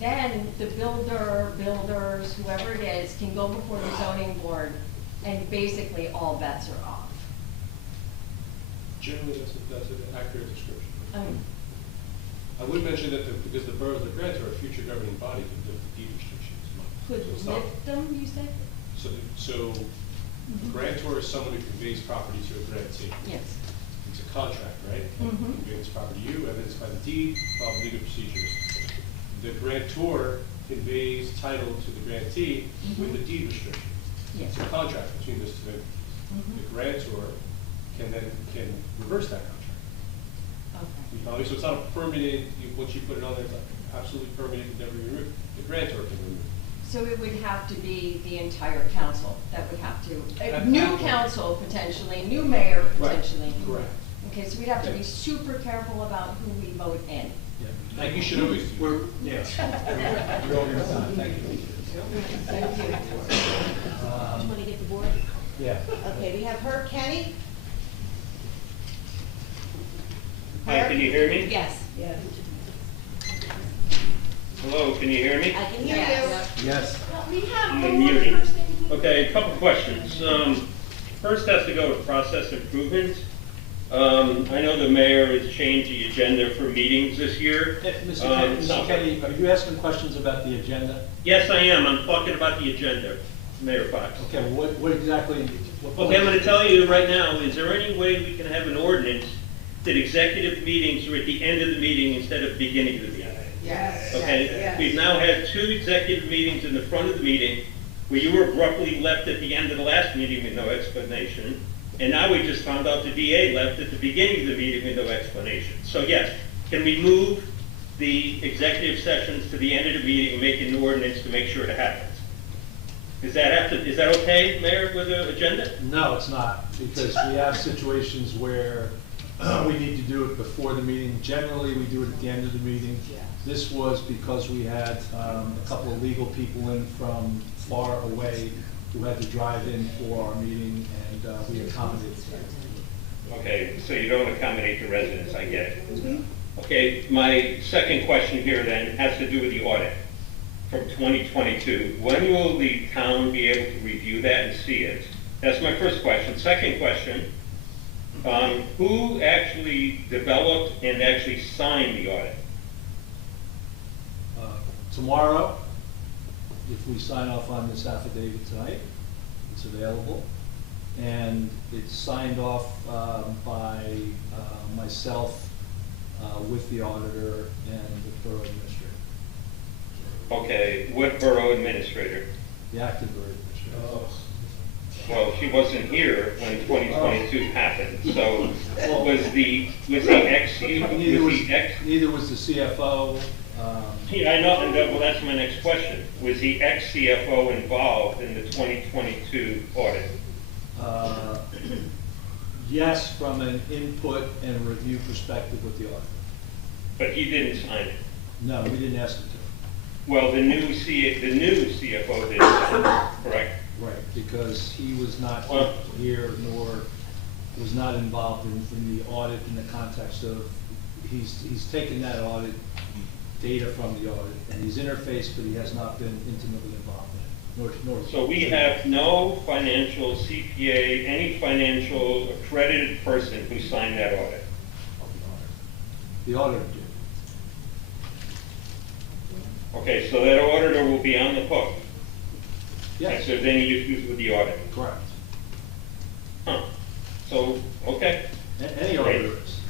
then the builders, whoever it is, can go before the zoning board and basically all bets are off. Generally, that's an accurate description. Um, I would mention that because the borough is the grantor, a future governing body could lift the deed restrictions. Could So it's not- lift them, you said? So the grantor is someone who conveys property to a grantee. Yes. It's a contract, right? Mhm. Conveys property to you, evidenced by the deed, follow legal procedures. The grantor conveys title to the grantee with the deed restriction. Yes. It's a contract between those two entities. Mhm. The grantor can reverse that contract. You follow me? So it's not a permanent, once you put it on there, it's not absolutely permanent, never removed. The grantor can remove it. So it would have to be the entire council that would have to, At new that point. council potentially, new mayor Right. potentially. Correct. Okay, so we'd have to Yeah. be super careful about who we vote in. Like you should always do. We're, yeah. You're over your time, thank you. Thank you. Do you want to get the board? Yeah. Okay, we have Herb Kenny. Hi, can you hear me? Yes. Yes. Hello, can you hear me? I can hear you. Yes. We have I'm one more muted. person. Okay, a couple questions. First has to go with process improvement. I know the mayor has changed the agenda for meetings this year. Mr. Kenny, are you asking questions about the agenda? Yes, I am. I'm talking about the agenda, Mayor Fox. Okay, well, what exactly? what Okay, I'm point- going to tell you right now, is there any way we can have an ordinance that executive meetings are at the end of the meeting instead of the beginning of the meeting? Yes. Okay, Yes. we've now had 2 executive meetings in the front of the meeting where you were abruptly left at the end of the last meeting with no explanation. And now we just found out the DA left at the beginning of the meeting with no explanation. So yes, can we move the executive sessions to the end of the meeting and make an ordinance to make sure it happens? Is that okay, Mayor, with the agenda? No, it's not, because we have situations where we need to do it before the meeting. Generally, we do it at the end of the meeting. This was because we had a couple of legal people in from far away who had to drive in for our meeting, and we accommodated that. Okay, so you don't accommodate the residents, I get it. Okay, my second question here then has to do with the audit from 2022. When will the town be able to review that and see it? That's my first question. Second question, who actually developed and actually signed the audit? Tomorrow, if we sign off on this affidavit tonight, it's available. And it's signed off by myself with the auditor and the borough administrator, Okay, what borough administrator? the acting borough administrator. Well, she wasn't here when 2022 happened, so was the ex? Neither was the CFO. Yeah, I know, and well, that's my next question. Was the ex-CFO involved in the 2022 audit? Yes, from an input and review perspective with the auditor. But he didn't sign it. No, we didn't ask him to. Well, the new CFO did sign it, correct? Right, because he was not Well- here nor was not involved in the audit in the context of, he's taken that audit data from the audit and he's interfaced, but he has not been intimately involved in it, nor. So we have no financial CPA, any financial accredited person who signed that audit. The auditor did. Okay, so that auditor will be on the hook. Yes. If there's any issues with the audit. Correct. Huh. So, okay. Any auditor is.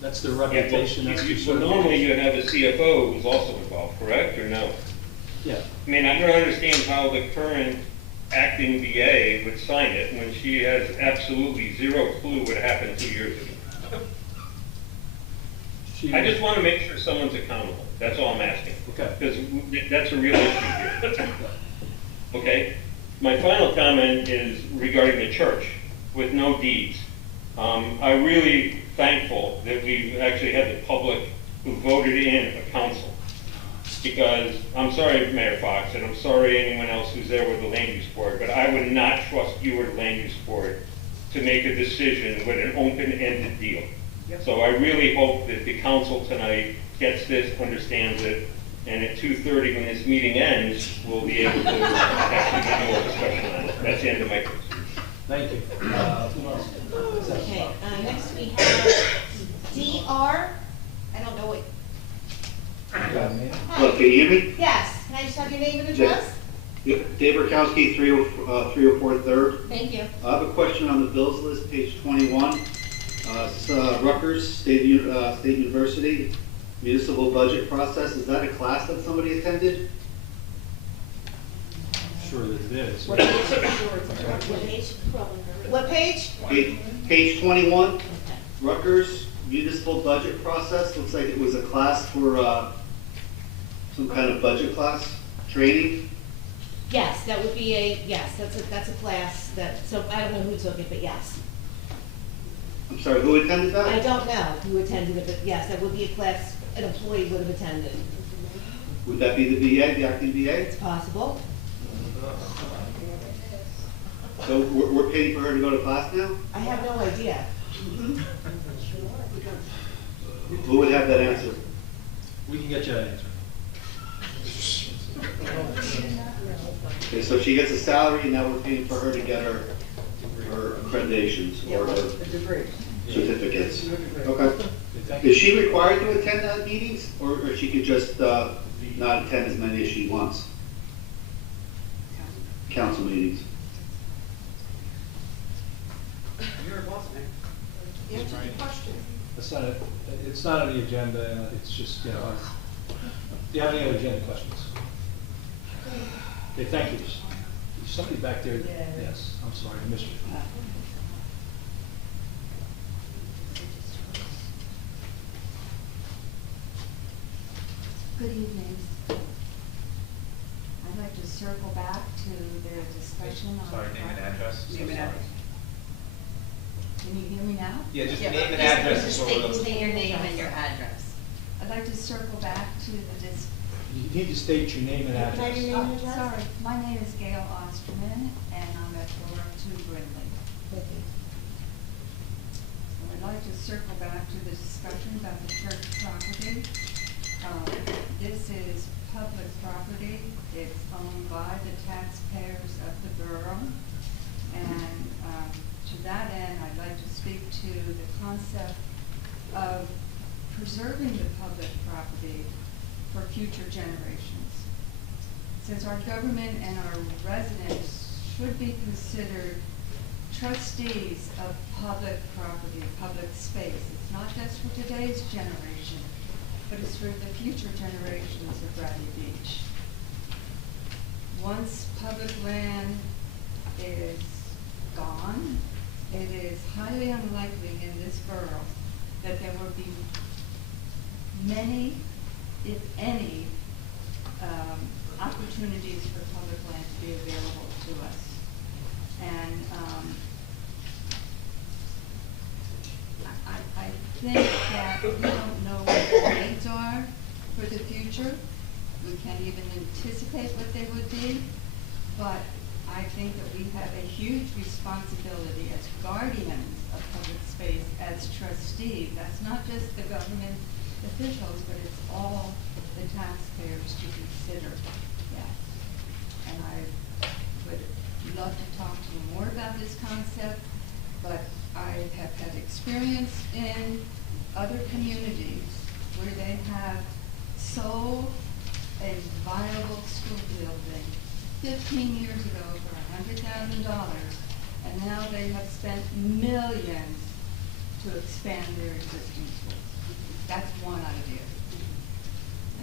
That's their reputation, that's their So normally you have a CFO who's also involved, correct, or no? Yeah. I mean, I don't understand how the current acting BA would sign it when she has absolutely zero clue what happened 2 years ago. I just want to make sure someone's accountable. That's all I'm asking. Okay. Because that's a real issue here. Okay? My final comment is regarding the church with no deeds. I'm really thankful that we've actually had the public who voted in a council. Because, I'm sorry, Mayor Fox, and I'm sorry anyone else who's there with the land use board, but I would not trust you or the land use board to make a decision with an open-ended deal. So I really hope that the council tonight gets this, understands it, and at 2:30 when this meeting ends, we'll be able to actually get more discussion on it. That's the end of my question. Thank you. Who else? Okay, next we have DR, I don't know what. Hello, can you hear me? Yes, can I just have your name and address? Dave Rakowski, 304 3rd. Thank you. I have a question on the bills list, page 21. It's Rutgers State University municipal budget process. Is that a class that somebody attended? Sure that it is. What page? What page? Page 21, Rutgers municipal budget process. Looks like it was a class for some kind of budget class training. Yes, that would be yes, that's a class that, so I don't know who took it, but yes. I'm sorry, who attended that? I don't know who attended it, but yes, that would be a class an employee would have attended. Would that be the BA, the acting BA? It's possible. So we're paying for her to go to class now? I have no idea. Who would have that answer? We can get you that answer. Okay, so she gets a salary, and now we're paying for her to get her accreditations or her certificates. Okay. Is she required to attend that meetings, or she could just not attend as many as she wants? Council meetings. You're a boss man. Answer the question. It's not on the agenda, it's just, you know, do you have any other agenda questions? Okay, thank you. There's somebody back there, yes, I'm sorry, I missed you. Good evening. I'd like to circle back to the discussion on. Sorry, name and address. Name and address. Can you hear me now? Yeah, just name and address is what we're looking for. State your name and your address. I'd like to circle back to the You need to state your name and address. Sorry, my name is Gail Osterman, and I'm at 402 Brindley. So I'd like to circle back to the discussion about the church property. This is public property. It's owned by the taxpayers of the borough. And to that end, I'd like to speak to the concept of preserving the public property for future generations. Since our government and our residents should be considered trustees of public property, public space. It's not just for today's generation, but it's for the future generations of Bradley Beach. Once public land is gone, it is highly unlikely in this borough that there will be many, if any, opportunities for public land to be available to us. And I think that we don't know what the needs are for the future. We can't even anticipate what they would be. But I think that we have a huge responsibility as guardians of public space, as trustees. That's not just the government officials, but it's all the taxpayers to consider that. And I would love to talk to you more about this concept, but I have had experience in other communities where they have sold a viable school building 15 years ago for $100,000, and now they have spent millions to expand their existing schools. That's one idea.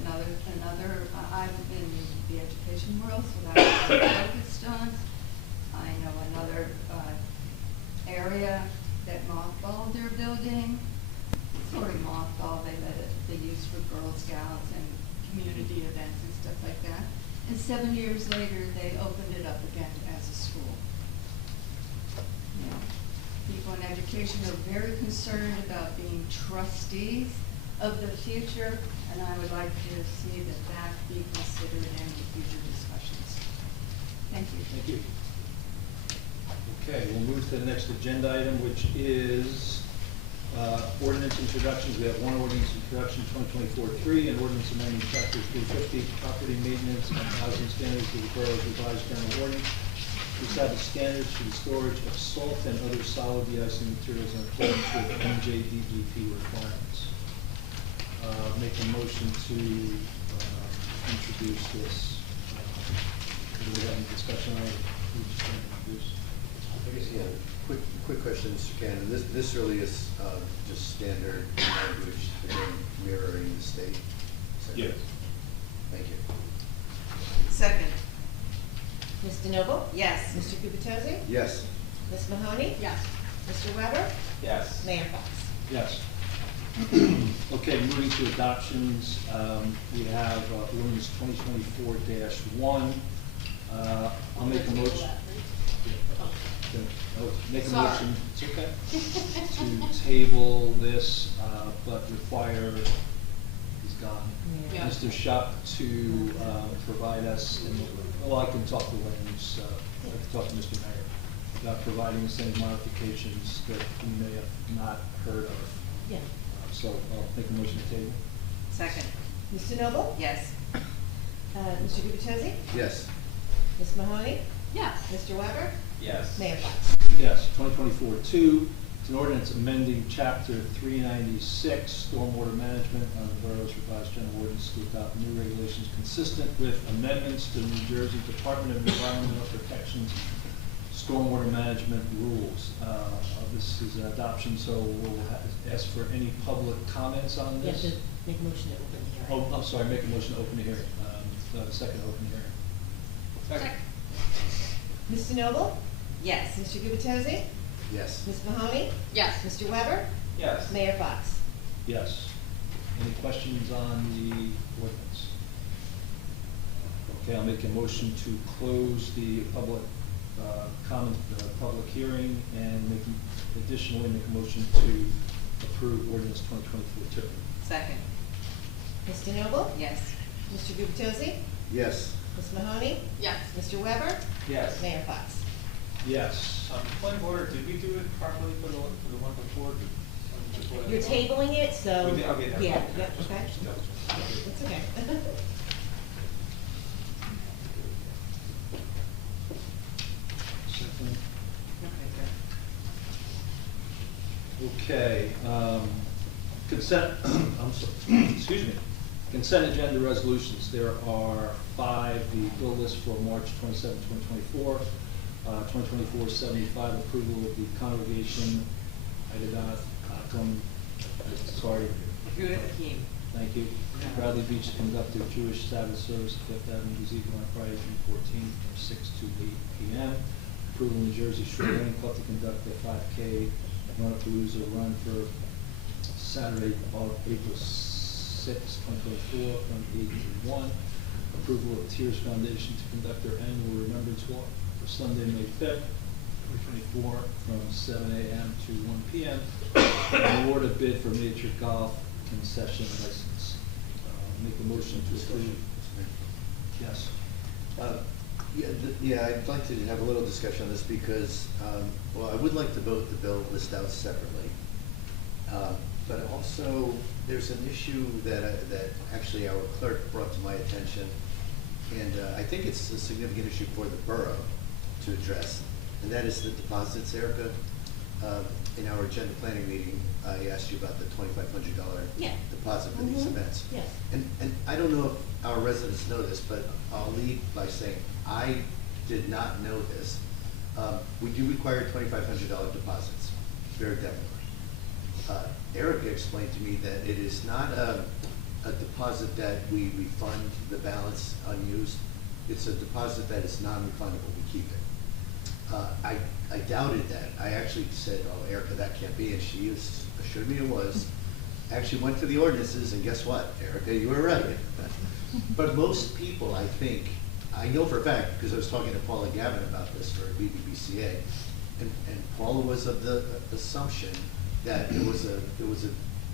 Another, I'm in the education world, so that's what I'm focused on. 7 years later, they opened it up again as a school. You know, people in education are very concerned about being trustees of the future, and I would like to see that be considered in the future discussions. Thank you. Thank you. Okay, we'll move to the next agenda item, which is ordinance introductions. We have one ordinance introduction, 2024-3, and ordinance amending chapter 350, property maintenance and housing standards of the borough's revised general ordinance to establish standards for the storage of salt and other solid de-icing materials in accordance with NJDEP requirements. Make a motion to introduce this. Do we have any discussion on it? We just want to introduce. I guess, yeah, quick question, Mr. Cannon. This really is just standard language, again, mirroring the state? Is that Yes. correct? Thank you. Second. Ms. DeNoble? Yes. Mr. Gubatose? Yes. Ms. Mahoney? Yes. Mr. Weber? Yes. Mayor Fox? Yes. Okay, moving to adoptions, we have ordinance 2024-1. I'll make a motion. Make a Sorry. motion, it's okay, to table this, but require, he's gone, Yeah. Mr. Shuck to provide us, well, I can talk to Williams, I can talk to Mr. Mayor about providing us any modifications that we may have not heard of. Yeah. So I'll make a motion to table. Second. Ms. DeNoble? Yes. Mr. Gubatose? Yes. Ms. Mahoney? Yes. Mr. Weber? Yes. Mayor Fox? Yes, 2024-2, it's an ordinance amending chapter 396, stormwater management on the borough's revised general ordinance to adopt new regulations consistent with amendments to the New Jersey Department of Environmental Protection's stormwater management rules. This is an adoption, so we'll ask for any public comments on You have this. to make a motion to open the hearing. Oh, I'm sorry, make a motion to open the hearing. Second open the hearing. Second. Ms. DeNoble? Yes. Mr. Gubatose? Yes. Ms. Mahoney? Yes. Mr. Weber? Yes. Mayor Fox? Yes. Any questions on the ordinance? Okay, I'll make a motion to close the public comment, public hearing, and additionally make a motion to approve ordinance 2024-2. Second. Ms. DeNoble? Yes. Mr. Gubatose? Yes. Ms. Mahoney? Yes. Mr. Weber? Yes. Mayor Fox? Yes. Point of order, did we do it properly for the one before? You're tabling it, so, We did- okay, that's yeah, fine. yep, okay. Just double check. Yeah, it's okay. Second. Okay, good. Okay, consent, excuse me, consent agenda resolutions. There are 5, the bill list for March 27, 2024, 2024-75, approval of the congregation, sorry, Yehuda Hakeem. thank you. Bradley Beach to conduct their Jewish Sabbath service at Fifth Avenue Gazebo on Friday, June 14th, from 6 to 8 p.m. Approval New Jersey Shore Lane Club to conduct their 5K Runapalooza run for Saturday, April 6, 2024, from 8 to 1. Approval of Tears Foundation to conduct their annual Remembrance Walk for Sunday, May 5th, 2024, from 7 a.m. to 1 p.m. And award a bid for miniature golf concession license. Make a motion to approve. Yes. Yeah, I'd like to have a little discussion on this because, well, I would like to vote the bill list out separately. But also, there's an issue that actually our clerk brought to my attention, and I think it's a significant issue for the borough to address, and that is the deposits, Erica. In our agenda planning meeting, I asked you about the $2,500 deposit for these events. Yes. And I don't know if our residents know this, but I'll lead by saying I did not know this. We do require $2,500 deposits, very definitely. Erica explained to me that it is not a deposit that we refund the balance unused. It's a deposit that is non-refundable. We keep it. I doubted that. I actually said, "Oh, Erica, that can't be," and she assured me it was. Actually went to the ordinances, and guess what, Erica, you were right. But most people, I think, I know for a fact, because I was talking to Paula Gavin about this for BBBCA, and Paula was of the assumption that it was a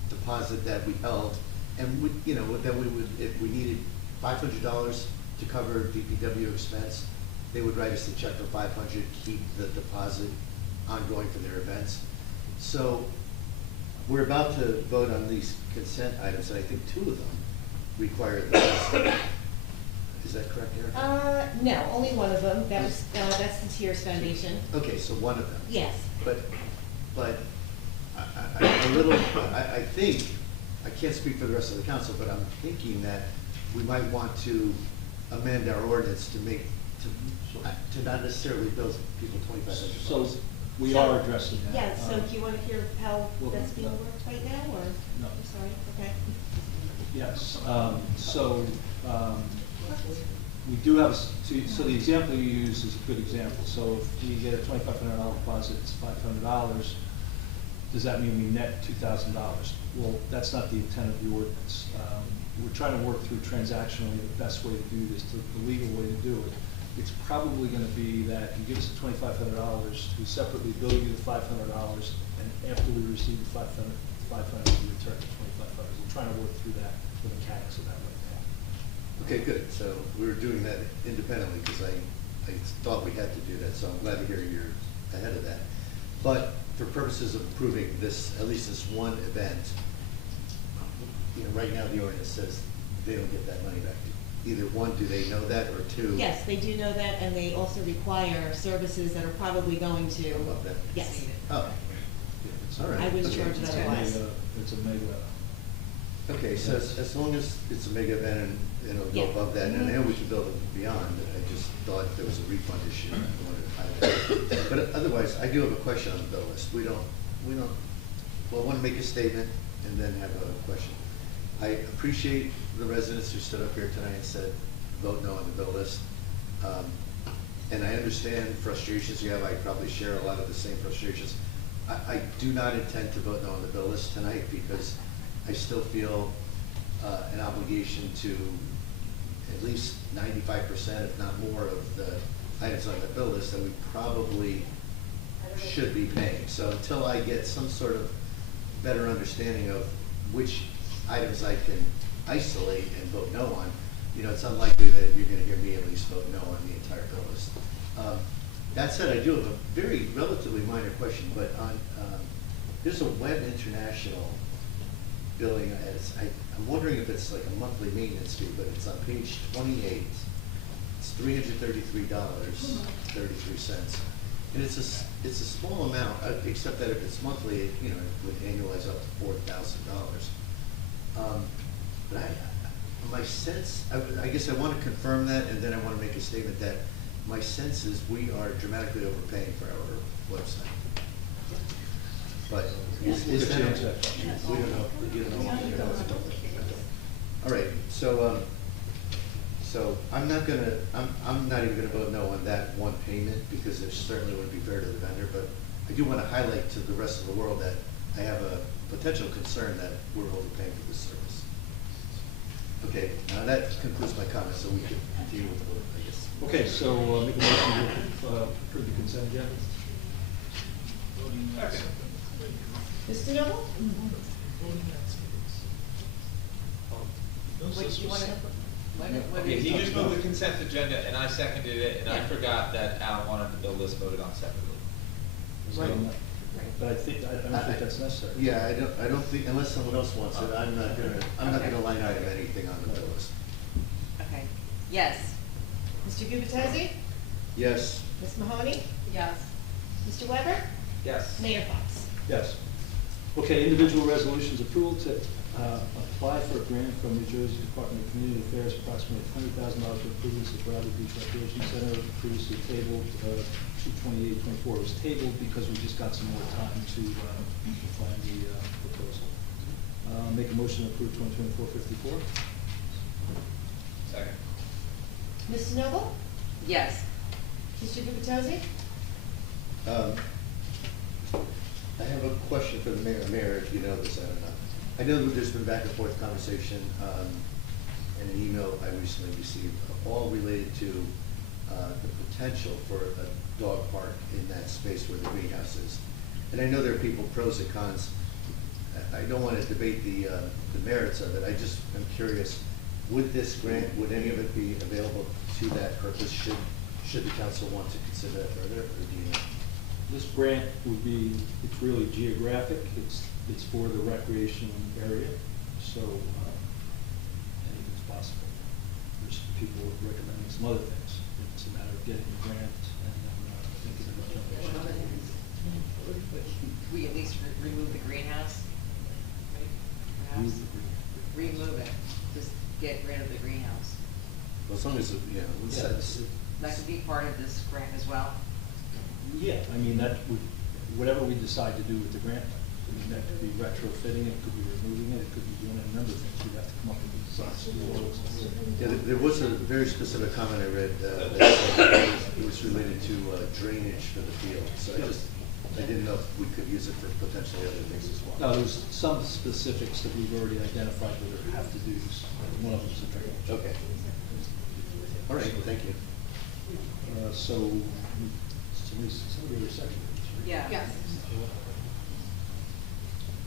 deposit that we held, and we, you know, that we would, if we needed $500 to cover DPW expense, they would write us a check for $500, keep the deposit ongoing for their events. So we're about to vote on these consent items, and I think 2 of them require the. Is that correct, Eric? No, only one of them. That's the Tears Foundation. Okay, so one of them. Yes. But I think, I can't speak for the rest of the council, but I'm thinking that we might want to amend our ordinance to make, to not necessarily bill people $2,500. So we are addressing that. Yeah, so do you want to hear how well, that's being worked right now, or? No. I'm sorry, okay. Yes, we do have, so the example you use is a good example. So if you get a $2,500 deposit, it's $500, does that mean we net $2,000? Well, that's not the intent of the ordinance. We're trying to work through transactionally the best way to do this, the legal way to do it. It's probably gonna be that you give us the $2,500, we separately bill you the $500, and after we receive the $500, we return the $2,500. We're trying to work through that, the mechanics of that right now. Okay, good. So we're doing that independently because I thought we had to do that, so I'm glad to hear you're ahead of that. But for purposes of approving this, at least this one event, you know, right now the ordinance says they don't get that money back. Either one, do they know that, or 2? Yes, they do know that, and they also require services that are probably going to. Above that? Yes. Oh. All right. I wouldn't Okay. charge it otherwise. It's a mega. Okay, so as long as it's a mega event and it'll go Yeah. above that, and I know we can build it beyond, I just thought there was a refund issue. I wanted to highlight it. But otherwise, I do have a question on the bill list. Well, I want to make a statement and then have a question. I appreciate the residents who stood up here tonight and said, vote no on the bill list. And I understand frustrations you have. I probably share a lot of the same frustrations. I do not intend to vote no on the bill list tonight because I still feel an obligation to at least 95%, if not more, of the items on the bill list that we probably should be paying. So until I get some sort of better understanding of which items I can isolate and vote no on, you know, it's unlikely that you're gonna hear me at least vote no on the entire bill list. That said, I do have a very relatively minor question, but on, there's a Web International billing, I'm wondering if it's like a monthly maintenance fee, but it's on page 28. It's $333.33. And it's a small amount, except that if it's monthly, it, you know, it would annualize up to $4,000. But my sense, I guess I want to confirm that, and then I want to make a statement that my sense is we are dramatically overpaying for our website. But is that? We don't know. You don't know. All right. So I'm not even gonna vote no on that one payment because it certainly wouldn't be fair to the vendor. But I do want to highlight to the rest of the world that I have a potential concern that we're overpaying for this service. Okay. That concludes my comments. So we can continue with the vote, I guess. Okay, so make a motion to approve the consent agenda. Okay. Mr. Noble? Wait, you wanna? Okay, he just moved the consent agenda and I seconded it, and I forgot that Al wanted the bill list voted on separately. Right. But I don't think that's necessary. Yeah, I don't think, unless someone else wants it, I'm not gonna line item anything on the bill list. Okay. Yes. Mr. Gubatese? Yes. Ms. Mahoney? Yes. Mr. Weber? Yes. Mayor Fox? Yes. Okay, individual resolutions approval to apply for a grant from New Jersey Department of Community Affairs, approximately $20,000 for improvements at Bradley Beach Recreation Center, previously tabled, 2/28/24. It was tabled because we just got some more time to find the proposal. Make a motion to approve 2024-54. Second. Mr. Noble? Yes. Mr. Gubatese? I have a question for the mayor. Mayor, if you know this, I don't know. I know that there's been back and forth conversation, and an email I recently received, all related to the potential for a dog park in that space where the greenhouse is. And I know there are people pros and cons. I don't want to debate the merits of it. I just am curious, would this grant, would any of it be available to that purpose? Should the council want to consider that further, or do you know? This grant would be, it's really geographic, it's for the recreation area, so anything's possible. There's people recommending some other things. It's a matter of getting the grant and then thinking about donations. Can we at least remove the greenhouse? Perhaps? Remove it, just get rid of the greenhouse. Well, as long as, That could be part of this grant as well. Yeah, I mean, that would, whatever we decide to do with the grant, I mean, that could be retrofitting it, could be removing it, it could be doing a number of things. We'd have to come up with the design. Yeah, there was a very specific comment I read that said it was related to drainage for the field. So I didn't know if we could use it for potentially other things as well. No, there's some specifics that we've already identified that are have to do's. One of them is the drainage. Okay. All right, well, thank you. So, somebody already seconded this, right? Yeah. Yes.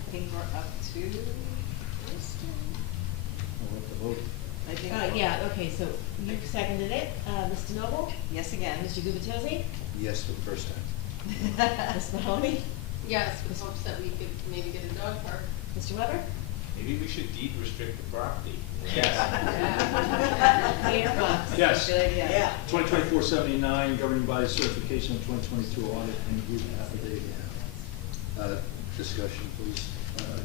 I think we're up to Kristen. We'll have to vote. I think. Yeah, okay, so you seconded it, Mr. Noble? Yes, again. Mr. Gubatose? Yes, for the first time. Ms. Mahoney? Yes, with hopes that we could maybe get a dog park. Mr. Weber? Maybe we should deed restrict the property. Yes. Good idea. Yeah. 2024-79, governing body certification of 2022 audit and agreement affidavit. Discussion, please.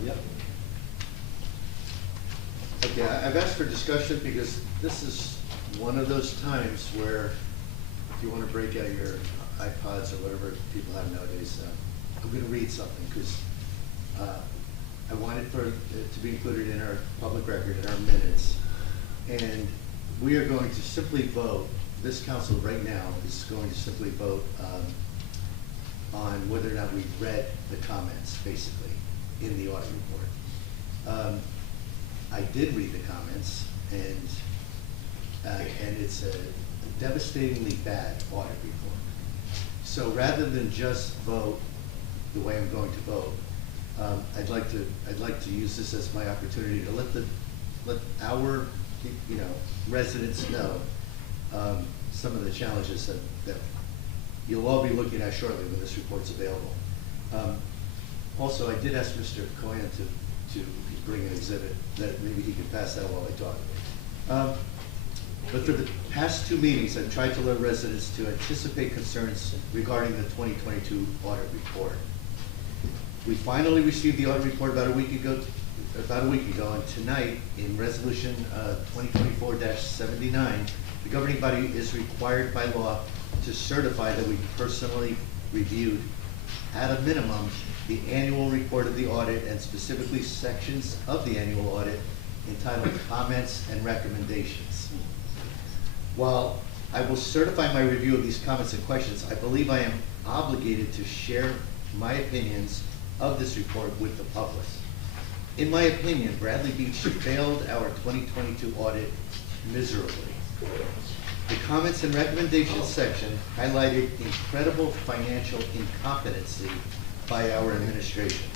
Yep. Okay, I've asked for discussion because this is one of those times where if you want to break out your iPods or whatever people have nowadays, I'm going to read something because I want it to be included in our public record, in our minutes. And we are going to simply vote, this council right now is going to simply vote on whether or not we've read the comments, basically, in the audit report. I did read the comments, and it's a devastatingly bad audit report. So rather than just vote the way I'm going to vote, I'd like to use this as my opportunity to let our residents know some of the challenges that you'll all be looking at shortly when this report's available. Also, I did ask Mr. Cohen to bring an exhibit that maybe he could pass that while I talk. But for the past 2 meetings, I've tried to let residents to anticipate concerns regarding the 2022 audit report. We finally received the audit report about a week ago, and tonight, in Resolution 2024-79, the governing body is required by law to certify that we personally reviewed, at a minimum, the annual report of the audit and specifically sections of the annual audit entitled Comments and Recommendations. While I will certify my review of these comments and questions, I believe I am obligated to share my opinions of this report with the public. In my opinion, Bradley Beach failed our 2022 audit miserably. The comments and recommendations section highlighted incredible financial incompetency by our administration.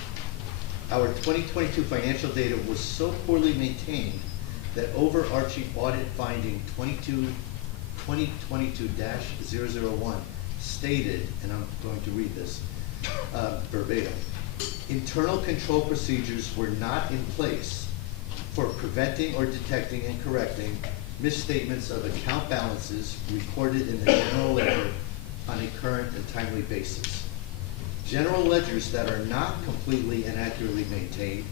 Our 2022 financial data was so poorly maintained that overarching audit finding 2022-001 stated, and I'm going to read this verbatim, internal control procedures were not in place for preventing or detecting and correcting misstatements of account balances recorded in the general ledger on a current and timely basis. General ledgers that are not completely and accurately maintained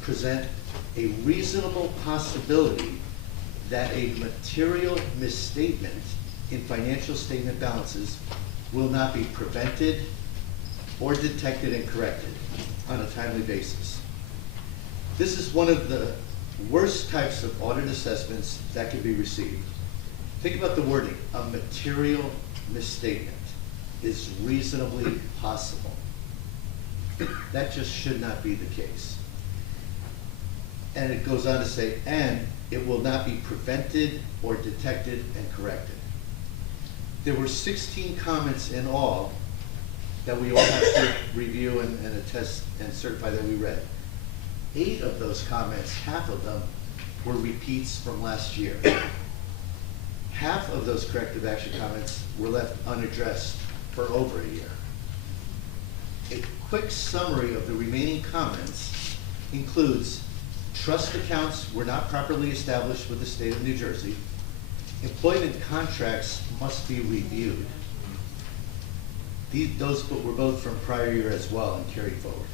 present a reasonable possibility that a material misstatement in financial statement balances will not be prevented or detected and corrected on a timely basis. This is one of the worst types of audit assessments that could be received. Think about the wording, a material misstatement is reasonably possible. That just should not be the case. And it goes on to say, and it will not be prevented or detected and corrected. There were 16 comments in all that we all have to review and attest and certify that we read. 8 of those comments, half of them, were repeats from last year. Half of those corrective action comments were left unaddressed for over a year. A quick summary of the remaining comments includes: trust accounts were not properly established with the state of New Jersey. Employment contracts must be reviewed. Those were both from prior year as well and carried forward.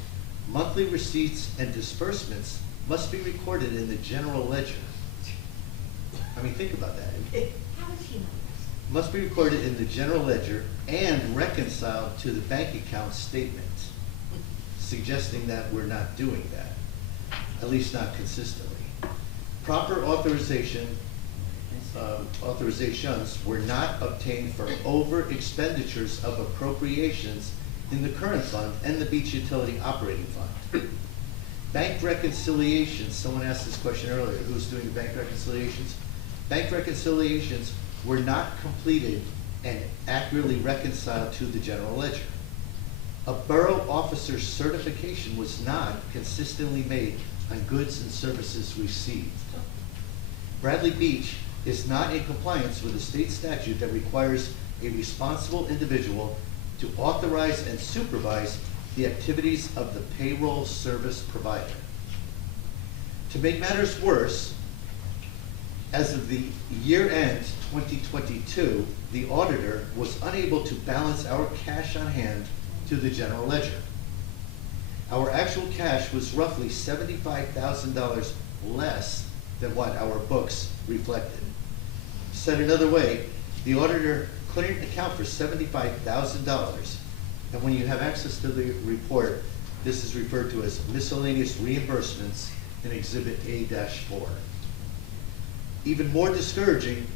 Monthly receipts and disbursements must be recorded in the general ledger. I mean, think about that. How does he know this? Must be recorded in the general ledger and reconciled to the bank account statement, suggesting that we're not doing that, at least not consistently. Proper authorizations were not obtained for over expenditures of appropriations in the current fund and the beach utility operating fund. Bank reconciliations, someone asked this question earlier, who's doing the bank reconciliations? Bank reconciliations were not completed and accurately reconciled to the general ledger. A borough officer's certification was not consistently made on goods and services received. Bradley Beach is not in compliance with a state statute that requires a responsible individual to authorize and supervise the activities of the payroll service provider. To make matters worse, as of the year-end 2022, the auditor was unable to balance our cash on hand to the general ledger. Our actual cash was roughly $75,000 less than what our books reflected. Said another way, the auditor couldn't account for $75,000, and when you have access to the report, this is referred to as miscellaneous reimbursements in Exhibit A-4. Even more discouraging,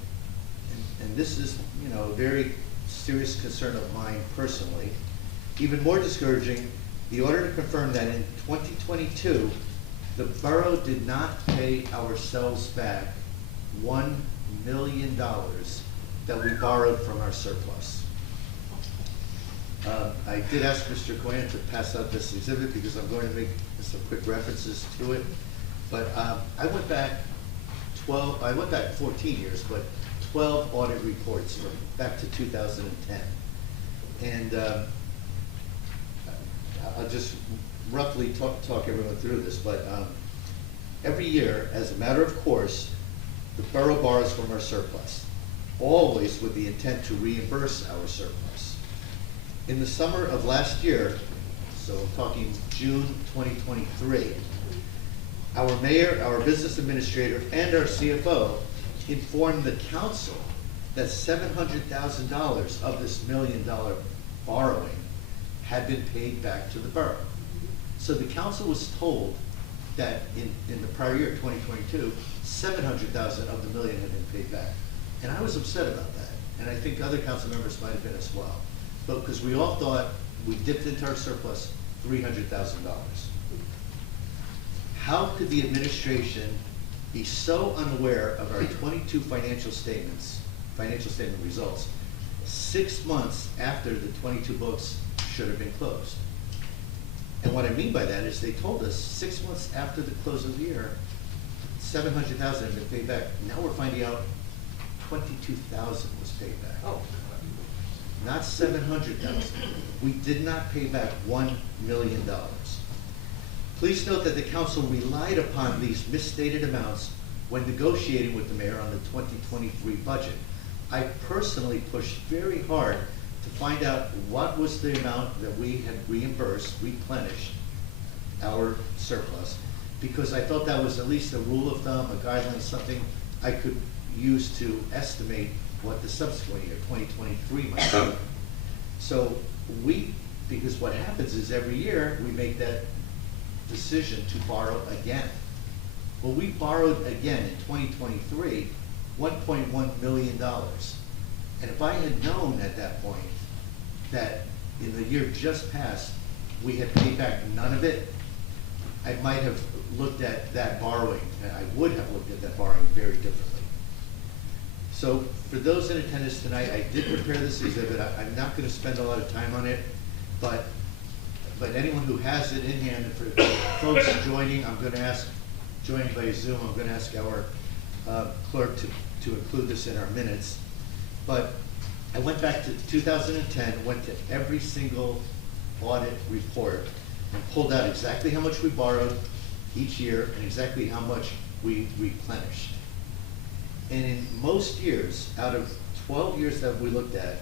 and this is, a very serious concern of mine personally, even more discouraging, the auditor confirmed that in 2022, the borough did not pay ourselves back $1 million that we borrowed from our surplus. I did ask Mr. Cohen to pass out this exhibit because I'm going to make some quick references to it, but I went back 14 years, but 12 audit reports from back to 2010. And I'll just roughly talk everyone through this, but every year, as a matter of course, the borough borrows from our surplus, always with the intent to reimburse our surplus. In the summer of last year, so I'm talking June 2023, our mayor, our business administrator, and our CFO informed the council that $700,000 of this $1 million borrowing had been paid back to the borough. So the council was told that in the prior year, 2022, $700,000 of the $1 million had been paid back. And I was upset about that, and I think other council members might have been as well. But because we all thought we dipped into our surplus $300,000. How could the administration be so unaware of our 22 financial statement results 6 months after the 22 books should have been closed? And what I mean by that is they told us 6 months after the close of the year, $700,000 had been paid back. Now we're finding out $22,000 was paid back. Oh. Not $700,000. We did not pay back $1 million. Please note that the council relied upon these misstated amounts when negotiating with the mayor on the 2023 budget. I personally pushed very hard to find out what was the amount that we had replenished our surplus, because I thought that was at least a rule of thumb, a guideline, something I could use to estimate what the subsequent year, 2023, might be. So because what happens is every year we make that decision to borrow again. Well, we borrowed again in 2023, $1.1 million. And if I had known at that point that in the year just past, we had paid back none of it, I might have looked at that borrowing, and I would have looked at that borrowing very differently. So for those in attendance tonight, I did prepare this exhibit. I'm not going to spend a lot of time on it, but anyone who has it in hand, and for folks joining, joining by Zoom, I'm going to ask our clerk to include this in our minutes. But I went back to 2010, went to every single audit report, and pulled out exactly how much we borrowed each year and exactly how much we replenished. And in most years, out of 12 years that we looked at,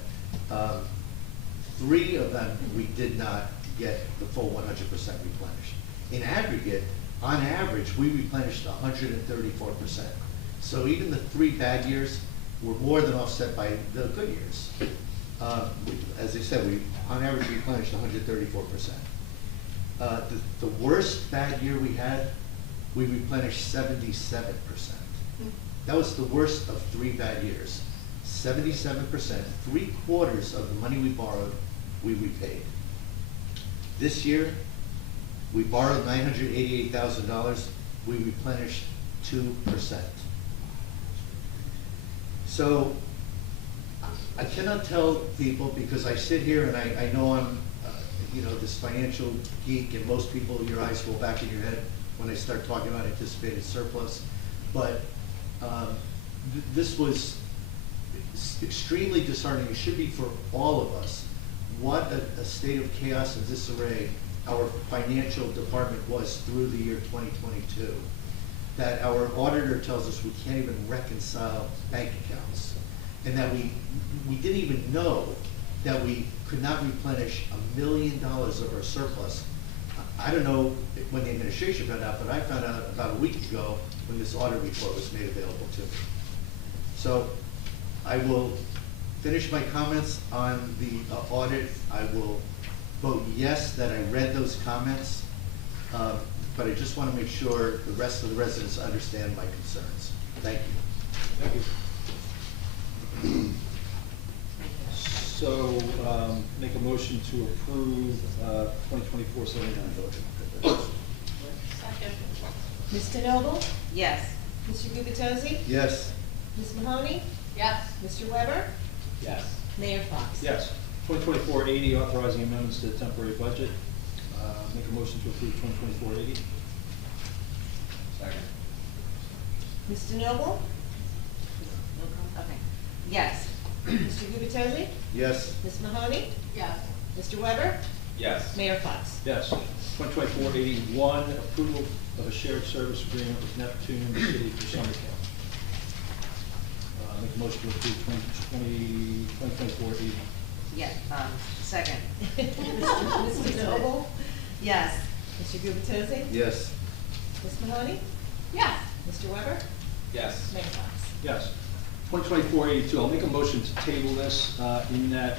3 of them we did not get the full 100% replenished. In aggregate, on average, we replenished 134%. So even the 3 bad years were more than offset by the good years. As I said, we on average replenished 134%. The worst bad year we had, we replenished 77%. That was the worst of 3 bad years. 77%, 3/4 of the money we borrowed, we repaid. This year, we borrowed $988,000, we replenished 2%. So I cannot tell people, because I sit here and I know I'm this financial geek, and most people, your eyes roll back in your head when I start talking about anticipated surplus. But this was extremely disheartening. It should be for all of us. What a state of chaos and disarray our financial department was through the year 2022. That our auditor tells us we can't even reconcile bank accounts, and that we didn't even know that we could not replenish $1 million of our surplus. I don't know when the administration found out, but I found out about a week ago when this audit report was made available to me. So I will finish my comments on the audit. I will vote yes that I read those comments, but I just want to make sure the rest of the residents understand my concerns. Thank you. Thank you. So, make a motion to approve 2024-79. Mr. Noble? Yes. Mr. Gubatose? Yes. Ms. Mahoney? Yes. Mr. Weber? Yes. Mayor Fox? Yes. 2024-80, authorizing amendments to the temporary budget. Make a motion to approve 2024-80. Second. Mr. Noble? Okay. Yes. Mr. Gubatose? Yes. Ms. Mahoney? Yes. Mr. Weber? Yes. Mayor Fox? Yes. 2024-81, approval of a shared service agreement with Neptune in the city for summer camp. Make a motion to approve 2024-80. Yes, second. Mr. Noble? Yes. Mr. Gubatose? Yes. Ms. Mahoney? Yes. Mr. Weber? Yes. Mayor Fox? Yes. 2024-82, I'll make a motion to table this in that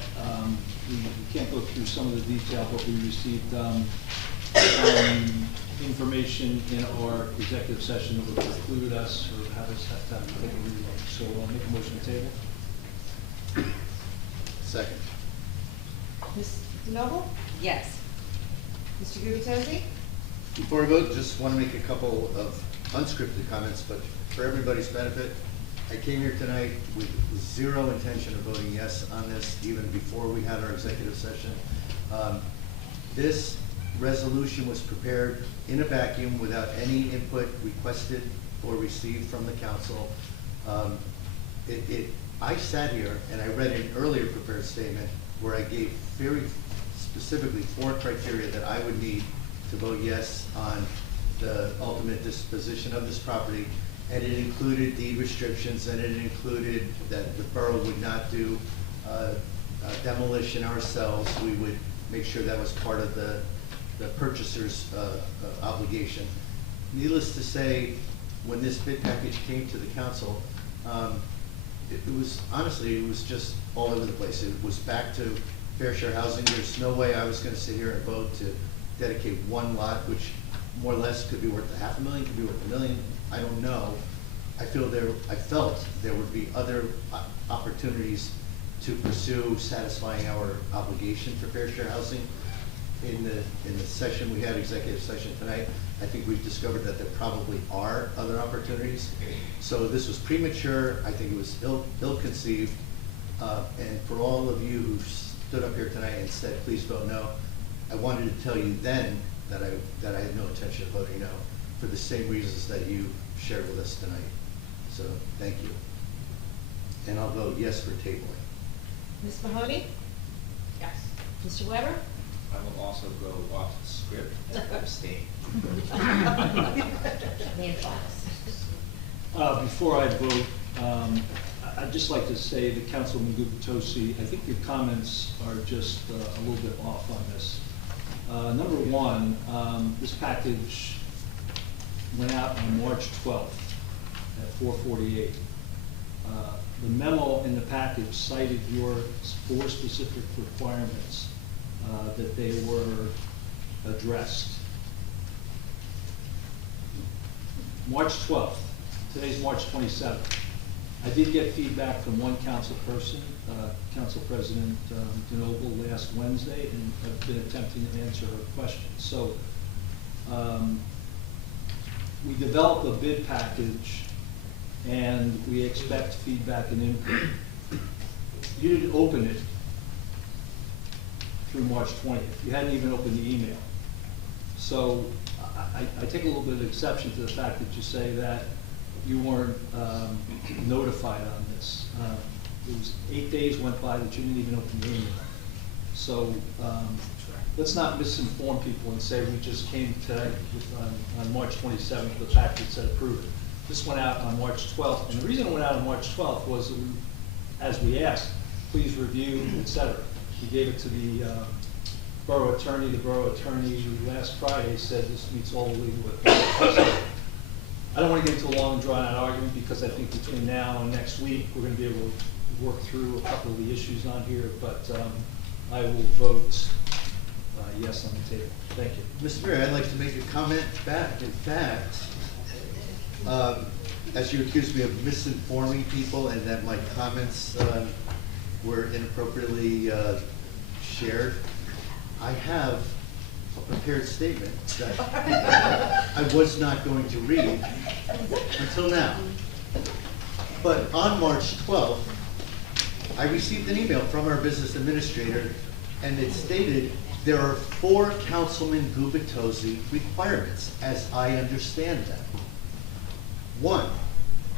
we can't go through some of the detail, but we received information in our executive session that would preclude us or have us have to take a relook. So I'll make a motion to table. Second. Mr. Noble? Yes. Mr. Gubatose? Before we vote, just want to make a couple of unscripted comments, but for everybody's benefit, I came here tonight with zero intention of voting yes on this, even before we had our executive session. This resolution was prepared in a vacuum without any input requested or received from the council. I sat here and I read an earlier prepared statement where I gave very specifically 4 criteria that I would need to vote yes on the ultimate disposition of this property. And it included deed restrictions, and it included that the borough would not do demolition ourselves. We would make sure that was part of the purchaser's obligation. Needless to say, when this bid package came to the council, it was just all over the place. It was back to fair share housing. There's no way I was going to sit here and vote to dedicate one lot, which more or less could be worth $500,000, could be worth $1 million. I don't know. I felt there would be other opportunities to pursue satisfying our obligation for fair share housing. in the session we had, executive session tonight, I think we've discovered that there probably are other opportunities. So this was premature, I think it was ill-conceived, and for all of you who stood up here tonight and said, please vote no, I wanted to tell you then that I had no intention of voting no, for the same reasons that you shared with us tonight. So, thank you. And I'll vote yes for tabling. Ms. Mahoney? Yes. Mr. Weber? I will also go off the script and abstain. Before I vote, I'd just like to say that Councilman Gubitosi, I think your comments are just a little bit off on this. Number one, this package went out on March 12th at 4:48. The memo in the package cited your 4 specific requirements that they were addressed. March 12th, today's March 27th. I did get feedback from one council person, Council President DeNoble, last Wednesday, and I've been attempting to answer her questions. So we developed a bid package and we expect feedback and input. You didn't open it through March 20th. You hadn't even opened the email. So I take a little bit of exception to the fact that you say that you weren't notified on this. It was 8 days went by that you didn't even open the email. So let's not misinform people and say we just came today on March 27th, the package said approve it. This went out on March 12th, and the reason it went out on March 12th was, that as we asked, please review, etc. We gave it to the borough attorney. The borough attorney last Friday said this meets all the legal requirements. I don't want to get into a long, drawn-out argument because I think between now and next week we're going to be able to work through a couple of the issues on here. But I will vote yes on the table. Thank you, Mr. Mayor. I'd like to make a comment back. In fact, as you accused me of misinforming people and that my comments were inappropriately shared, I have a prepared statement that I was not going to read until now. But on March 12th, I received an email from our business administrator, and it stated there are 4 Councilman Gubitosi requirements, as I understand them. 1,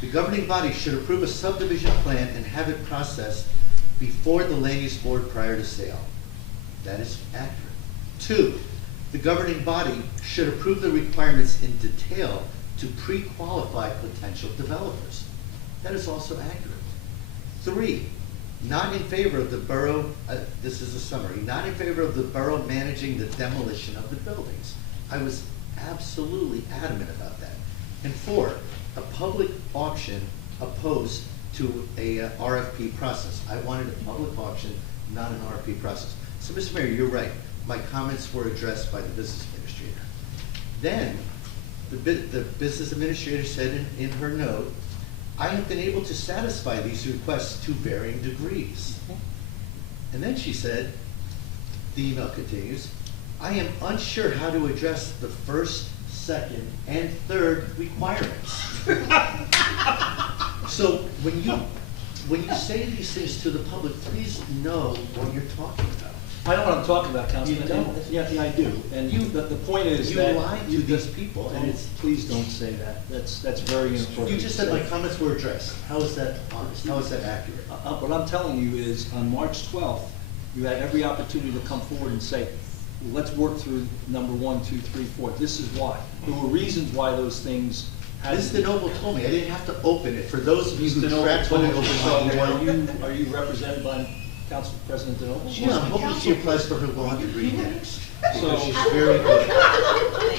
the governing body should approve a subdivision plan and have it processed before the land use board prior to sale. That is accurate. 2, the governing body should approve the requirements in detail to pre-qualify potential developers. That is also accurate. 3, not in favor of the borough, this is a summary, not in favor of the borough managing the demolition of the buildings. I was absolutely adamant about that. And 4, a public auction opposed to a RFP process. I wanted a public auction, not an RFP process. So, Mr. Mayor, you're right. My comments were addressed by the business administrator. Then, the business administrator said in her note, I have been able to satisfy these requests to varying degrees. And then she said, the email continues, I am unsure how to address the first, second, and third requirements. So when you say these things to the public, please know what you're talking about. I know what I'm talking about, Councilman. You don't? Yeah, I do. And the point is that you lied to these people, and it's. Please don't say that. That's very inappropriate. You just said my comments were addressed. How is that honest? How is that accurate? What I'm telling you is, on March 12th, you had every opportunity to come forward and say, well, let's work through number 1, 2, 3, 4. This is why. There were reasons why those things had. Ms. DeNoble told me I didn't have to open it. For those of you who tracked when I opened my email. Are you represented by Council President DeNoble? Yeah, I'm hoping she applies for her law degree next. So she's very good.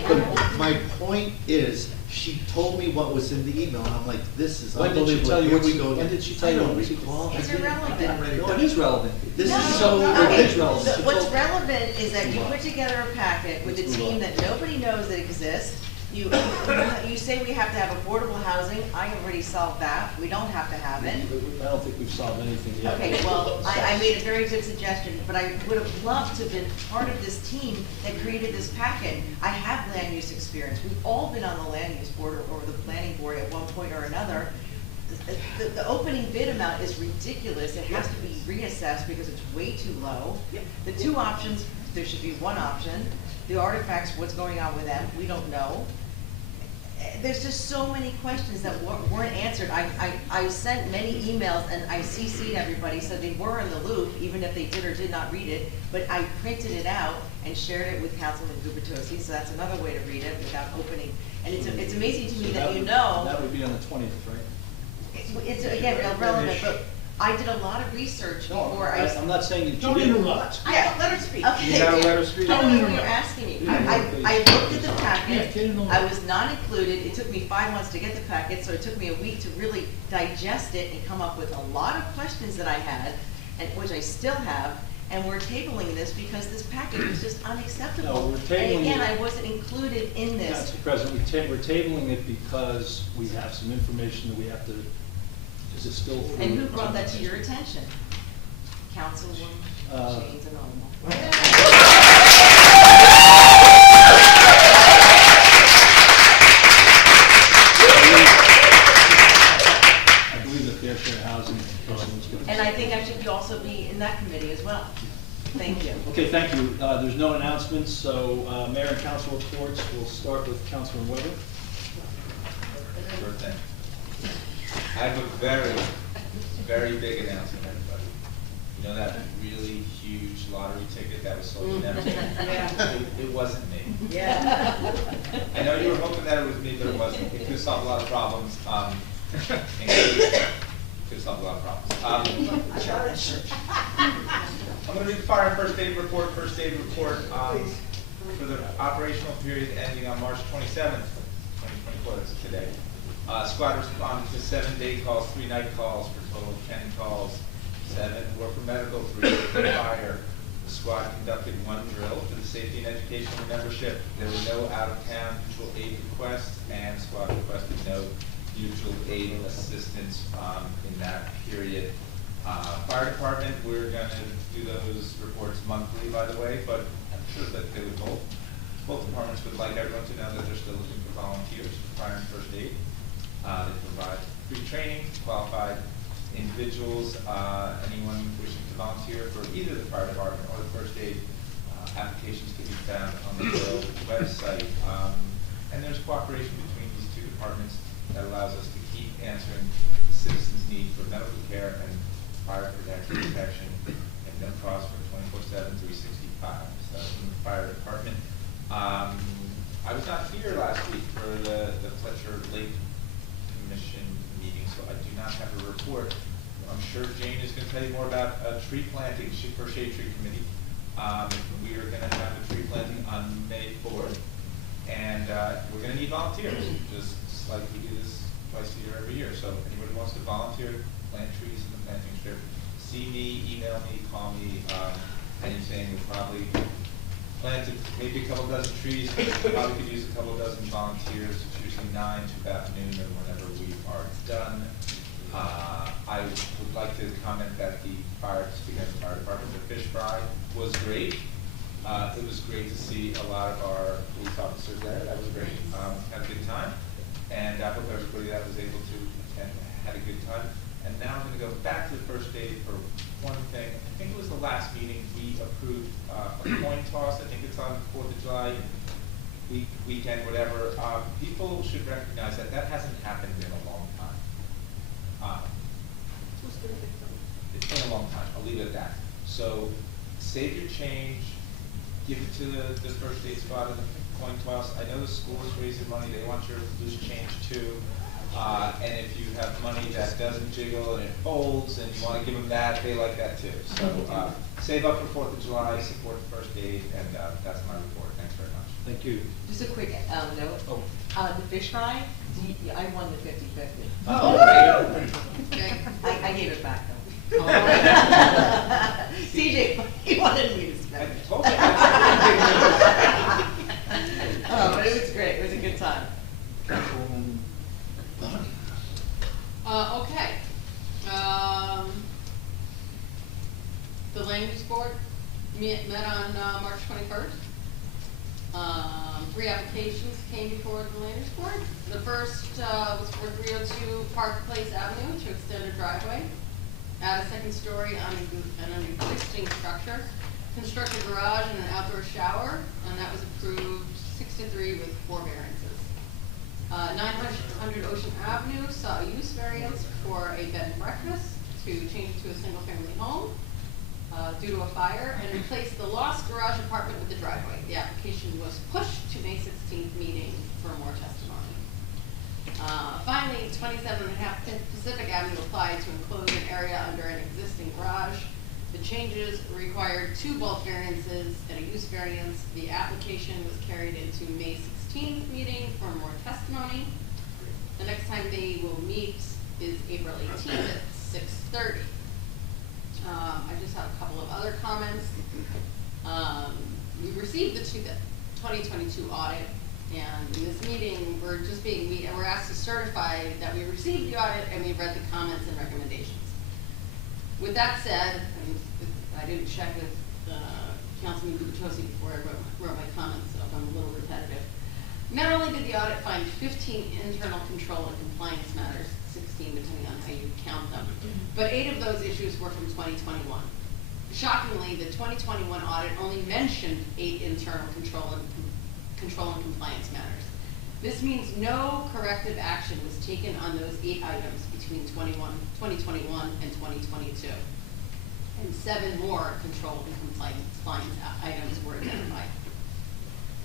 But my point is, she told me what was in the email, and I'm like, this is When did she unbelievable. tell you Here what we she- go when again. did she tell you I don't what she- recall. It's I didn't irrelevant. write it No, down. it is relevant. This No, is so no, It is relevant. so She what's told- relevant is that you Let's move on. put together a packet with a Let's move team on. that nobody knows that exists, You say we have to have affordable housing, I already solved that, we don't have to have it. I don't think we've solved anything yet. Okay, well, I made a very good suggestion, but I would have loved to have been part of this team that created this packet. I have land use experience, we've all been on the land use board or the planning board at one point or another. The opening bid amount is ridiculous, it has to be reassessed because it's way too low. The two options, there should be one option. The artifacts, what's going on with them, we don't know. There's just so many questions that weren't answered. I sent many emails and I CC'd everybody, so they were in the loop, even if they did or did not read it. But I printed it out and shared it with Councilman Gubitosi, so that's another way to read it without opening. And it's amazing to me that you know. That would be on the 20th, right? It's again irrelevant, but I did a lot of research before I'm not saying you Don't didn't. interrupt. Yeah, let her speak. Okay. You gotta let her speak. I don't know what you're asking me. I looked at the packet, Yeah, I was not included, it took me 5 months to get the packet, so it took me a week to really digest it and come up with a lot of questions that I had, and which I still have, and we're tabling this because this packet was just unacceptable. No, we're tabling And again, it. I wasn't included in this. Council President, we're tabling it because we have some information that we have to distill through. And who brought that to your attention? Councilwoman James and I believe the fair share housing person was going to. And I think I should also be in that committee as well. Thank you. Okay, thank you. There's no announcements, so Mayor and Council reports. We'll start with Councilman Weber. Sure thing. I have a very, very big announcement, everybody. You know that really huge lottery ticket that was sold in Emerson? Yeah. It wasn't me. Yeah. I know you were hoping that it was me, but it wasn't. It could solve a lot of problems. It could solve a lot of problems. I'm going to read the fire and first aid report. First aid report for the operational period ending on March 27th, 2024. That's today. Squad responded to 7 day calls, 3 night calls for a total of 10 calls. 7 were for medical, 3 were for fire. The squad conducted 1 drill for the safety and educational membership. There were no out-of-town mutual aid requests, and the squad requested no mutual aid assistance in that period. Fire department, we're going to do those reports monthly, by the way, but I'm sure that they would both departments would like everyone to know that they're still looking for volunteers for fire and first aid. They provide free training, qualified individuals, anyone wishing to volunteer for either the fire department or the first aid. Applications can be found on the borough website. And there's cooperation between these two departments that allows us to keep answering the citizens' need for medical care and fire protection at no cost for 24/7, 365. So from the fire department. I was not here last week for the Fletcher Lake Commission meeting, so I do not have a report. I'm sure Jane is going to tell you more about tree planting for Shade Tree Committee. We are going to have a tree planting on May 4th, and we're going to need volunteers, just like we do this twice a year every year. So if anybody wants to volunteer, plant trees in the planting strip, see me, email me, call me, anything. We'll probably planted maybe a couple dozen trees. Probably could use a couple dozen volunteers. It's usually 9 to about noon or whenever we are done. I would like to comment that the fire department, the fish fry was great. It was great to see a lot of our police officers there. That was great. Had a good time. And I hope everybody that was able to attend had a good time. And now I'm going to go back to the first aid for one thing. I think it was the last meeting we approved a coin toss. I think it's on 4th of July weekend, whatever. People should recognize that that hasn't happened in a long time. It's been a long time. I'll leave it at that. So save your change. Give it to the first aid squad in the coin toss. I know the school is raising money. They want your loose change too. And if you have money that doesn't jiggle and it folds and you want to give them that, they like that too. So save up for 4th of July, support the first aid, and that's my report. Thanks very much. Thank you. Just a quick note. Oh. The fish fry, I won the 50-50. Oh, I gave it back though. CJ, he wanted me to spend it. But it was great. It was a good time. met on March 21st. 3 applications came before the land use board. The first was for 302 Park Place Avenue to extend a driveway, add a second story on an existing structure, construct a garage and an outdoor shower, and that was approved 6-3 with 4 variances. 900 Ocean Avenue saw a use variance for a bed and breakfast to change it to a single-family home due to a fire and replace the lost garage apartment with the driveway. The application was pushed to May 16th meeting for more testimony. Finally, 27.5 Pacific Avenue applied to enclose an area under an existing garage. The changes required 2 bulk variances and a use variance. The application was carried into May 16th meeting for more testimony. The next time they will meet is April 18th at 6:30. I just have a couple of other comments. We received the 2022 audit, and in this meeting, we're asked to certify that we received the audit and we've read the comments and recommendations. With that said, I didn't check with Councilman Gubitosi before I wrote my comments, so I'm a little repetitive. Not only did the audit find 15 internal control and compliance matters, 16 depending on how you count them, but 8 of those issues were from 2021. Shockingly, the 2021 audit only mentioned 8 internal control and compliance matters. This means no corrective action was taken on those 8 items between 2021 and 2022. And 7 more control and compliance items were identified.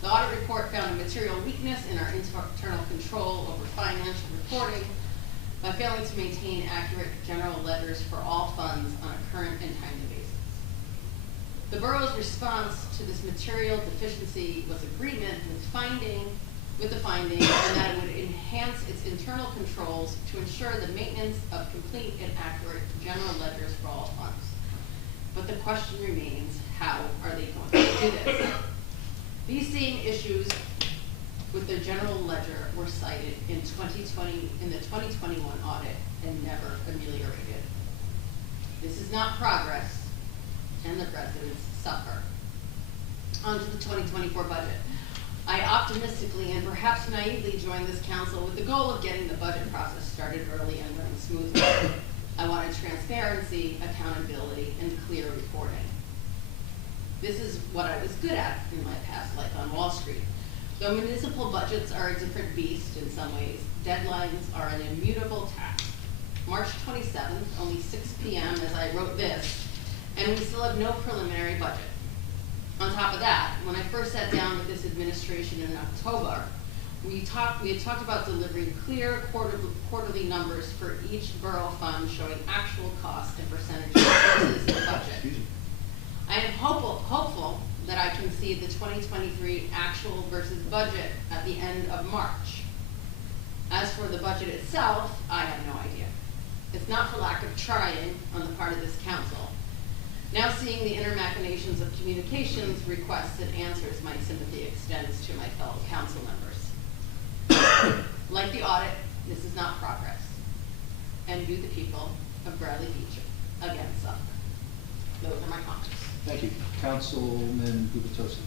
The audit report found a material weakness in our internal control over financial reporting by failing to maintain accurate general ledgers for all funds on a current and timely basis. The borough's response to this material deficiency was agreement with the finding and that it would enhance its internal controls to ensure the maintenance of complete and accurate general ledgers for all funds. But the question remains, how are they going to do this? These same issues with the general ledger were cited in the 2021 audit and never ameliorated. This is not progress, and the residents suffer. On to the 2024 budget. I optimistically and perhaps naively joined this council with the goal of getting the budget process started early and running smoothly. I wanted transparency, accountability, and clear reporting. This is what I was good at in my past life on Wall Street. Though municipal budgets are a different beast in some ways, deadlines are an immutable task. March 27th, only 6 p.m. as I wrote this, and we still have no preliminary budget. On top of that, when I first sat down with this administration in October, we had talked about delivering clear quarterly numbers for each borough fund showing actual costs and percentages versus the budget. I am hopeful that I can see the 2023 actual versus budget at the end of March. As for the budget itself, I have no idea. It's not for lack of trying on the part of this council. Now seeing the inner machinations of communications, requests, and answers, my sympathy extends to my fellow council members. Like the audit, this is not progress. And do the people of Bradley Beach again suffer. Those are my comments. Thank you. Councilman Gubitosi.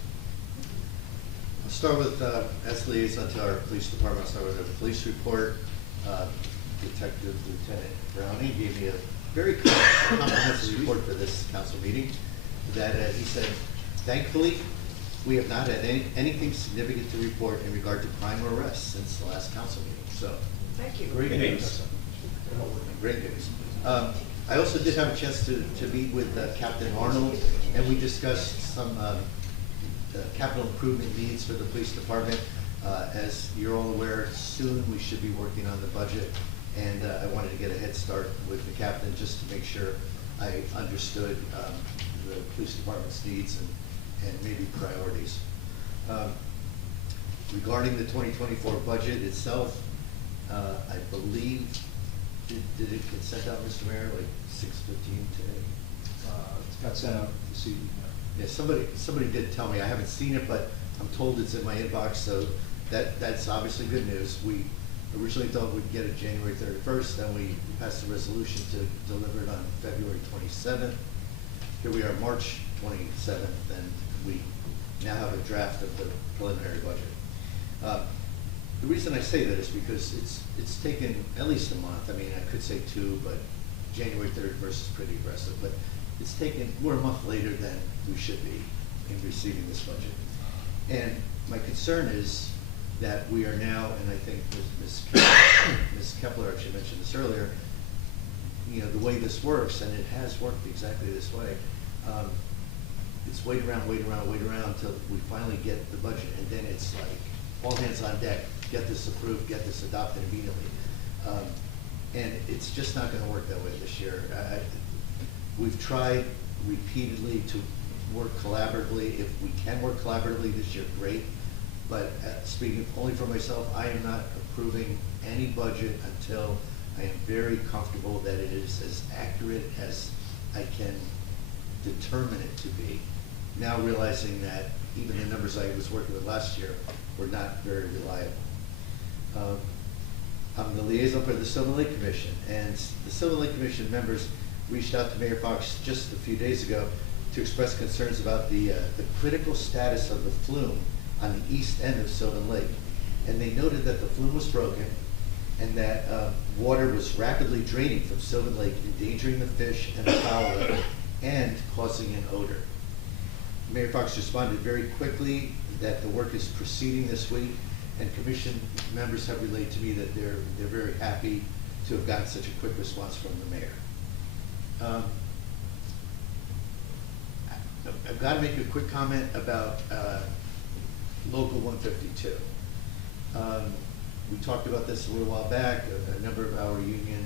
I'll start with, as liaison to our police department, I'll start with the police report. Detective Lieutenant Browning gave me a very comprehensive report for this council meeting that he said, thankfully, we have not had anything significant to report in regard to crime or arrests since the last council meeting. So, thank you. Great news. Great news. I also did have a chance to meet with Captain Arnold, and we discussed some capital improvement needs for the police department. As you're all aware, soon we should be working on the budget, and I wanted to get a head start with the captain just to make sure I understood the police department's needs and maybe priorities. Regarding the 2024 budget itself, I believe, did it get sent out, Mr. Mayor, like 6:15 today? It got sent out this evening. Yeah, somebody did tell me. I haven't seen it, but I'm told it's in my inbox, so that's obviously good news. We originally thought we'd get it January 31st, then we passed a resolution to deliver it on February 27th. Here we are, March 27th, and we now have a draft of the preliminary budget. The reason I say that is because it's taken at least a month. I mean, I could say 2, but January 31st is pretty aggressive. But we're a month later than we should be in receiving this budget. And my concern is that we are now, and I think Ms. Kepler actually mentioned this earlier, you know, the way this works, and it has worked exactly this way, it's wait around until we finally get the budget, and then it's like all hands on deck, get this approved, get this adopted immediately. And it's just not going to work that way this year. We've tried repeatedly to work collaboratively. If we can work collaboratively this year, great. But speaking only for myself, I am not approving any budget until I am very comfortable that it is as accurate as I can determine it to be. Now realizing that even the numbers I was working with last year were not very reliable. I'm the liaison for the Sylvan Lake Commission, and the Sylvan Lake Commission members reached out to Mayor Fox just a few days ago to express concerns about the critical status of the flume on the east end of Sylvan Lake. And they noted that the flume was broken and that water was rapidly draining from Sylvan Lake, endangering the fish and the fowl and causing an odor. Mayor Fox responded very quickly that the work is proceeding this week, and commission members have relayed to me that they're very happy to have gotten such a quick response from the mayor. I've got to make a quick comment about Local 152. We talked about this a little while back. A number of our union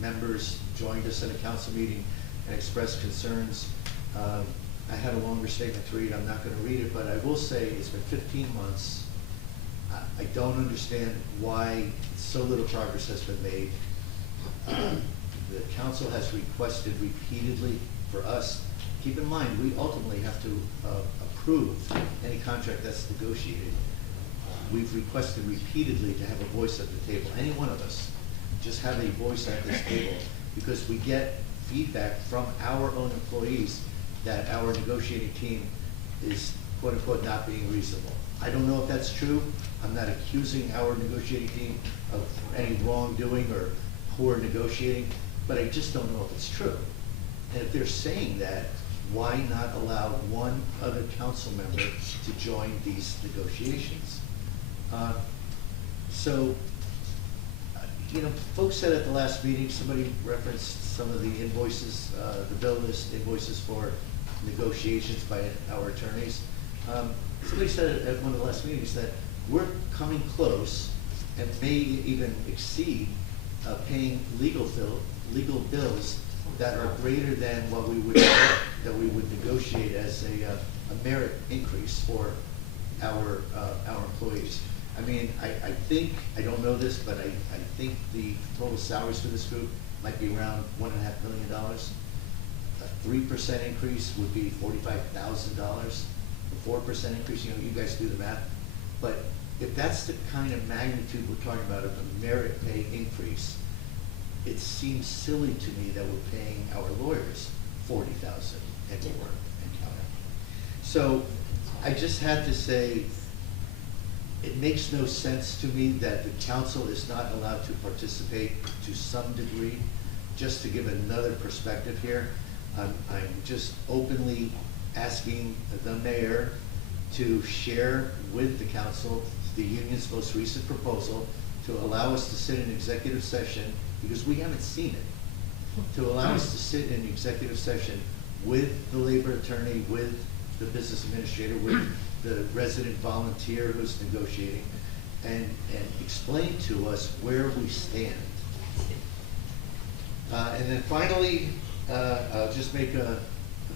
members joined us at a council meeting and expressed concerns. I had a longer statement to read. I'm not going to read it, but I will say it's been 15 months. I don't understand why so little progress has been made. The council has requested repeatedly for us. Keep in mind, we ultimately have to approve any contract that's negotiated. We've requested repeatedly to have a voice at the table. Any one of us, just have a voice at this table, because we get feedback from our own employees that our negotiating team is quote unquote not being reasonable. I don't know if that's true. I'm not accusing our negotiating team of any wrongdoing or poor negotiating, but I just don't know if it's true. And if they're saying that, why not allow one other council member to join these negotiations? You know, folks said at the last meeting, somebody referenced some of the invoices, the bill list invoices for negotiations by our attorneys. Somebody said at one of the last meetings that we're coming close and may even exceed paying legal bills that are greater than what we would negotiate as a merit increase for our employees. I mean, I think, I don't know this, but I think the total salaries for this group might be around $1.5 million. A 3% increase would be $45,000. A 4% increase, you know, you guys do the math. But if that's the kind of magnitude we're talking about of a merit pay increase, it seems silly to me that we're paying our lawyers $40,000 and more and counting. So I just had to say, it makes no sense to me that the council is not allowed to participate to some degree. Just to give another perspective here, I'm just openly asking the mayor to share with the council the union's most recent proposal to allow us to sit in executive session, because we haven't seen it, to allow us to sit in executive session with the labor attorney, with the business administrator, with the resident volunteer who's negotiating, and explain to us where we stand. And then finally, I'll just make a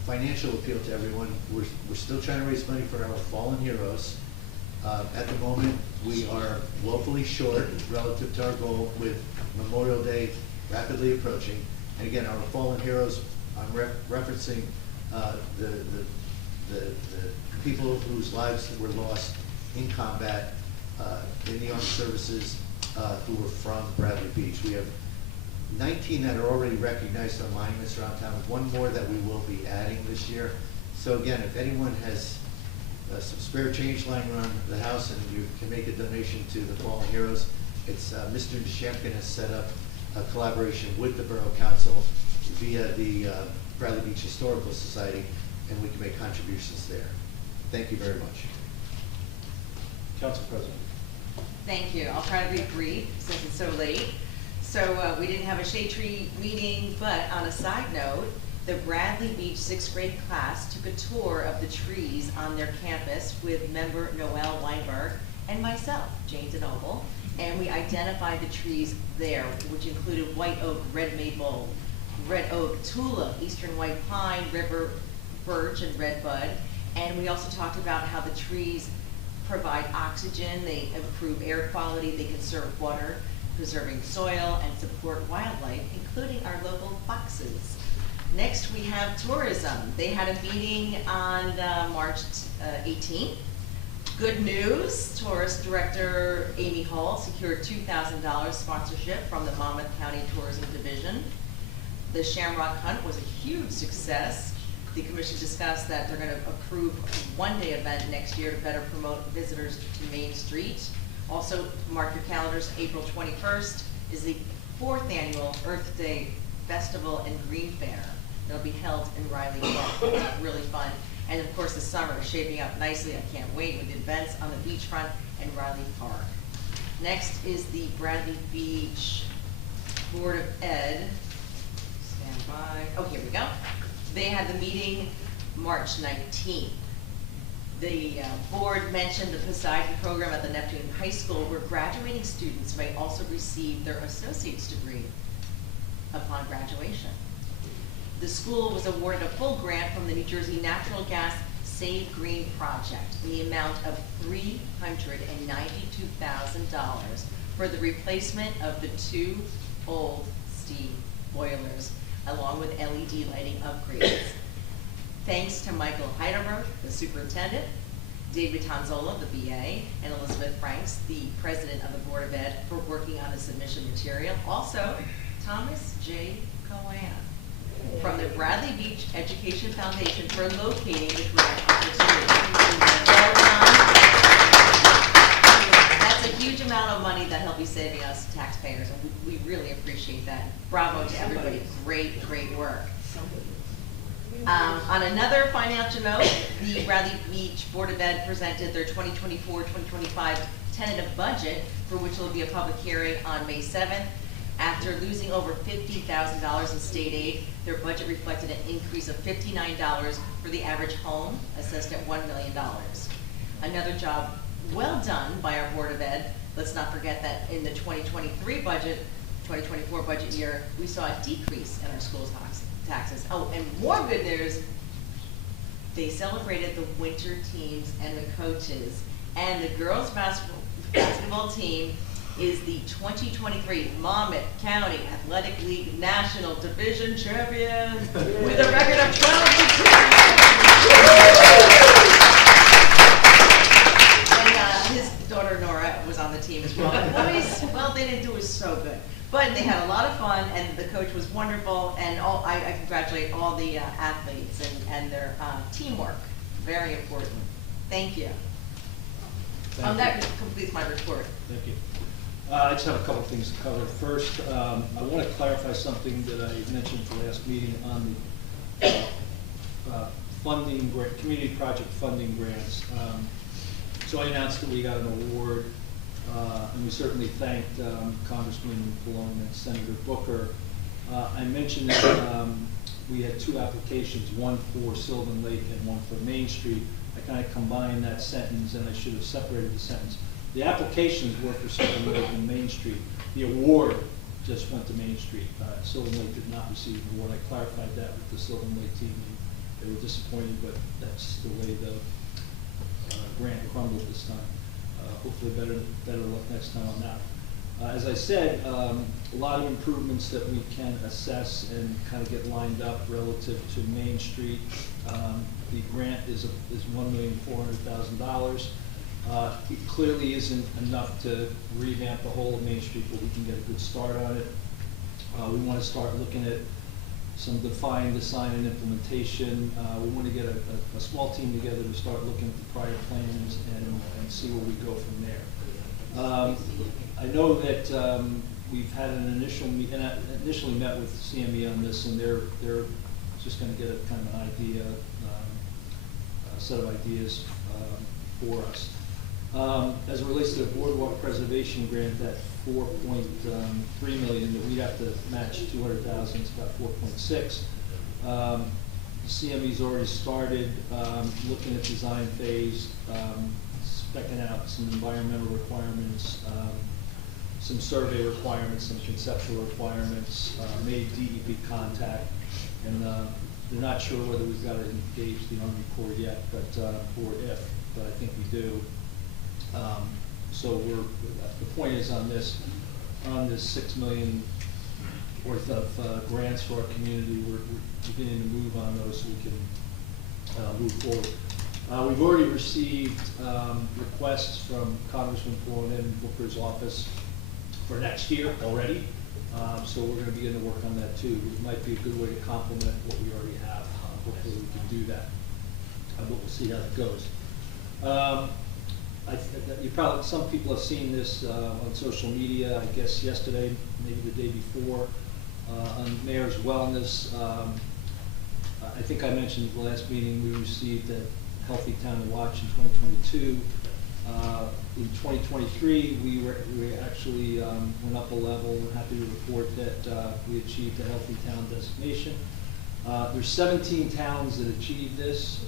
financial appeal to everyone. We're still trying to raise money for our fallen heroes. At the moment, we are woefully short relative to our goal, with Memorial Day rapidly approaching. And again, our fallen heroes, I'm referencing the people whose lives were lost in combat, in the armed services, who were from Bradley Beach. We have 19 that are already recognized on monuments around town, one more that we will be adding this year. So again, if anyone has some spare change lying around the house and you can make a donation to the fallen heroes, it's Mr. Deshampkin has set up a collaboration with the Borough Council via the Bradley Beach Historical Society, and we can make contributions there. Thank you very much. Council President. Thank you. I'll try to be brief since it's so late. So we didn't have a shade tree meeting, but on a side note, the Bradley Beach 6th grade class took a tour of the trees on their campus with member Noelle Weinberg and myself, Jane DeNoble, and we identified the trees there, which included white oak, red maple, red oak, tulip, eastern white pine, river birch, and red bud. And we also talked about how the trees provide oxygen, they improve air quality, they conserve water, preserving soil, and support wildlife, including our local foxes. Next, we have tourism. They had a meeting on March 18th. Good news, Tourist Director Amy Hall secured $2,000 sponsorship from the Monmouth County Tourism Division. The Shamrock Hunt was a huge success. The commission discussed that they're going to approve a one-day event next year to better promote visitors to Main Street. Also, mark your calendars, April 21st is the 4th annual Earth Day Festival and Green Fair. It'll be held in Riley Park. It's really fun. And of course, the summer is shaping up nicely. I can't wait with events on the beachfront in Riley Park. Next is the Bradley Beach Board of Ed. Stand by. Oh, here we go. They had the meeting March 19th. The board mentioned the Poseidon program at the Neptune High School, where graduating students may also receive their associate's degree upon graduation. The school was awarded a full grant from the New Jersey Natural Gas Save Green Project in the amount of $392,000 for the replacement of the 2 old steam boilers, along with LED lighting upgrades. Thanks to Michael Heiderer, the superintendent, David Tonzola, the BA, and Elizabeth Franks, the president of the Board of Ed, for working on the submission material. Also, Thomas J. Cohen from the Bradley Beach Education Foundation for locating the grant opportunity. Well done. That's a huge amount of money that he'll be saving us taxpayers, and we really appreciate that. Bravo to everybody. Great, great work. On another financial note, the Bradley Beach Board of Ed presented their 2024-2025 tentative budget, for which there will be a public hearing on May 7th. After losing over $50,000 in state aid, their budget reflected an increase of $59 for the average home, assessed at $1 million. Another job well done by our Board of Ed. Let's not forget that in the 2024 budget year, we saw a decrease in our schools' taxes. Oh, and more good news, they celebrated the winter teams and the coaches, and the girls' basketball team is the 2023 Monmouth County Athletic League National Division champion with a record of 12-2. And his daughter Nora was on the team as well. The boys, well, they didn't do it so good, but they had a lot of fun, and the coach was wonderful. And I congratulate all the athletes and their teamwork. Very important. Thank you. That completes my report. Thank you. I just have a couple things to cover. First, I want to clarify something that I mentioned at the last meeting on the community project funding grants. So I announced that we got an award, and we certainly thanked Congressman Malone and Senator Booker. I mentioned that we had 2 applications, one for Sylvan Lake and one for Main Street. I kind of combined that sentence, and I should have separated the sentence. The applications were for Sylvan Lake and Main Street. The award just went to Main Street. Sylvan Lake did not receive an award. I clarified that with the Sylvan Lake team. They were disappointed, but that's the way the grant crumbled this time. Hopefully better luck next time on that. As I said, a lot of improvements that we can assess and kind of get lined up relative to Main Street. The grant is $1,400,000. It clearly isn't enough to revamp the whole of Main Street, but we can get a good start on it. We want to start looking at some defined design and implementation. We want to get a small team together to start looking at the prior plans and see where we go from there. I know that we've had an initial meet, and I initially met with CME on this, and they're just going to get a kind of an idea, a set of ideas for us. As it relates to the boardwalk preservation grant, that 4.3 million that we'd have to match 200,000, it's about 4.6. CME's already started looking at design phase, specking out some environmental requirements, some survey requirements, some conceptual requirements, made DEP contact, and they're not sure whether we've got to engage the Army Corps yet, but or if, but I think we do. So the point is on this $6 million worth of grants for our community, we're beginning to move on those so we can move forward. We've already received requests from Congressman Pullen and Booker's office for next year already. So we're going to begin to work on that too. It might be a good way to complement what we already have. Hopefully we can do that. But we'll see how it goes. Some people have seen this on social media, I guess yesterday, maybe the day before, on Mayor's Wellness. I think I mentioned at the last meeting we received a Healthy Town to Watch in 2022. In 2023, we actually went up a level. I'm happy to report that we achieved a Healthy Town designation. There's 17 towns that achieved this.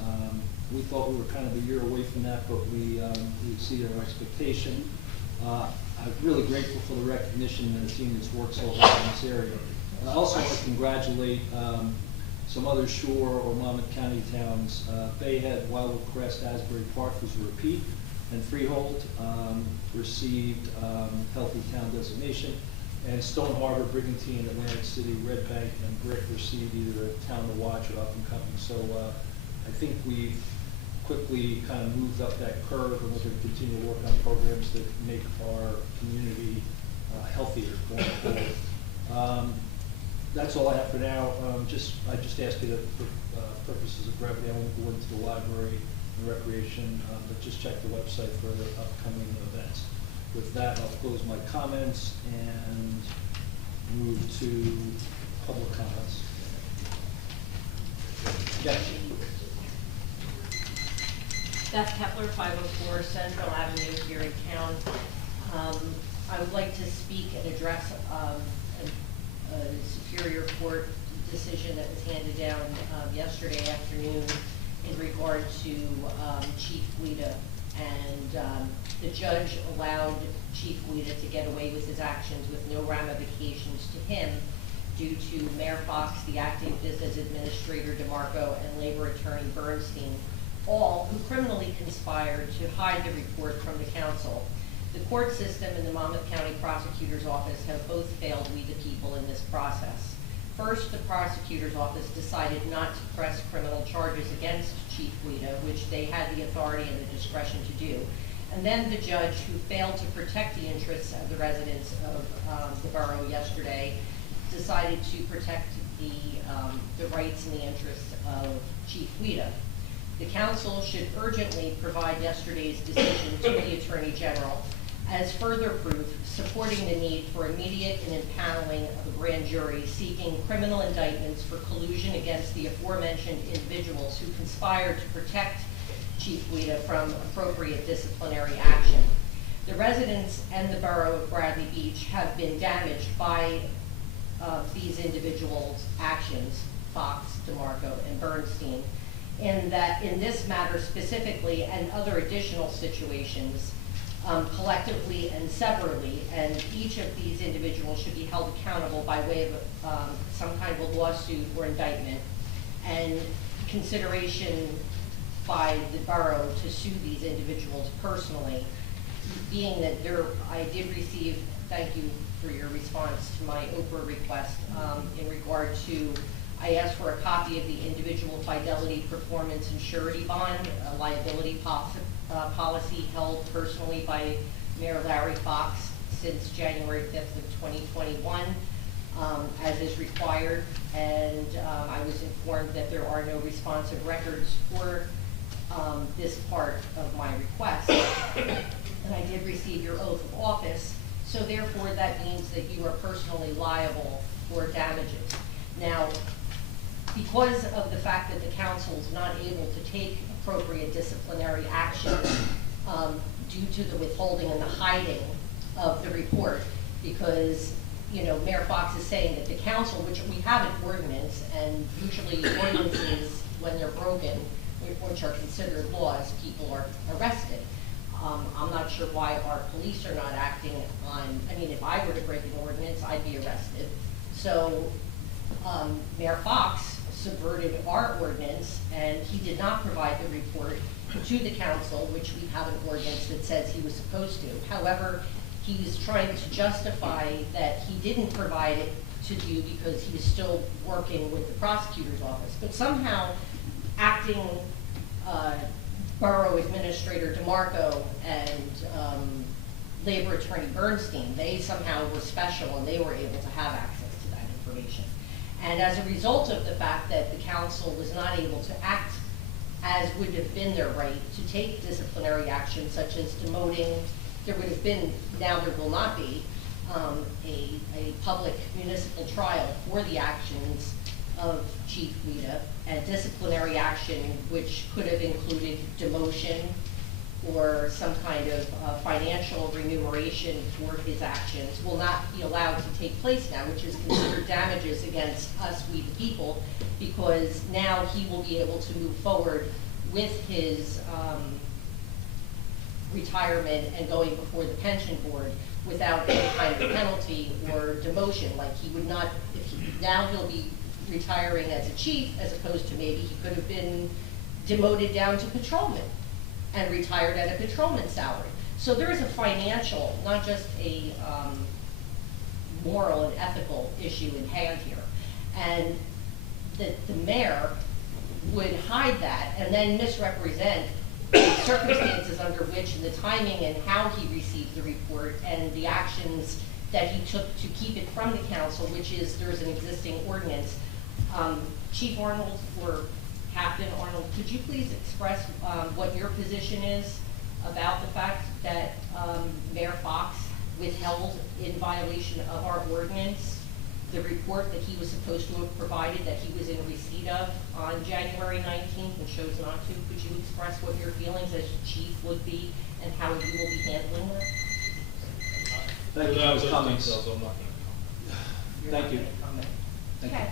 We thought we were kind of a year away from that, but we exceeded our expectation. I'm really grateful for the recognition and the team that's worked so hard in this area. And I also want to congratulate some other Shore or Monmouth County towns. Bayhead, Wildwood Crest, Asbury Park was a repeat, and Freehold received Healthy Town designation. And Stone Harbor, Brigantine, Atlantic City, Red Bank, and Brick received either a Town to Watch or Up and Coming. So I think we've quickly kind of moved up that curve, and we're going to continue to work on programs that make our community healthier going forward. That's all I have for now. I just ask you that for purposes of brevity, I won't go into the library and recreation, but just check the website for the upcoming events. With that, I'll close my comments and move to public comments. Yes. Beth Kepler, 504 Central Avenue here in town. I would like to speak and address a Superior Court decision that was handed down yesterday afternoon in regard to Chief Guida. And the judge allowed Chief Guida to get away with his actions with no ramifications to him due to Mayor Fox, the acting business administrator DeMarco, and labor attorney Bernstein, all who criminally conspired to hide the report from the council. The court system and the Monmouth County Prosecutor's Office have both failed we the people in this process. First, the prosecutor's office decided not to press criminal charges against Chief Guida, which they had the authority and the discretion to do. And then the judge, who failed to protect the interests of the residents of the borough yesterday, decided to protect the rights and the interests of Chief Guida. The council should urgently provide yesterday's decision to the Attorney General as further proof supporting the need for immediate and impaneling of a grand jury seeking criminal indictments for collusion against the aforementioned individuals who conspired to protect Chief Guida from appropriate disciplinary action. The residents and the borough of Bradley Beach have been damaged by these individuals' actions, Fox, DeMarco, and Bernstein, in this matter specifically and other additional situations, collectively and severally, and each of these individuals should be held accountable by way of some kind of a lawsuit or indictment, and consideration by the borough to sue these individuals personally, being that I did receive, thank you for your response to my Oprah request in regard to, I asked for a copy of the individual fidelity performance and surety bond, a liability policy held personally by Mayor Larry Fox since January 5th of 2021. as is required, and I was informed that there are no responsive records for this part of my request. And I did receive your oath of office, so therefore that means that you are personally liable for damages. Now, because of the fact that the council is not able to take appropriate disciplinary action due to the withholding and the hiding of the report, because Mayor Fox is saying that the council, which we have an ordinance, and usually ordinances, when they're broken, which are considered laws, people are arrested. I'm not sure why our police are not acting on, if I were to break an ordinance, I'd be arrested. So Mayor Fox subverted our ordinance, and he did not provide the report to the council, which we have an ordinance that says he was supposed to. However, he's trying to justify that he didn't provide it to you because he was still working with the prosecutor's office. But somehow, acting Borough Administrator DeMarco and Labor Attorney Bernstein, they somehow were special and they were able to have access to that information. And as a result of the fact that the council was not able to act as would have been their right to take disciplinary action, such as demoting, there would have been, now there will not be, a public municipal trial for the actions of Chief Guida, and disciplinary action which could have included demotion or some kind of financial remuneration for his actions, will not be allowed to take place now, which is considered damages against us, we the people, because now he will be able to move forward with his retirement and going before the pension board without any kind of penalty or demotion. Like he would not, now he'll be retiring as a chief, as opposed to maybe he could have been demoted down to patrolman and retired at a patrolman salary. So there is a financial, not just a moral and ethical issue in hand here. And the mayor would hide that and then misrepresent the circumstances under which, and the timing and how he received the report and the actions that he took to keep it from the council, which is there's an existing ordinance. Chief Arnold or Captain Arnold, could you please express what your position is about the fact that Mayor Fox withheld in violation of our ordinance the report that he was supposed to have provided, that he was in receipt of on January 19th and chose not to? Could you express what your feelings as chief would be and how you will be handling that? Thank you for those comments. Thank you. Thank you. Okay.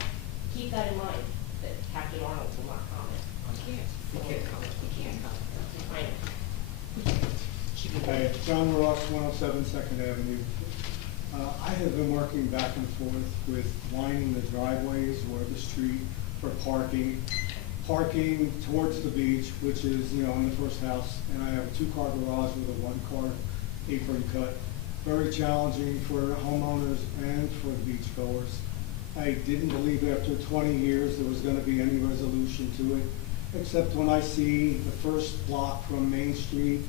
Keep that in mind, that Captain Arnold will not comment. He can't comment. He can't comment. Hi, John Ross, 107 Second Avenue. I have been working back and forth with lining the driveways or the street for parking towards the beach, which is, in the first house, and I have a 2-car garage with a 1-car apron cut. Very challenging for homeowners and for the beach goers. I didn't believe after 20 years there was going to be any resolution to it, except when I see the first block from Main Street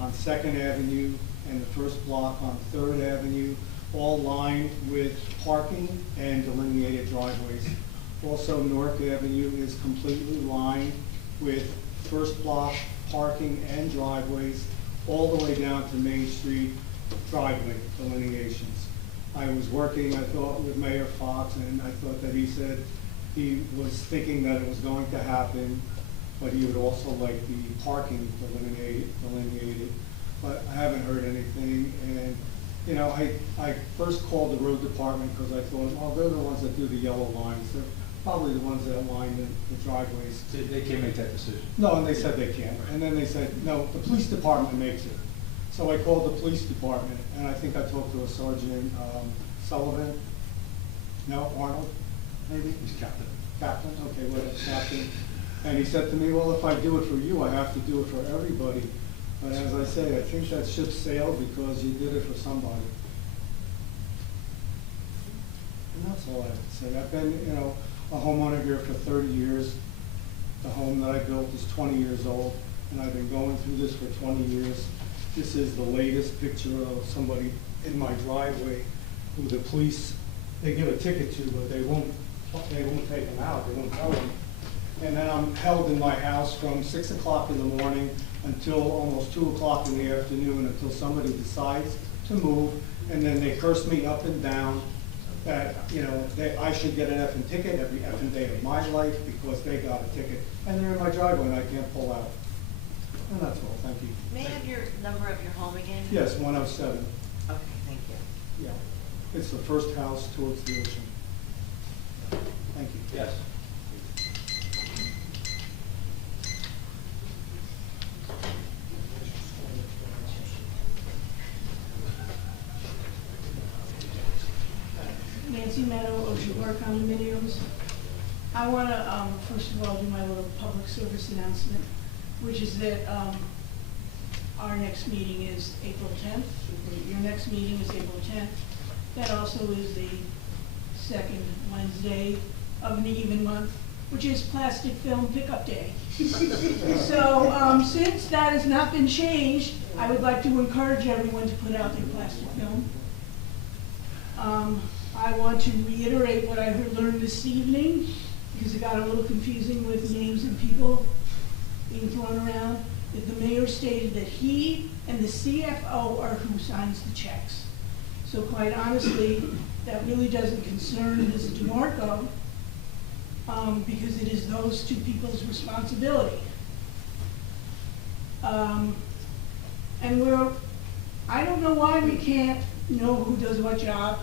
on 2nd Avenue and the first block on 3rd Avenue, all lined with parking and delineated driveways. Also, North Avenue is completely lined with first block parking and driveways, all the way down to Main Street driveway delineations. I was working, I thought, with Mayor Fox, and I thought that he said he was thinking that it was going to happen, but he would also like the parking delineated. But I haven't heard anything, and I first called the road department because I thought, well, they're the ones that do the yellow lines. They're probably the ones that line the driveways. So they can't make that decision? No, and they said they can't. And then they said, no, the police department makes it. So I called the police department, and I think I talked to a Sergeant Sullivan. No, Arnold, maybe? He's captain. Captain, okay, well, captain. And he said to me, well, if I do it for you, I have to do it for everybody. But as I say, I think that ship sailed because you did it for somebody. And that's all I have to say. I've been, a homeowner here for 30 years. The home that I built is 20 years old, and I've been going through this for 20 years. This is the latest picture of somebody in my driveway who the police they give a ticket to, but they won't take them out, they won't tow them. And then I'm held in my house from 6 o'clock in the morning until almost 2 o'clock in the afternoon, until somebody decides to move, and then they curse me up and down that, you know, I should get an effing ticket every effing day of my life because they got a ticket, and they're in my driveway and I can't pull out. And that's all, thank you. May I have your number of your home again? Yes, 107. Okay, thank you. Yeah. It's the first house towards the ocean. Thank you. Yes. Nancy Meadow, Ocean Park Condominiums. I want to, first of all, do my little public service announcement, which is that our next meeting is April 10th. Your next meeting is April 10th. That also is the second Wednesday of an even month, which is Plastic Film Pickup Day. So since that has not been changed, I would like to encourage everyone to put out their plastic film. I want to reiterate what I learned this evening, because it got a little confusing with names and people being thrown around, that the mayor stated that he and the CFO are who signs the checks. So quite honestly, that really doesn't concern Ms. DeMarco, because it is those two people's responsibility. And I don't know why we can't know who does what job,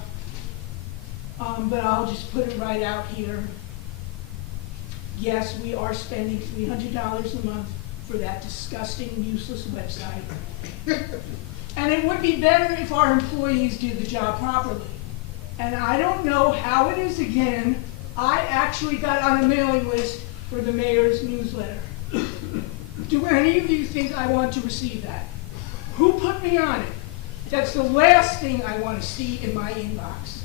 but I'll just put it right out here. Yes, we are spending $300 a month for that disgusting, useless website. And it would be better if our employees did the job properly. And I don't know how it is again, I actually got on a mailing list for the mayor's newsletter. Do any of you think I want to receive that? Who put me on it? That's the last thing I want to see in my inbox.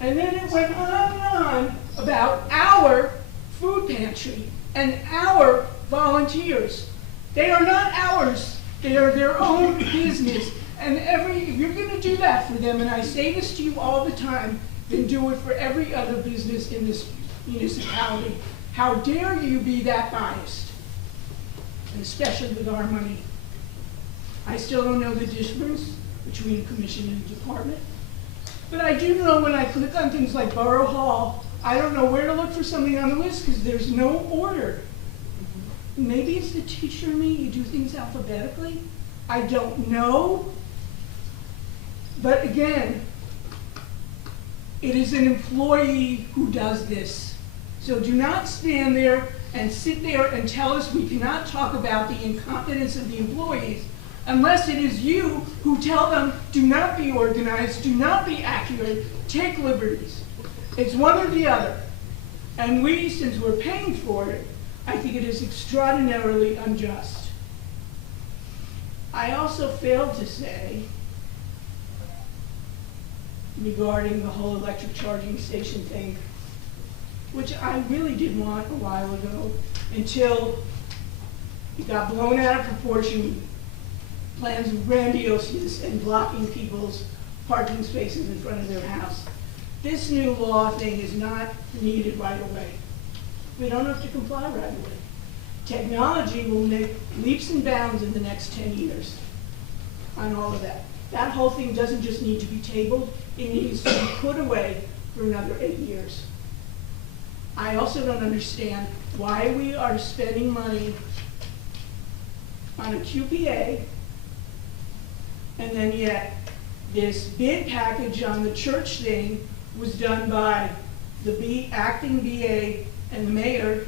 And then it went on and on about our food pantry and our volunteers. They are not ours. They are their own business. And if you're going to do that for them, and I say this to you all the time, then do it for every other business in this municipality. How dare you be that biased? And especially with our money. I still don't know the difference between commission and department. But I do know when I click on things like Borough Hall, I don't know where to look for something on the list because there's no order. Maybe it's the teacher in me, you do things alphabetically. I don't know. But again, it is an employee who does this. So do not stand there and sit there and tell us we cannot talk about the incompetence of the employees unless it is you who tell them, do not be organized, do not be accurate, take liberties. It's one or the other. And we, since we're paying for it, I think it is extraordinarily unjust. I also failed to say, regarding the whole electric charging station thing, which I really did want a while ago, until it got blown out of proportion, plans of grandioseness and blocking people's parking spaces in front of their house. This new law thing is not needed right away. We don't have to comply right away. Technology will make leaps and bounds in the next 10 years on all of that. That whole thing doesn't just need to be tabled, it needs to be put away for another 8 years. I also don't understand why we are spending money on a QPA, and then yet this bid package on the church thing was done by the acting BA and the mayor.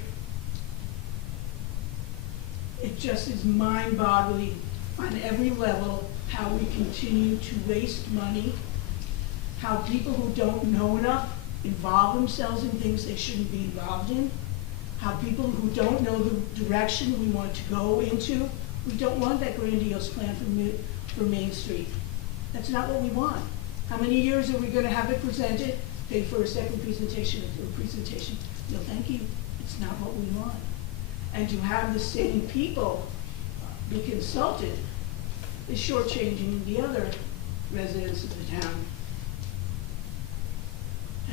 It just is mind-boggling on every level how we continue to waste money, how people who don't know enough involve themselves in things they shouldn't be involved in, how people who don't know the direction we want to go into, we don't want that grandiose plan for Main Street. That's not what we want. How many years are we going to have it presented, pay for a second presentation, or a presentation? No, thank you. It's not what we want. And to have the same people be consulted is shortchanging the other residents of the town.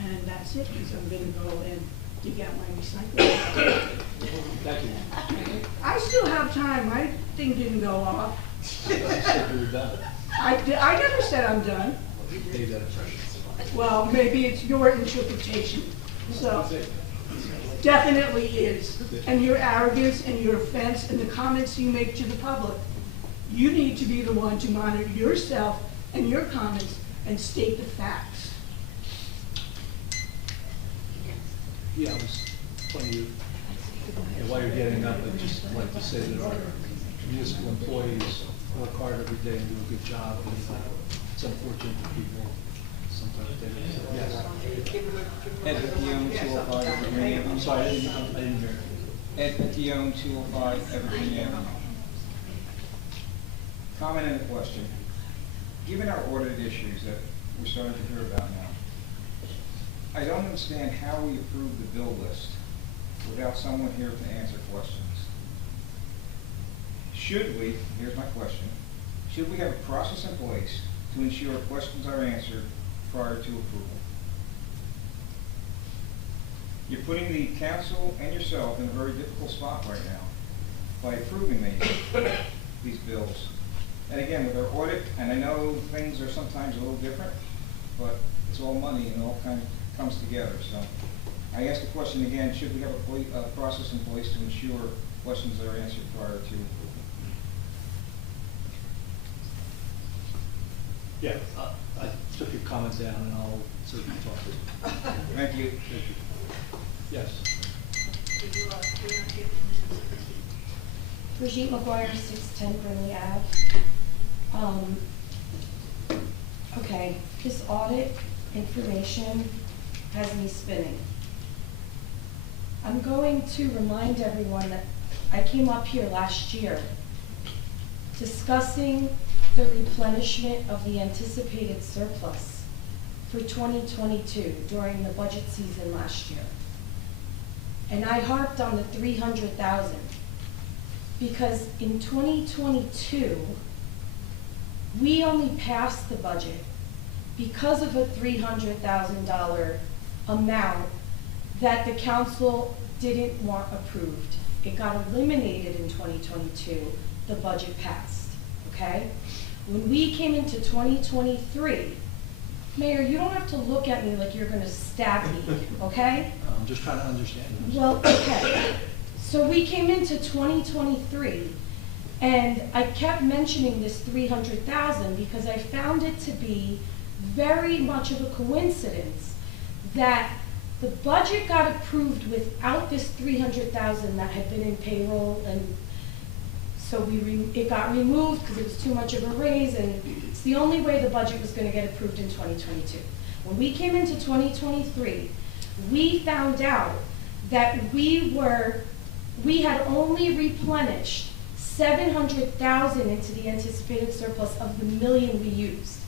and that's it, because I'm gonna go and dig out my recycling. Thank you. I still have time, my thing didn't go off. I never said I'm done. Gave that impression. Well, maybe it's your interpretation, so, definitely is. And your arrogance and your offense and the comments you make to the public. You need to be the one to monitor yourself and your comments and state the facts. Yeah, I was telling you, while you're getting up, I'd just like to say that our municipal employees work hard every day and do a good job, and it's unfortunate that people sometimes they don't. Yes. Ed Dion, 205 Evergreen Avenue. I'm sorry, I didn't hear. Ed Dion, 205 Evergreen Avenue. Comment and a question. Given our audit issues that we're starting to hear about now, I don't understand how we approve the bill list without someone here to answer questions. Should we, here's my question, should we have a process in place to ensure questions are answered prior to approval? You're putting the council and yourself in a very difficult spot right now by approving these bills. And again, with our audit, and I know things are sometimes a little different, but it's all money and all kind of comes together. So I ask the question again, should we have a process in place to ensure questions are answered prior to approval? Yeah, I took your comments down and I'll certainly talk to you. Thank you. Thank you. Yes. Brigitte McGuire, 610 Brinley Ave. Okay, this audit information has me spinning. I'm going to remind everyone that I came up here last year discussing the replenishment of the anticipated surplus for 2022 during the budget season last year. And I harped on the 300,000 because in 2022, we only passed the budget because of a $300,000 amount that the council didn't want approved. It got eliminated in 2022, the budget passed, okay? When we came into 2023, Mayor, you don't have to look at me like you're gonna stab me, okay? I'm just trying to understand. Well, okay. So we came into 2023, and I kept mentioning this 300,000 because I found it to be very much of a coincidence that the budget got approved without this 300,000 that had been in payroll, and so it got removed because it was too much of a raise, and it's the only way the budget was going to get approved in 2022. When we came into 2023, we found out that we had only replenished 700,000 into the anticipated surplus of the $1 million we used.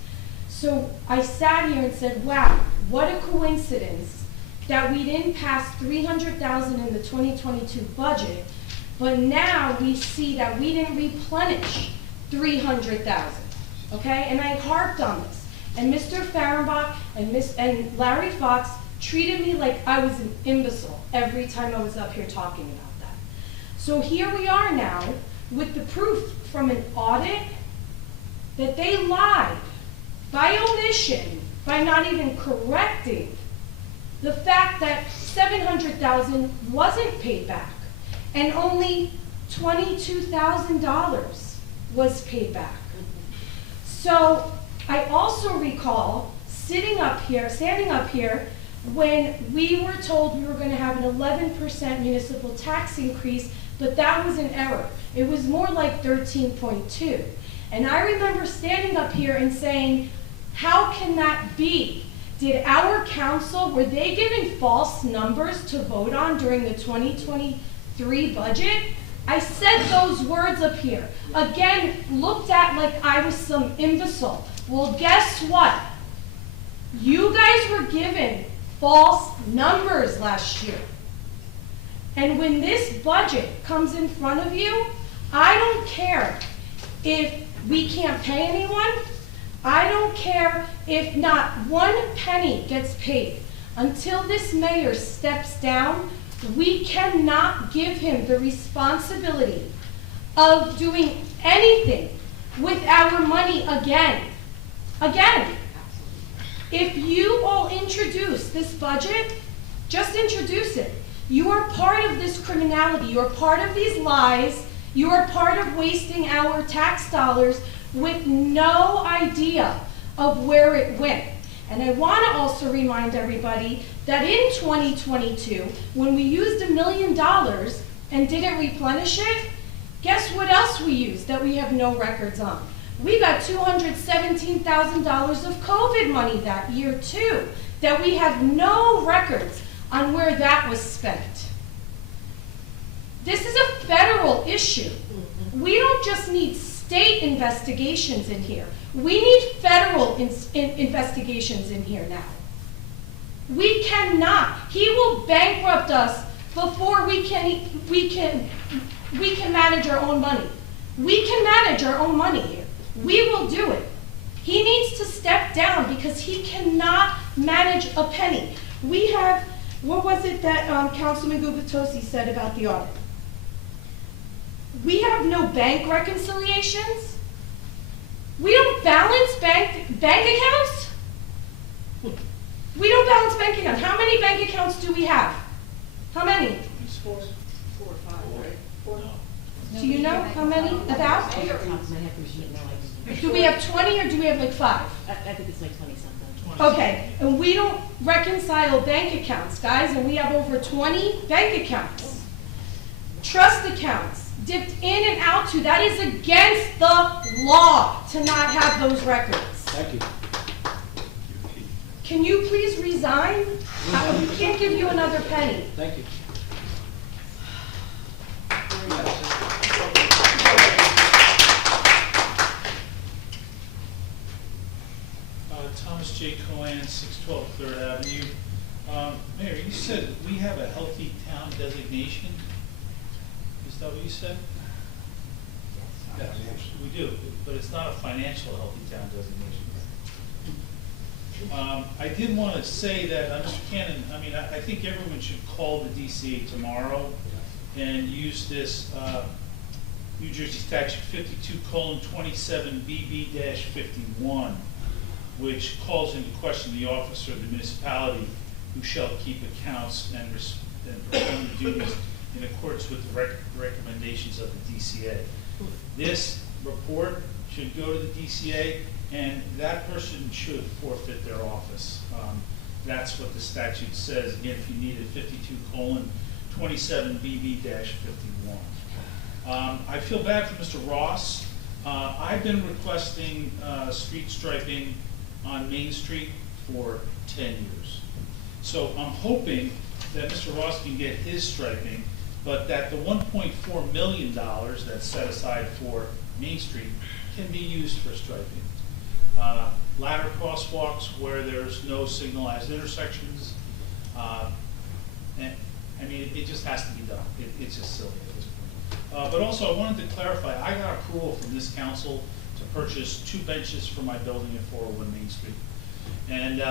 So I sat here and said, wow, what a coincidence that we didn't pass 300,000 in the 2022 budget, but now we see that we didn't replenish 300,000, okay? And I harped on this. And Mr. Fahrenbach and Larry Fox treated me like I was an imbecile every time I was up here talking about that. So here we are now with the proof from an audit that they lied by omission, by not even correcting the fact that 700,000 wasn't paid back and only $22,000 was paid back. So I also recall standing up here when we were told we were going to have an 11% municipal tax increase, but that was an error. It was more like 13.2. And I remember standing up here and saying, how can that be? Did our council, were they given false numbers to vote on during the 2023 budget? I said those words up here. Again, looked at like I was some imbecile. Well, guess what? You guys were given false numbers last year. And when this budget comes in front of you, I don't care if we can't pay anyone. I don't care if not one penny gets paid. Until this mayor steps down, we cannot give him the responsibility of doing anything with our money again. Again. If you all introduce this budget, just introduce it. You are part of this criminality. You are part of these lies. You are part of wasting our tax dollars with no idea of where it went. And I want to also remind everybody that in 2022, when we used $1 million and didn't replenish it, guess what else we used that we have no records on? We got $217,000 of COVID money that year too, that we have no records on where that was spent. This is a federal issue. We don't just need state investigations in here. We need federal investigations in here now. We cannot. He will bankrupt us before we can manage our own money. We can manage our own money here. We will do it. He needs to step down because he cannot manage a penny. We have, what was it that Councilman Gubitosi said about the audit? We have no bank reconciliations. We don't balance bank accounts. We don't balance bank accounts. How many bank accounts do we have? How many? Four or five, right? Four. Do you know how many? About? Do we have 20 or do we have like 5? I think it's like 20-something. Okay, and we don't reconcile bank accounts, guys, and we have over 20 bank accounts. Trust accounts, dipped in and out to, that is against the law to not have those records. Thank you. Can you please resign? We can't give you another penny. Thank you. Thomas J. Cohen, 612 3rd Avenue. Mayor, you said we have a healthy town designation? Is that what you said? Yes, we do, but it's not a financial healthy town designation. I did want to say that, Mr. Cannon, I mean, I think everyone should call the DCA tomorrow and use this New Jersey Statute 52:27BB-51, which calls into question the officer of the municipality who shall keep accounts and perform the duties in accordance with the recommendations of the DCA. This report should go to the DCA, and that person should forfeit their office. That's what the statute says. Again, if you need it, 52:27BB-51. I feel bad for Mr. Ross. I've been requesting street striping on Main Street for 10 years. So I'm hoping that Mr. Ross can get his striping, but that the $1.4 million that's set aside for Main Street can be used for striping. Ladder crosswalks where there's no signalized intersections. And, I mean, it just has to be done. It's just silly at this point. But also, I wanted to clarify, I got approval from this council to purchase 2 benches for my building at 401 Main Street. And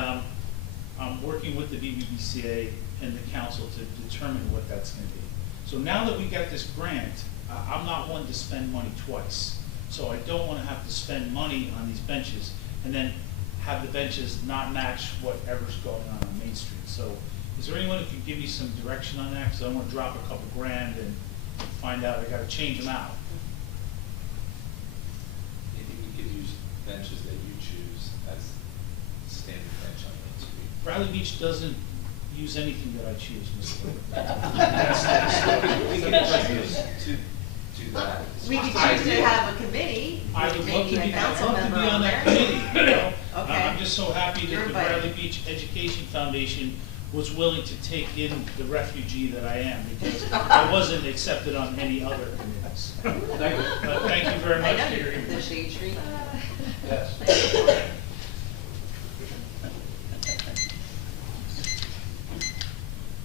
I'm working with the BBBCA and the council to determine what that's going to be. So now that we got this grant, I'm not one to spend money twice. So I don't want to have to spend money on these benches and then have the benches not match whatever's going on Main Street. So is there anyone who can give me some direction on that? Because I don't want to drop a couple grand and find out I got to change them out. Maybe we could use benches that you choose as standard bench on Main Street. Bradley Beach doesn't use anything that I choose, Mr. We could choose to do that. We could choose to have a committee. I would love maybe to a be, council member on on that there. committee, you know? Okay. I'm just so happy You're that the invited. Bradley Beach Education Foundation was willing to take in the refugee that I am, because I wasn't accepted on any other committees. Thank you. Thank you very I much know for your you're input. the shade tree. Yes.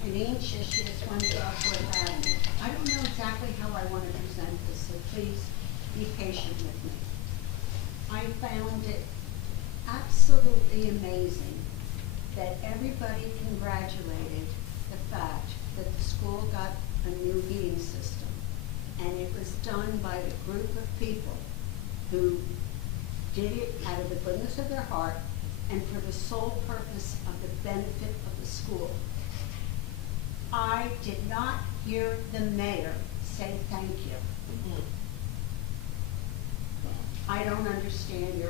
Eileen Shishis, 112 Avenue. I don't know exactly how I want to present this, so please be patient with me. I found it absolutely amazing that everybody congratulated the fact that the school got a new heating system. And it was done by a group of people who did it out of the goodness of their heart and for the sole purpose of the benefit of the school. I did not hear the mayor say thank you. I don't understand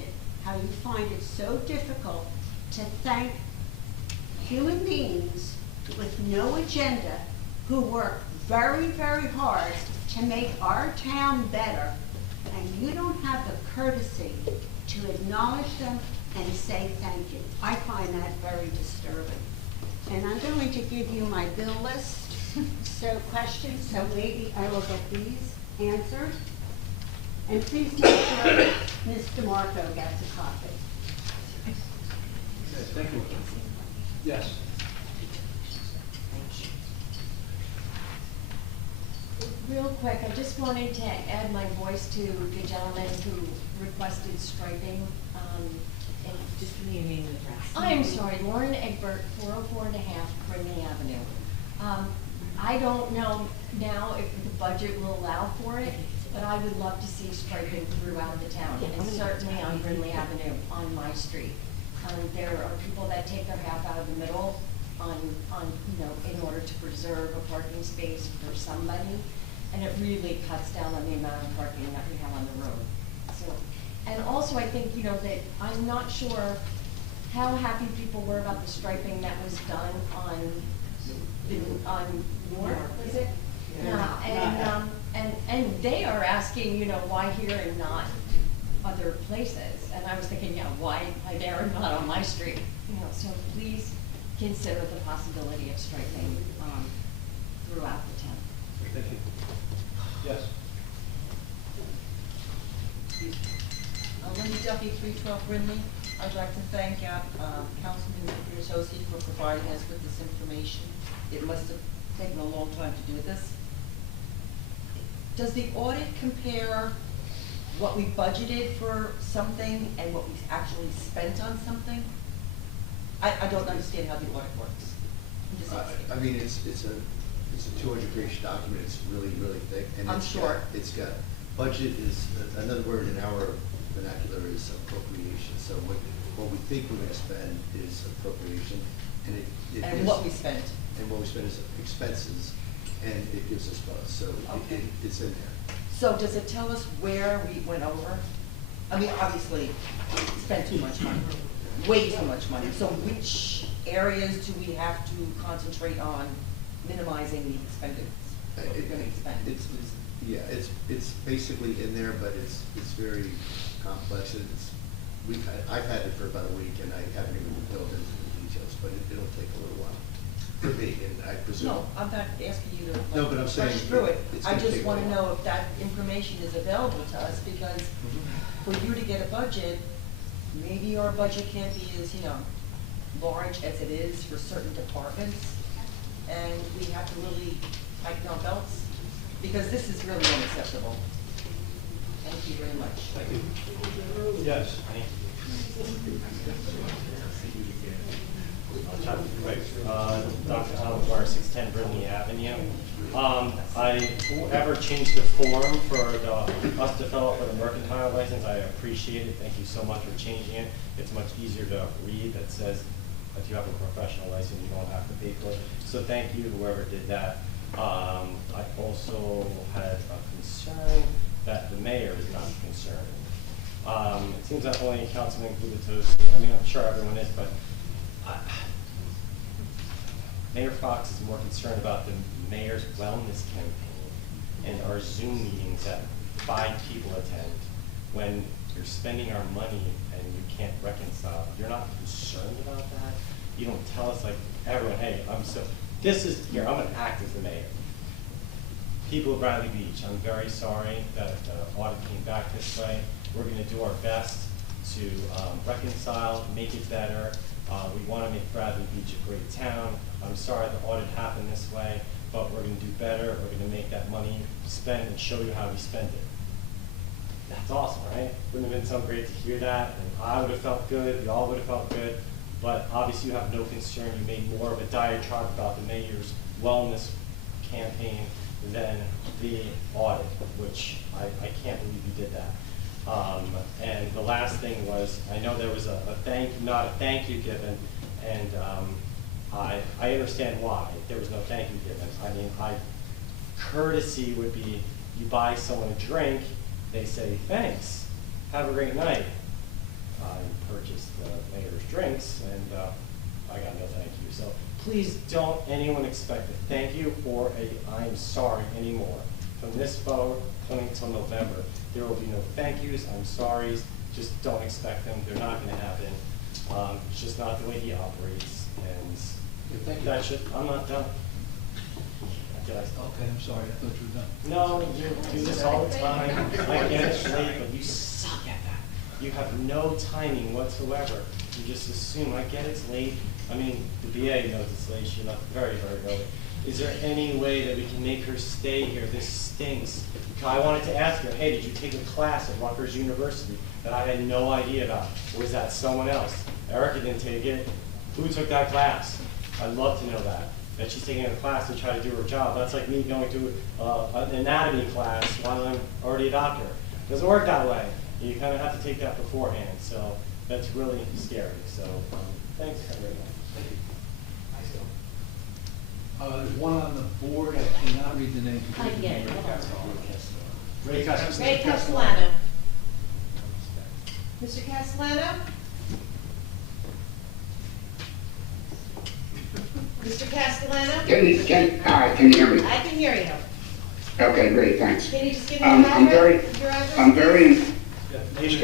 it, how you find it so difficult to thank human beings with no agenda who work very, very hard to make our town better, and you don't have the courtesy to acknowledge them and say thank you. I find that very disturbing. And I'm going to give you my bill list, so questions, so maybe I will get these answered. And please make sure Ms. DeMarco gets a copy. Okay, thank you. Yes. Real quick, I just wanted to add my voice to the gentleman who requested striping. Just give me your name and address. I'm sorry, Lauren Egbert, 404 and a half Brindley Avenue. I don't know now if the budget will allow for it, but I would love to see striping throughout the town, and certainly on Brindley Avenue, on my street. There are people that take their half out of the middle in order to preserve a parking space for somebody, and it really cuts down on the amount of parking that we have on the road. So, and also I think, that I'm not sure how happy people were about the striping that was done on North, was it? Yeah, and they are asking, why here and not other places? And I was thinking, why there and not on my street? So please consider the possibility of striping throughout the town. Thank you. Yes. Linda Duffy, 312 Brindley. I'd like to thank Councilman Petersosi for providing us with this information. It must have taken a long time to do this. Does the audit compare what we budgeted for something and what we actually spent on something? I don't understand how the audit works. I'm just asking. I mean, it's a 200-page document. It's really, really thick. And I'm sure. It's got budget is, another word in our vernacular is appropriation. So what we think we're going to spend is appropriation. And what we spent. And what we spend is expenses, and it gives us both. So Okay. it's in there. So does it tell us where we went over? I mean, obviously, we spent too much money, way too much money. So which areas do we have to concentrate on minimizing the expenses? What we're going to spend? It's basically in there, but it's very complex. I've had it for about a week, and I haven't even delved into the details, but it'll take a little while for me, and I presume. No, I'm not asking you to No, but I'm saying rush through it. it's I gonna just take a want to while. know if that information is available to us, because for you to get a budget, maybe our budget can't be as, large as it is for certain departments, and we have to really tighten our belts, because this is really unacceptable. Thank you very much. Thank you. Yes. I'll try to be quick. Dr. Alvar, 610 Brindley Avenue. Whoever changed the form for us to fill out for the mercantile license, I appreciate it. Thank you so much for changing it. It's much easier to read. That says if you have a professional license, you don't have to pay for it. So thank you, whoever did that. I also had a concern that the mayor is not concerned. It seems that only Councilman Gubitosi, I'm sure everyone is, but Mayor Fox is more concerned about the mayor's wellness campaign and our Zoom meetings that 5 people attend. When you're spending our money and you can't reconcile, you're not concerned about that. You don't tell us like everyone, hey, I'm going to act as the mayor. People of Bradley Beach, I'm very sorry that the audit came back this way. We're going to do our best to reconcile, make it better. We want to make Bradley Beach a great town. I'm sorry the audit happened this way, but we're going to do better. We're going to make that money spend and show you how we spend it. That's awesome, right? Wouldn't have been so great to hear that, and I would have felt good. We all would have felt good. but obviously you have no concern. You made more of a diatribe about the mayor's wellness campaign than the audit, which I can't believe you did that. And the last thing was, I know there was not a thank you given, and I understand why there was no thank you given. I mean, courtesy would be, you buy someone a drink, they say, thanks, have a great night. I purchased the mayor's drinks, and I got no thank you. So please don't anyone expect a thank you or a I'm sorry anymore. From this point until November, there will be no thank yous, I'm sorries, just don't expect them, they're not gonna happen. It's just not the way he operates, and that should, I'm not done. Did I stop? Okay, I'm sorry, I thought you were done. No, you do this all the time. I get it's late, but you suck at that. You have no timing whatsoever. You just assume, I get it's late. I mean, the BA knows it's late. She left very, very early. Is there any way that we can make her stay here? This stinks. I wanted to ask her, hey, did you take a class at Rutgers University that I had no idea about? Or was that someone else? Erica didn't take it. Who took that class? I'd love to know that. That she's taking a class to try to do her job. That's like me going to an anatomy class while I'm already a doctor. It doesn't work that way. You kind of have to take that beforehand. So that's really scary. So thanks very much. Thank you. There's one on the board, I cannot read the name. I get it. Ray Castellano. Ray Castellano. Mr. Castellano? Mr. Castellano? Can you hear me? I can hear you. Okay, great, thanks. Can you just give me your address? I'm very,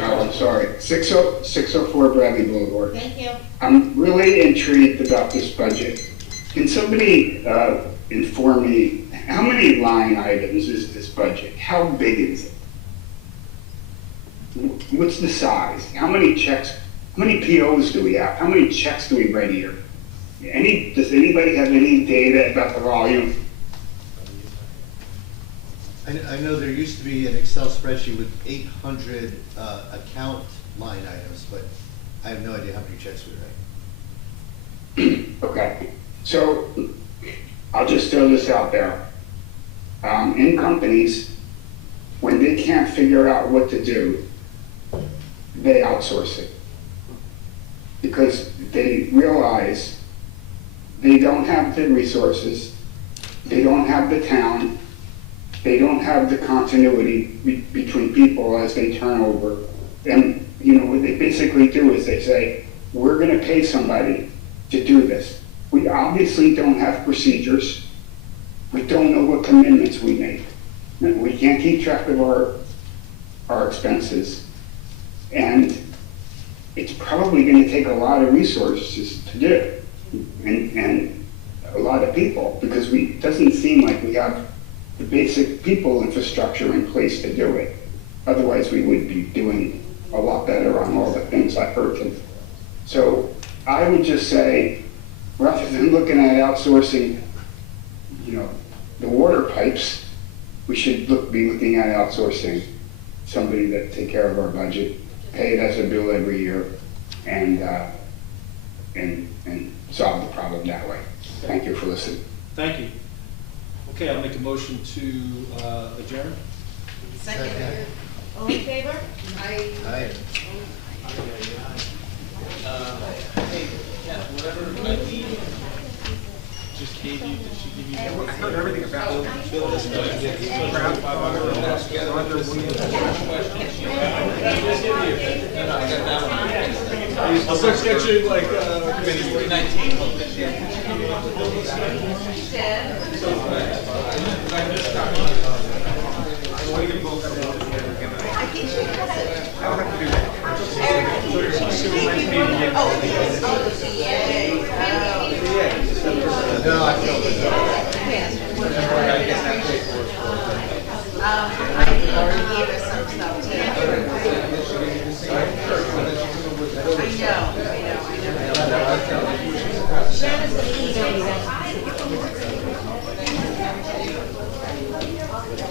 oh, sorry, 604 Bradley Boulevard. Thank you. I'm really intrigued about this budget. Can somebody inform me, how many line items is this budget? How big is it? What's the size? How many checks, how many POs do we have? How many checks do we write here? Does anybody have any data about the volume? I know there used to be an Excel spreadsheet with 800 account line items, but I have no idea how many checks we write. Okay, so I'll just throw this out there. In companies, when they can't figure out what to do, they outsource it. Because they realize they don't have the resources, they don't have the town, they don't have the continuity between people as they turn over. And you know what they basically do is they say, we're gonna pay somebody to do this. We obviously don't have procedures. We don't know what commitments we make. We can't keep track of our expenses. And it's probably gonna take a lot of resources to do. And a lot of people, because it doesn't seem like we have the basic people infrastructure in place to do it. Otherwise, we would be doing a lot better on all the things I've heard of. So I would just say, rather than looking at outsourcing, you know, the water pipes, we should be looking at outsourcing somebody that take care of our budget, pay it as a bill every year, and solve the problem that way. Thank you for listening. Thank you. Okay, I'll make a motion to adjourn. Second. All in favor? Hey, yeah, whatever I need, just gave you, did she give you? I heard everything about it. I'll start sketching like, Committee 319. I think she has it. I don't have to do that. No, I feel it.